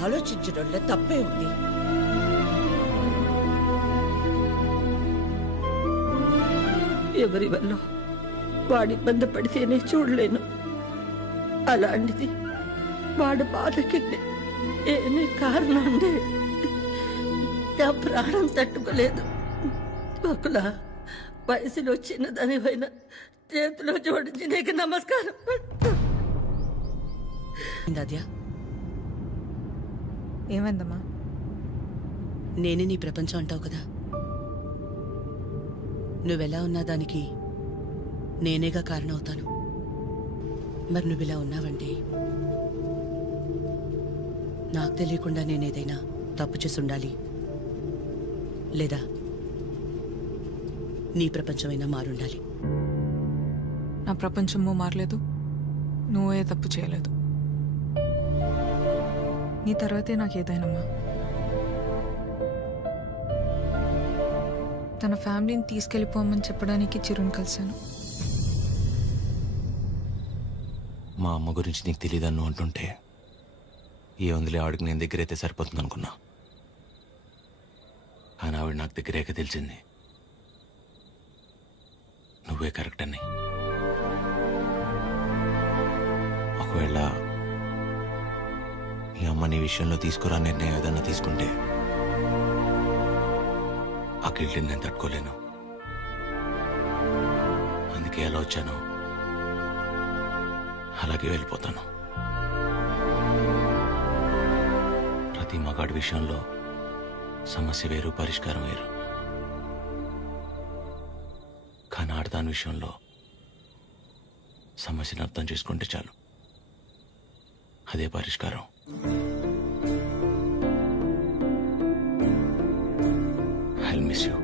ఆలోచించడంలో తప్పే ఉంది. ఎవరి వల్ల వాడి ఇబ్బంది పడితేనే చూడలేను. అలాంటిది వాడు బాధకి ఏమీ కారణం నా ప్రాణం తట్టుకోలేదు. బకుల, వయసులో చిన్నదానివైన చేతిలో జోడించి నీకు నమస్కారం. ఏమైందమ్మా? నేనే నీ ప్రపంచం అంటావు కదా, నువ్వెలా ఉన్నా దానికి నేనేగా కారణమవుతాను. మరి నువ్విలా ఉన్నావంటే నాకు తెలియకుండా నేనేదైనా తప్పు చేసి ఉండాలి, లేదా నీ ప్రపంచమైనా మారుండాలి. నా ప్రపంచము మారలేదు, నువ్వే తప్పు చేయలేదు. నీ తర్వాతే నాకేదైనమ్మా. తన ఫ్యామిలీని తీసుకెళ్ళిపోమని చెప్పడానికి చిరుని కలిశాను. మా అమ్మ గురించి నీకు తెలియదన్ను అంటుంటే ఏ ఉందిలే, ఆవిడకి నేను దగ్గరైతే సరిపోతుంది అనుకున్నా. కానీ ఆవిడ నాకు దగ్గరేక తెలిసింది నువ్వే కరెక్ట్ అని. ఒకవేళ మీ అమ్మ నీ విషయంలో తీసుకురా నిర్ణయం ఏదన్నా తీసుకుంటే ఆ గిల్ట్ని నేను తట్టుకోలేను. అందుకే ఎలా వచ్చాను అలాగే వెళ్ళిపోతాను. ప్రతి మగాడి విషయంలో సమస్య వేరు, పరిష్కారం వేరు. కానీ ఆడదాని విషయంలో సమస్యను అర్థం చేసుకుంటే చాలు, అదే పరిష్కారం. I'll miss you.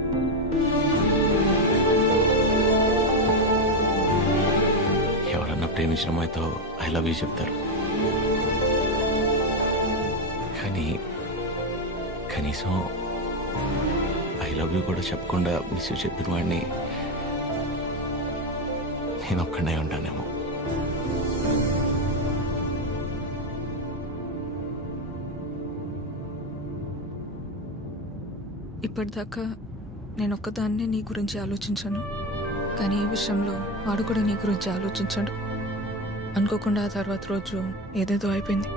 ఎవరన్నా ప్రేమించిన అమ్మాయితో ఐ లవ్ యూ చెప్తారు, కానీ కనీసం ఐ లవ్ యూ కూడా చెప్పకుండా మిస్ యూ చెప్పిన వాడిని నేను ఒక్కడే ఉంటానేమో. ఇప్పటిదాకా నేను ఒక్కదాన్నే నీ గురించి ఆలోచించాను, కానీ ఈ విషయంలో వాడు కూడా నీ గురించి ఆలోచించాడు. అనుకోకుండా ఆ తర్వాత రోజు ఏదేదో అయిపోయింది.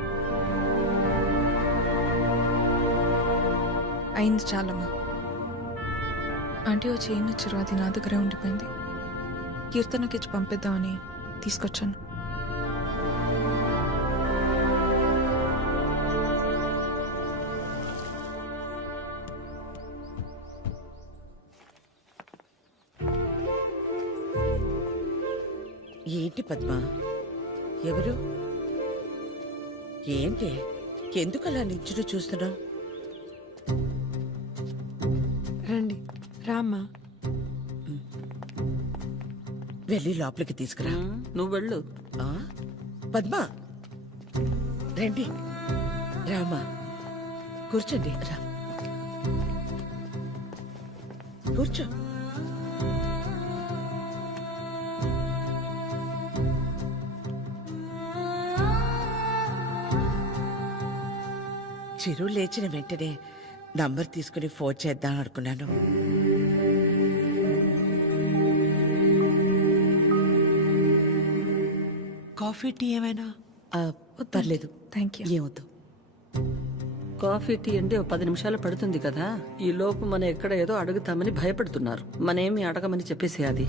అయింది చాలమ్మా. ఆంటీ వచ్చి ఏం ఇచ్చారు, అది నా దగ్గరే ఉండిపోయింది. కీర్తనకి ఇచ్చి పంపిద్దామని తీసుకొచ్చాను. ఏంటి పద్మ, ఎవరు? ఏంటి, ఎందుకు అలా నించుని చూస్తున్నావు? రండి, రామ్మా. వెళ్ళి లోపలికి తీసుకురా. నువ్వు వెళ్ళు. పద్మ, రండి. రామా, కూర్చోండి. రా, కూర్చో. చిరు లేచిన వెంటనే నంబర్ తీసుకుని ఫోన్ చేద్దాం అనుకున్నాను. కాఫీ టీ ఏమైనా? పర్లేదు, థ్యాంక్ యూ. ఏమవుతు. కాఫీ టీ అంటే 10 నిమిషాలు పడుతుంది కదా. ఈ లోపు మనం ఎక్కడ ఏదో అడుగుతామని భయపడుతున్నారు. మనేమి అడగమని చెప్పేసి అది.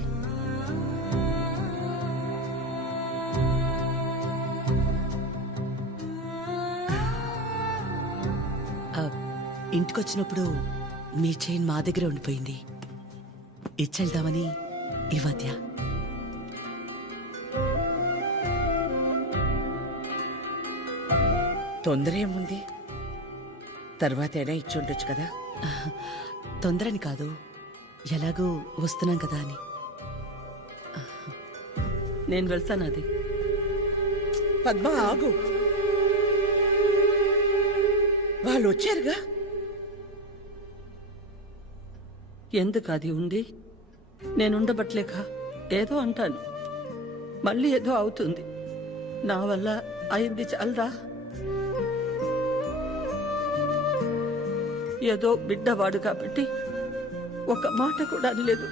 ఇంటికొచ్చినప్పుడు మీ చైన్ మా దగ్గర ఉండిపోయింది, ఇచ్చేద్దామని ఈ మధ్య. తొందర ఏముంది, తర్వాత అయినా ఇచ్చుండొచ్చు కదా. తొందరని కాదు, ఎలాగూ వస్తున్నాం కదా అని. నేను వెళ్తాను. అది పద్మ ఆగు, వాళ్ళు వచ్చారుగా. ఎందుకు అది ఉంది? నేనుండబట్లేక ఏదో అంటాను, మళ్ళీ ఏదో అవుతుంది. నా వల్ల అయింది చాలరా. ఏదో బిడ్డవాడు కాబట్టి ఒక మాట కూడా అనలేదు.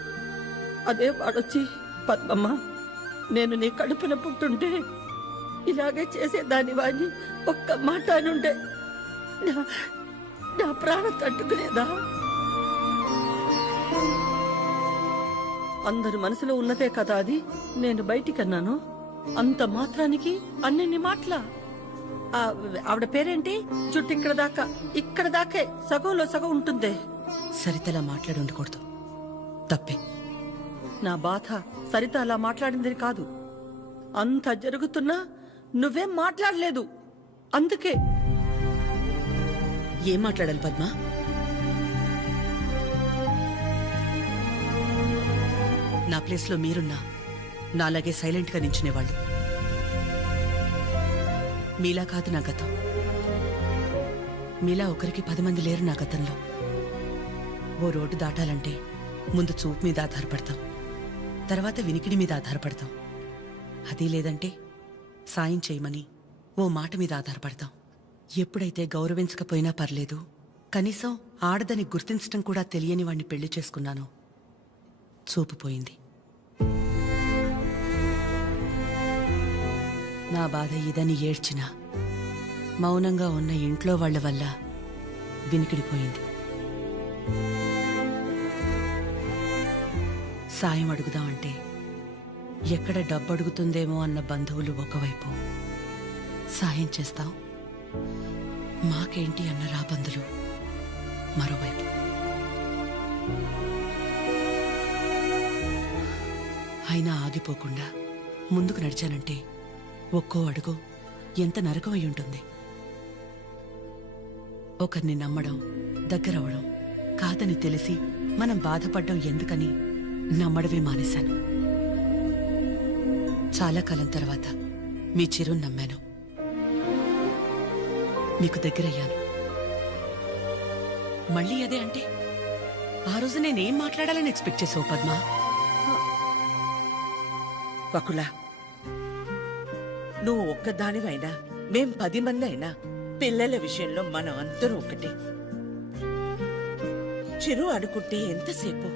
అదే వాడొచ్చి, పద్మమ్మ నేను నీ కడుపున పుట్టుంటే ఇలాగే చేసేదాని వాడిని ఒక్క మాట అనుండే నా ప్రాణం తట్టుకునేదా? అందరి మనసులో ఉన్నదే కదా అది. నేను బయటికన్నాను, అంత మాత్రానికి అన్నెన్ని మాటలా? ఆవిడ పేరేంటి? జుట్టు ఇక్కడ దాకే సగంలో సగం ఉంటుందే. సరితలా మాట్లాడి ఉండకూడదు, తప్పే. నా బాధ సరిత అలా మాట్లాడింది కాదు. అంత జరుగుతున్నా నువ్వేం మాట్లాడలేదు, అందుకే. ఏం మాట్లాడాలి పద్మ? నా ప్లేస్లో మీరున్నా నాలాగే సైలెంట్గా నించునేవాళ్ళు. మీలా కాదు నా గతం. మీలా ఒకరికి 10 మంది లేరు నా గతంలో. ఓ రోడ్డు దాటాలంటే ముందు చూపు మీద ఆధారపడతాం, తర్వాత వినికిడి మీద ఆధారపడతాం. అదీ లేదంటే సాయం చేయమని ఓ మాట మీద ఆధారపడతాం. ఎప్పుడైతే గౌరవించకపోయినా పర్లేదు, కనీసం ఆడదని గుర్తించటం కూడా తెలియని వాణ్ణి పెళ్లి చేసుకున్నానో చూపు పోయింది. నా బాధ ఇదని ఏడ్చినా మౌనంగా ఉన్న ఇంట్లో వాళ్ల వల్ల వినికిడిపోయింది. సాయం అడుగుదామంటే ఎక్కడ డబ్బు అడుగుతుందేమో అన్న బంధువులు ఒకవైపు, సాయం చేస్తాం మాకేంటి అన్న రాబందులు మరోవైపు. అయినా ఆగిపోకుండా ముందుకు నడిచానంటే ఒక్కో అడుగు ఎంత నరకమై ఉంటుంది. ఒకరిని నమ్మడం, దగ్గరవడం కాదని తెలిసి మనం బాధపడ్డం ఎందుకని నమ్మడమే మానేశాను. చాలా కాలం తర్వాత మీ చిరుని నమ్మాను, మీకు దగ్గరయ్యాను. మళ్ళీ అదే అంటే ఆ రోజు నేనేం మాట్లాడాలని ఎక్స్పెక్ట్ చేసావు పద్మ? వకుల, నువ్వు ఒక్కదానివైనా మేం 10 మంది అయినా పిల్లల విషయంలో మనం అందరూ ఒకటే. చిరు అనుకుంటే ఎంతసేపు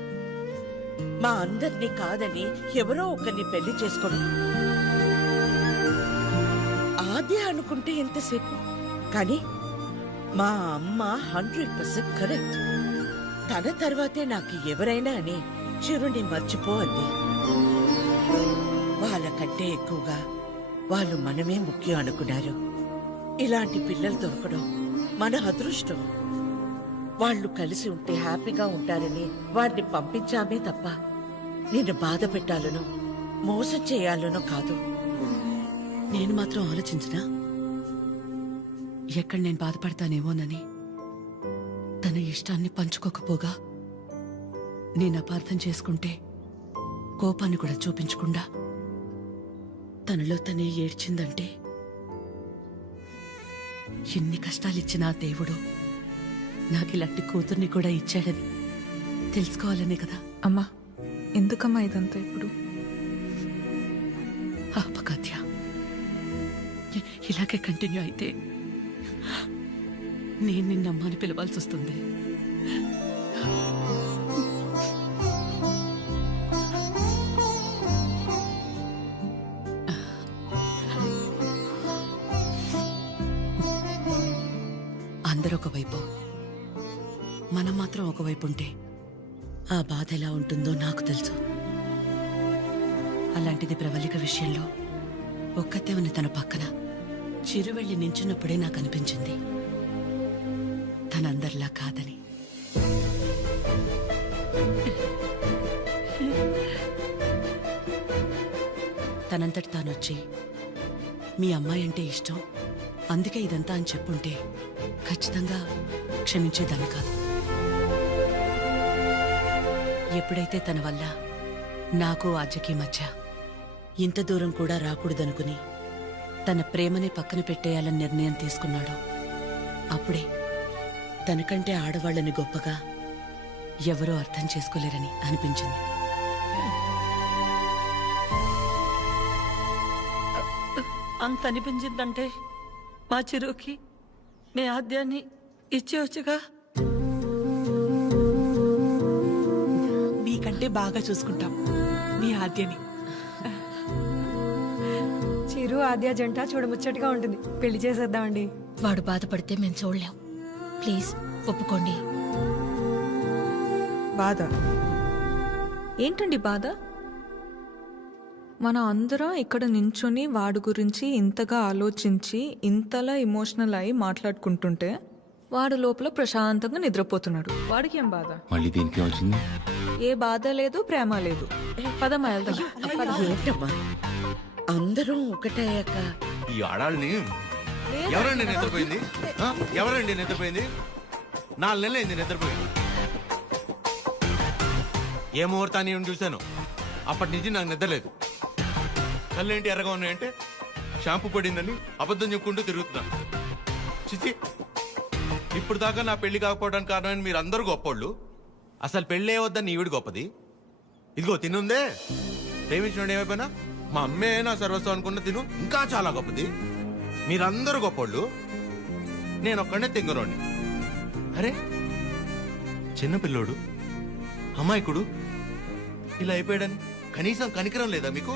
మా అందరినీ కాదని ఎవరో ఒకరిని పెళ్లి చేసుకోవడం. ఆద్య అనుకుంటే ఎంతసేపు, కానీ మా అమ్మ 100% కరెక్ట్. తన తర్వాతే నాకు ఎవరైనా అని చిరుని మర్చిపో అంది. వాళ్ళకంటే ఎక్కువగా వాళ్ళు మనమే ముఖ్యం అనుకున్నారు. ఇలాంటి పిల్లలు దొరకడం మన అదృష్టం. వాళ్ళు కలిసి ఉంటే హ్యాపీగా ఉంటారని వాడిని పంపించామే తప్ప నిన్ను బాధ పెట్టాలనో మోసం చేయాలనో కాదు. నేను మాత్రం ఆలోచించినా ఎక్కడ నేను బాధపడతానేమోనని. తన ఇష్టాన్ని పంచుకోకపోగా నేను అపార్థం చేసుకుంటే కోపాన్ని కూడా చూపించకుండా తనలో తనే ఏడ్చిందంటే ఎన్ని కష్టాలిచ్చినా దేవుడు నాకు ఇలాంటి కూతుర్ని కూడా ఇచ్చాడని తెలుసుకోవాలనే కదా. అమ్మా, ఎందుకమ్మా ఇదంతా ఇప్పుడు? ఆపకాత్య, ఇలాగే కంటిన్యూ అయితే నేను నిన్నమ్మని పిలవాల్సి వస్తుంది. అందరూ ఒకవైపు, మనం మాత్రం ఒకవైపు ఉంటే ఆ బాధ ఎలా ఉంటుందో నాకు తెలుసు. అలాంటిది ప్రవళిక విషయంలో ఒక్కతే ఉన్న తన పక్కన చిరు వెళ్ళి నించున్నప్పుడే నాకు అనిపించింది తనందరిలా కాదని. తనంతటి తానొచ్చి మీ అమ్మాయి అంటే ఇష్టం అందుకే ఇదంతా అని చెప్పుంటే ఖచ్చితంగా క్షమించేదాన్ని కాదు. ఎప్పుడైతే తన వల్ల నాకు ఆజ్యకి మధ్య ఇంత దూరం కూడా రాకూడదనుకుని తన ప్రేమనే పక్కన పెట్టేయాలని నిర్ణయం తీసుకున్నాడో అప్పుడే తనకంటే ఆడవాళ్ళని గొప్పగా ఎవరో అర్థం చేసుకోలేరని అనిపించింది. అంత అనిపించిందంటే మా చిరుకి మీ ఆద్యాన్ని ఇచ్చేవచ్చుగా. మీకంటే బాగా చూసుకుంటాం మీ ఆద్యని. చిరు ఆద్య జంట చూడముచ్చటగా ఉంటుంది. పెళ్లి చేసేద్దామండి. వాడు బాధపడితే మేము చూడలేం. ప్లీజ్ ఒప్పుకోండి. బాధ ఏంటండి బాధ? మన అందరం ఇక్కడ నించుని వాడి గురించి ఇంతగా ఆలోచించి ఇంతలా ఎమోషనల్ అయి మాట్లాడుకుంటుంటే వాడు లోపల ప్రశాంతంగా నిద్రపోతున్నాడు. వాడికి ఏం బాధ? మళ్ళీ దీనికి వచ్చింది. ఏ బాధ లేదు, ప్రేమ లేదు. పదమ్మా వెళ్దాం. ఏంటమ్మా అందరం ఒకటయ్యాక ఈ ఆడాళ్ళని ఎవరండి నిద్రపోయింది? ఆ? ఎవరండి నిద్రపోయింది? 4 నెలలు అయింది నిద్రపోయింది. ఏ ముహూర్తాన్ని చూశాను అప్పటి నుంచి నాకు నిద్రలేదు. కళ్ళేంటి ఎర్రగా ఉన్నాయంటే షాంపూ పడిందని అబద్ధం చెప్పుకుంటూ తిరుగుతున్నాను. చిచి, ఇప్పుడు దాకా నా పెళ్లి కాకపోవడానికి కారణమైన మీరు అందరూ గొప్పోళ్ళు. అసలు పెళ్ళే వద్దని ఈవిడ గొప్పది. ఇదిగో తినుందే, ప్రేమించిన ఏమైపోయినా మా అమ్మే నా సర్వస్వం అనుకున్న తిను ఇంకా చాలా గొప్పది. మీరందరూ గొప్పోళ్ళు, నేను ఒక్కడే తింగరోణ్ణి. అరే చిన్నపిల్లోడు అమాయకుడు ఇలా అయిపోయాడని కనీసం కనికరం లేదా మీకు?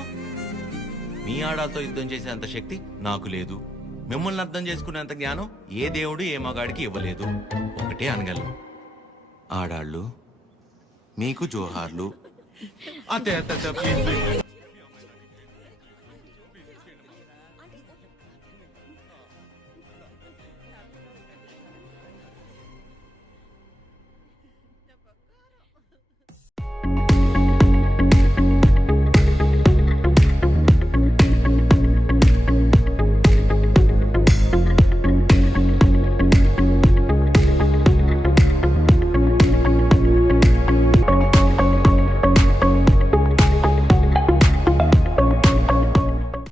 మీ ఆడాలతో యుద్ధం చేసేంత శక్తి నాకు లేదు. మిమ్మల్ని అర్థం చేసుకునేంత జ్ఞానం ఏ దేవుడు ఏ మగాడికి ఇవ్వలేదు. ఒకటే అనగలను, ఆడాళ్ళు మీకు జోహార్లు. అంతే అంతే, ప్లీజ్ ప్లీజ్.